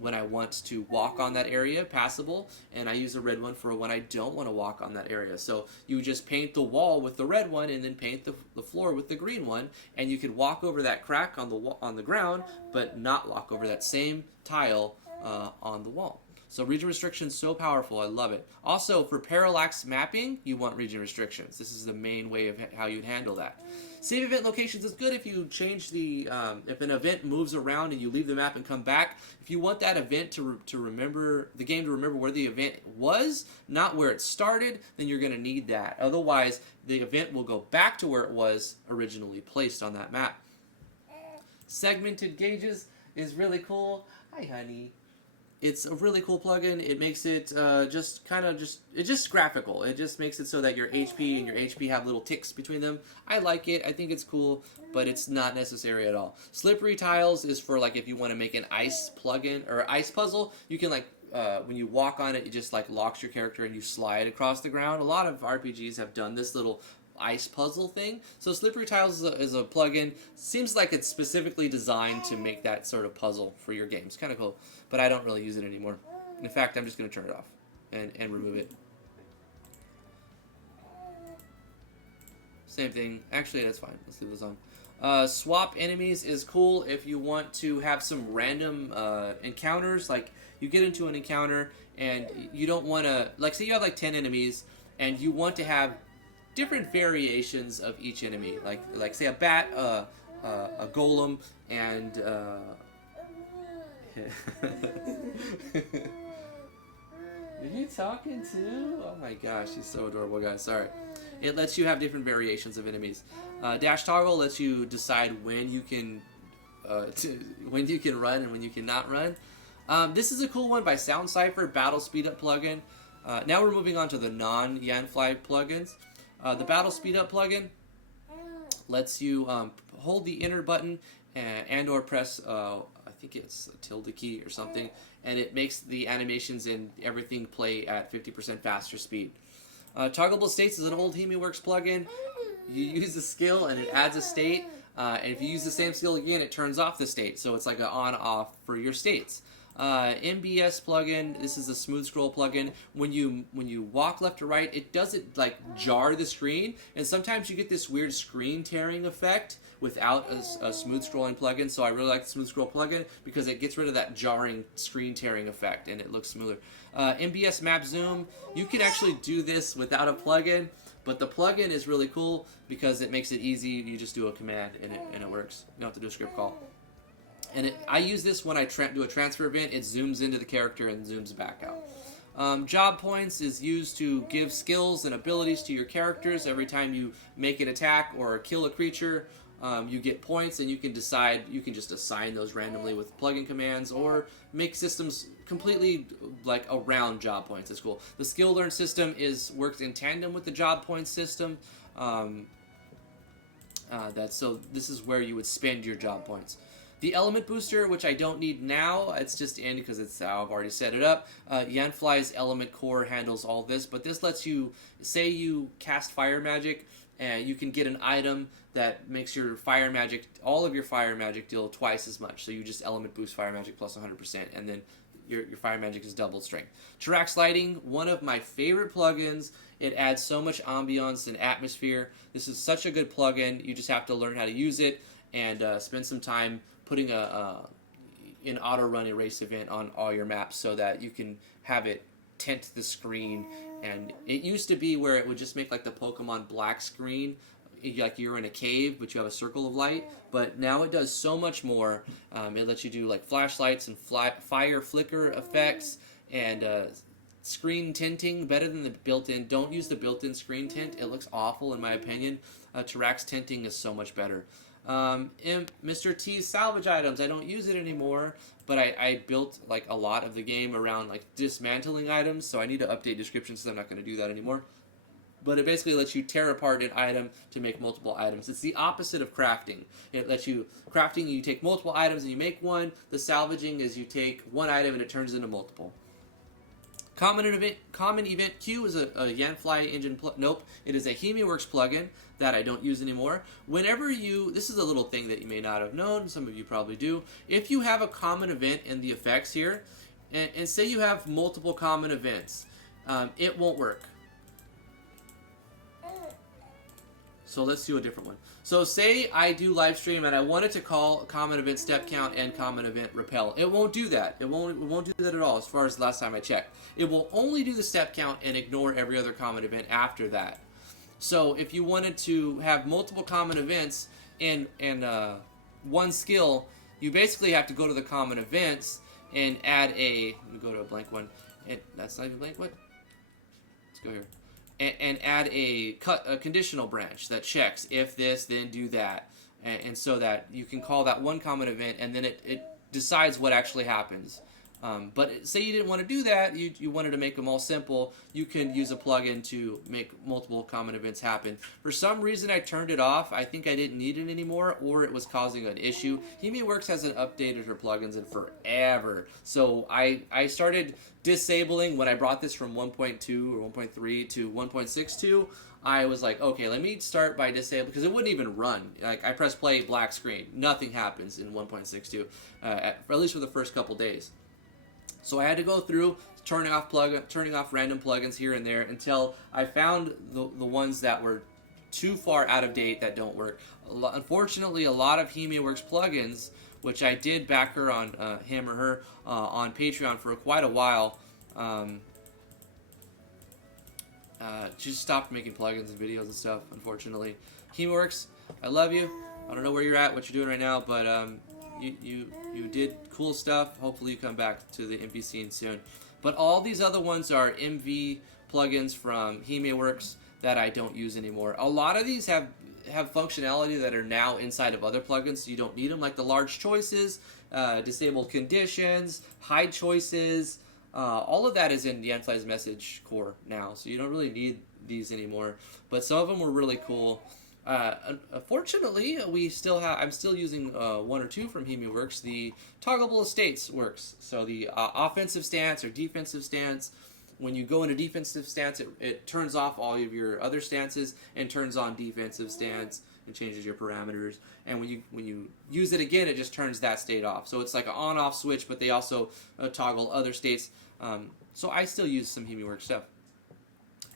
when I want to walk on that area, passable, and I use a red one for when I don't want to walk on that area. So you just paint the wall with the red one and then paint the floor with the green one, and you could walk over that crack on the ground, but not walk over that same tile on the wall. So region restrictions, so powerful. I love it. Also, for parallax mapping, you want region restrictions. This is the main way of how you'd handle that. Save event locations is good if you change the, if an event moves around and you leave the map and come back. If you want that event to remember, the game to remember where the event was, not where it started, then you're going to need that. Otherwise, the event will go back to where it was originally placed on that map. Segmented gauges is really cool. Hi, honey. It's a really cool plugin. It makes it just graphical. It just makes it so that your HP and your HP have little ticks between them. I like it. I think it's cool, but it's not necessary at all. Slippery Tiles is for like if you want to make an ice plugin or ice puzzle. You can like when you walk on it, it just like locks your character and you slide across the ground. A lot of RPGs have done this little ice puzzle thing. So Slippery Tiles is a plugin. Seems like it's specifically designed to make that sort of puzzle for your games. Kind of cool, but I don't really use it anymore. In fact, I'm just going to turn it off and remove it. Same thing. Actually, that's fine. Let's leave this on. Swap enemies is cool if you want to have some random encounters. Like you get into an encounter and you don't want to, like say you have like 10 enemies and you want to have different variations of each enemy, like say a bat, a golem, and Are you talking too? Oh my gosh, he's so adorable, guys. Sorry. It lets you have different variations of enemies. Dash toggle lets you decide when you can run and when you cannot run. This is a cool one by Sound Cipher, Battle Speed Up plugin. Now we're moving on to the non-Yanfly plugins. The Battle Speed Up plugin lets you hold the enter button and or press, I think it's a tilde key or something, and it makes the animations and everything play at 50% faster speed. Toggleable States is an old HemiWorks plugin. You use the skill and it adds a state, and if you use the same skill again, it turns off the state, so it's like an on-off for your states. MBS plugin, this is a smooth scroll plugin. When you walk left to right, it doesn't like jar the screen, and sometimes you get this weird screen tearing effect without a smooth scrolling plugin. So I really like the smooth scroll plugin because it gets rid of that jarring screen tearing effect and it looks smoother. MBS map zoom, you can actually do this without a plugin, but the plugin is really cool because it makes it easy. You just do a command and it works. You don't have to do a script call. And I use this when I do a transfer event. It zooms into the character and zooms back out. Job points is used to give skills and abilities to your characters. Every time you make an attack or kill a creature, you get points, and you can decide, you can just assign those randomly with plugin commands or make systems completely like around job points. It's cool. The skill learn system works in tandem with the job points system. So this is where you would spend your job points. The element booster, which I don't need now, it's just in because it's how I've already set it up. Yanfly's element core handles all this, but this lets you, say you cast fire magic, and you can get an item that makes your fire magic, all of your fire magic deal twice as much. So you just element boost fire magic plus 100%, and then your fire magic is double strength. Chirac Lighting, one of my favorite plugins. It adds so much ambiance and atmosphere. This is such a good plugin. You just have to learn how to use it and spend some time putting an auto run erase event on all your maps so that you can have it tint the screen. And it used to be where it would just make like the Pokemon black screen, like you're in a cave but you have a circle of light, but now it does so much more. It lets you do like flashlights and fire flicker effects and screen tinting better than the built-in. Don't use the built-in screen tint. It looks awful in my opinion. Chirac's tinting is so much better. Mr. T's salvage items, I don't use it anymore, but I built like a lot of the game around like dismantling items, so I need to update descriptions, so I'm not going to do that anymore. But it basically lets you tear apart an item to make multiple items. It's the opposite of crafting. It lets you, crafting, you take multiple items and you make one. The salvaging is you take one item and it turns into multiple. Common Event Queue is a Yanfly engine nope, it is a HemiWorks plugin that I don't use anymore. Whenever this is a little thing that you may not have known, some of you probably do. If you have a common event in the effects here, and say you have multiple common events, it won't work. So let's do a different one. So say I do live stream and I wanted to call common event step count and common event repel. It won't do that. It won't do that at all as far as the last time I checked. It will only do the step count and ignore every other common event after that. So if you wanted to have multiple common events and one skill, you basically have to go to the common events and add let me go to a blank one. And that's not even blank, what? Let's go here. And add a conditional branch that checks if this, then do that. And so that you can call that one common event, and then it decides what actually happens. But say you didn't want to do that, you wanted to make them all simple, you can use a plugin to make multiple common events happen. For some reason I turned it off. I think I didn't need it anymore, or it was causing an issue. HemiWorks hasn't updated her plugins in forever. So I started disabling when I brought this from 1.2 or 1.3 to 1.62. I was like, okay, let me start by disabling, because it wouldn't even run. Like, I press play, black screen. Nothing happens in 1.62, at least for the first couple days. So I had to go through turning off random plugins here and there until I found the ones that were too far out of date that don't work. Unfortunately, a lot of HemiWorks plugins, which I did back her on him or her on Patreon for quite a while, just stopped making plugins and videos and stuff, unfortunately. HemiWorks, I love you. I don't know where you're at, what you're doing right now, but you did cool stuff. Hopefully you come back to the MV scene soon. But all these other ones are MV plugins from HemiWorks that I don't use anymore. A lot of these have functionality that are now inside of other plugins, so you don't need them, like the large choices, disabled conditions, hide choices. All of that is in the Unflies message core now, so you don't really need these anymore. But some of them were really cool. Unfortunately, I'm still using one or two from HemiWorks. The toggleable estates works. So the offensive stance or defensive stance. When you go into defensive stance, it turns off all of your other stances and turns on defensive stance and changes your parameters. And when you use it again, it just turns that state off. So it's like an on-off switch, but they also toggle other states. So I still use some HemiWorks stuff.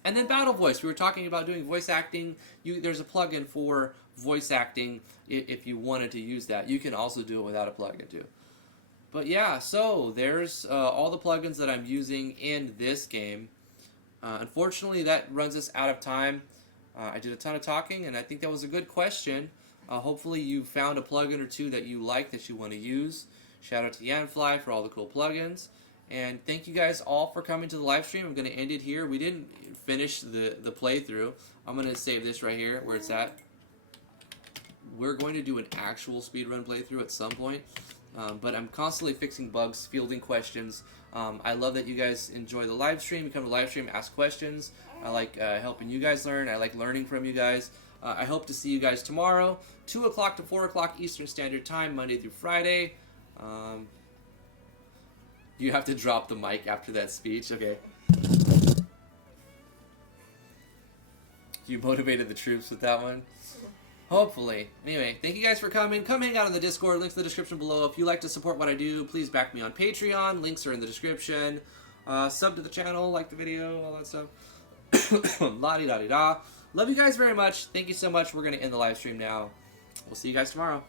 And then Battle Voice. We were talking about doing voice acting. There's a plugin for voice acting if you wanted to use that. You can also do it without a plugin too. But yeah, so there's all the plugins that I'm using in this game. Unfortunately, that runs us out of time. I did a ton of talking, and I think that was a good question. Hopefully you found a plugin or two that you like that you want to use. Shout out to Yanfly for all the cool plugins. And thank you guys all for coming to the live stream. I'm going to end it here. We didn't finish the playthrough. I'm going to save this right here where it's at. We're going to do an actual speedrun playthrough at some point. But I'm constantly fixing bugs, fielding questions. I love that you guys enjoy the live stream. You come to the live stream, ask questions. I like helping you guys learn. I like learning from you guys. I hope to see you guys tomorrow, 2 o'clock to 4 o'clock Eastern Standard Time, Monday through Friday. You have to drop the mic after that speech. Okay. You motivated the troops with that one? Hopefully. Anyway, thank you guys for coming. Come hang out in the Discord. Links in the description below. If you like to support what I do, please back me on Patreon. Links are in the description. Sub to the channel, like the video, all that stuff. La-di-da-di-da. Love you guys very much. Thank you so much. We're going to end the live stream now. We'll see you guys tomorrow.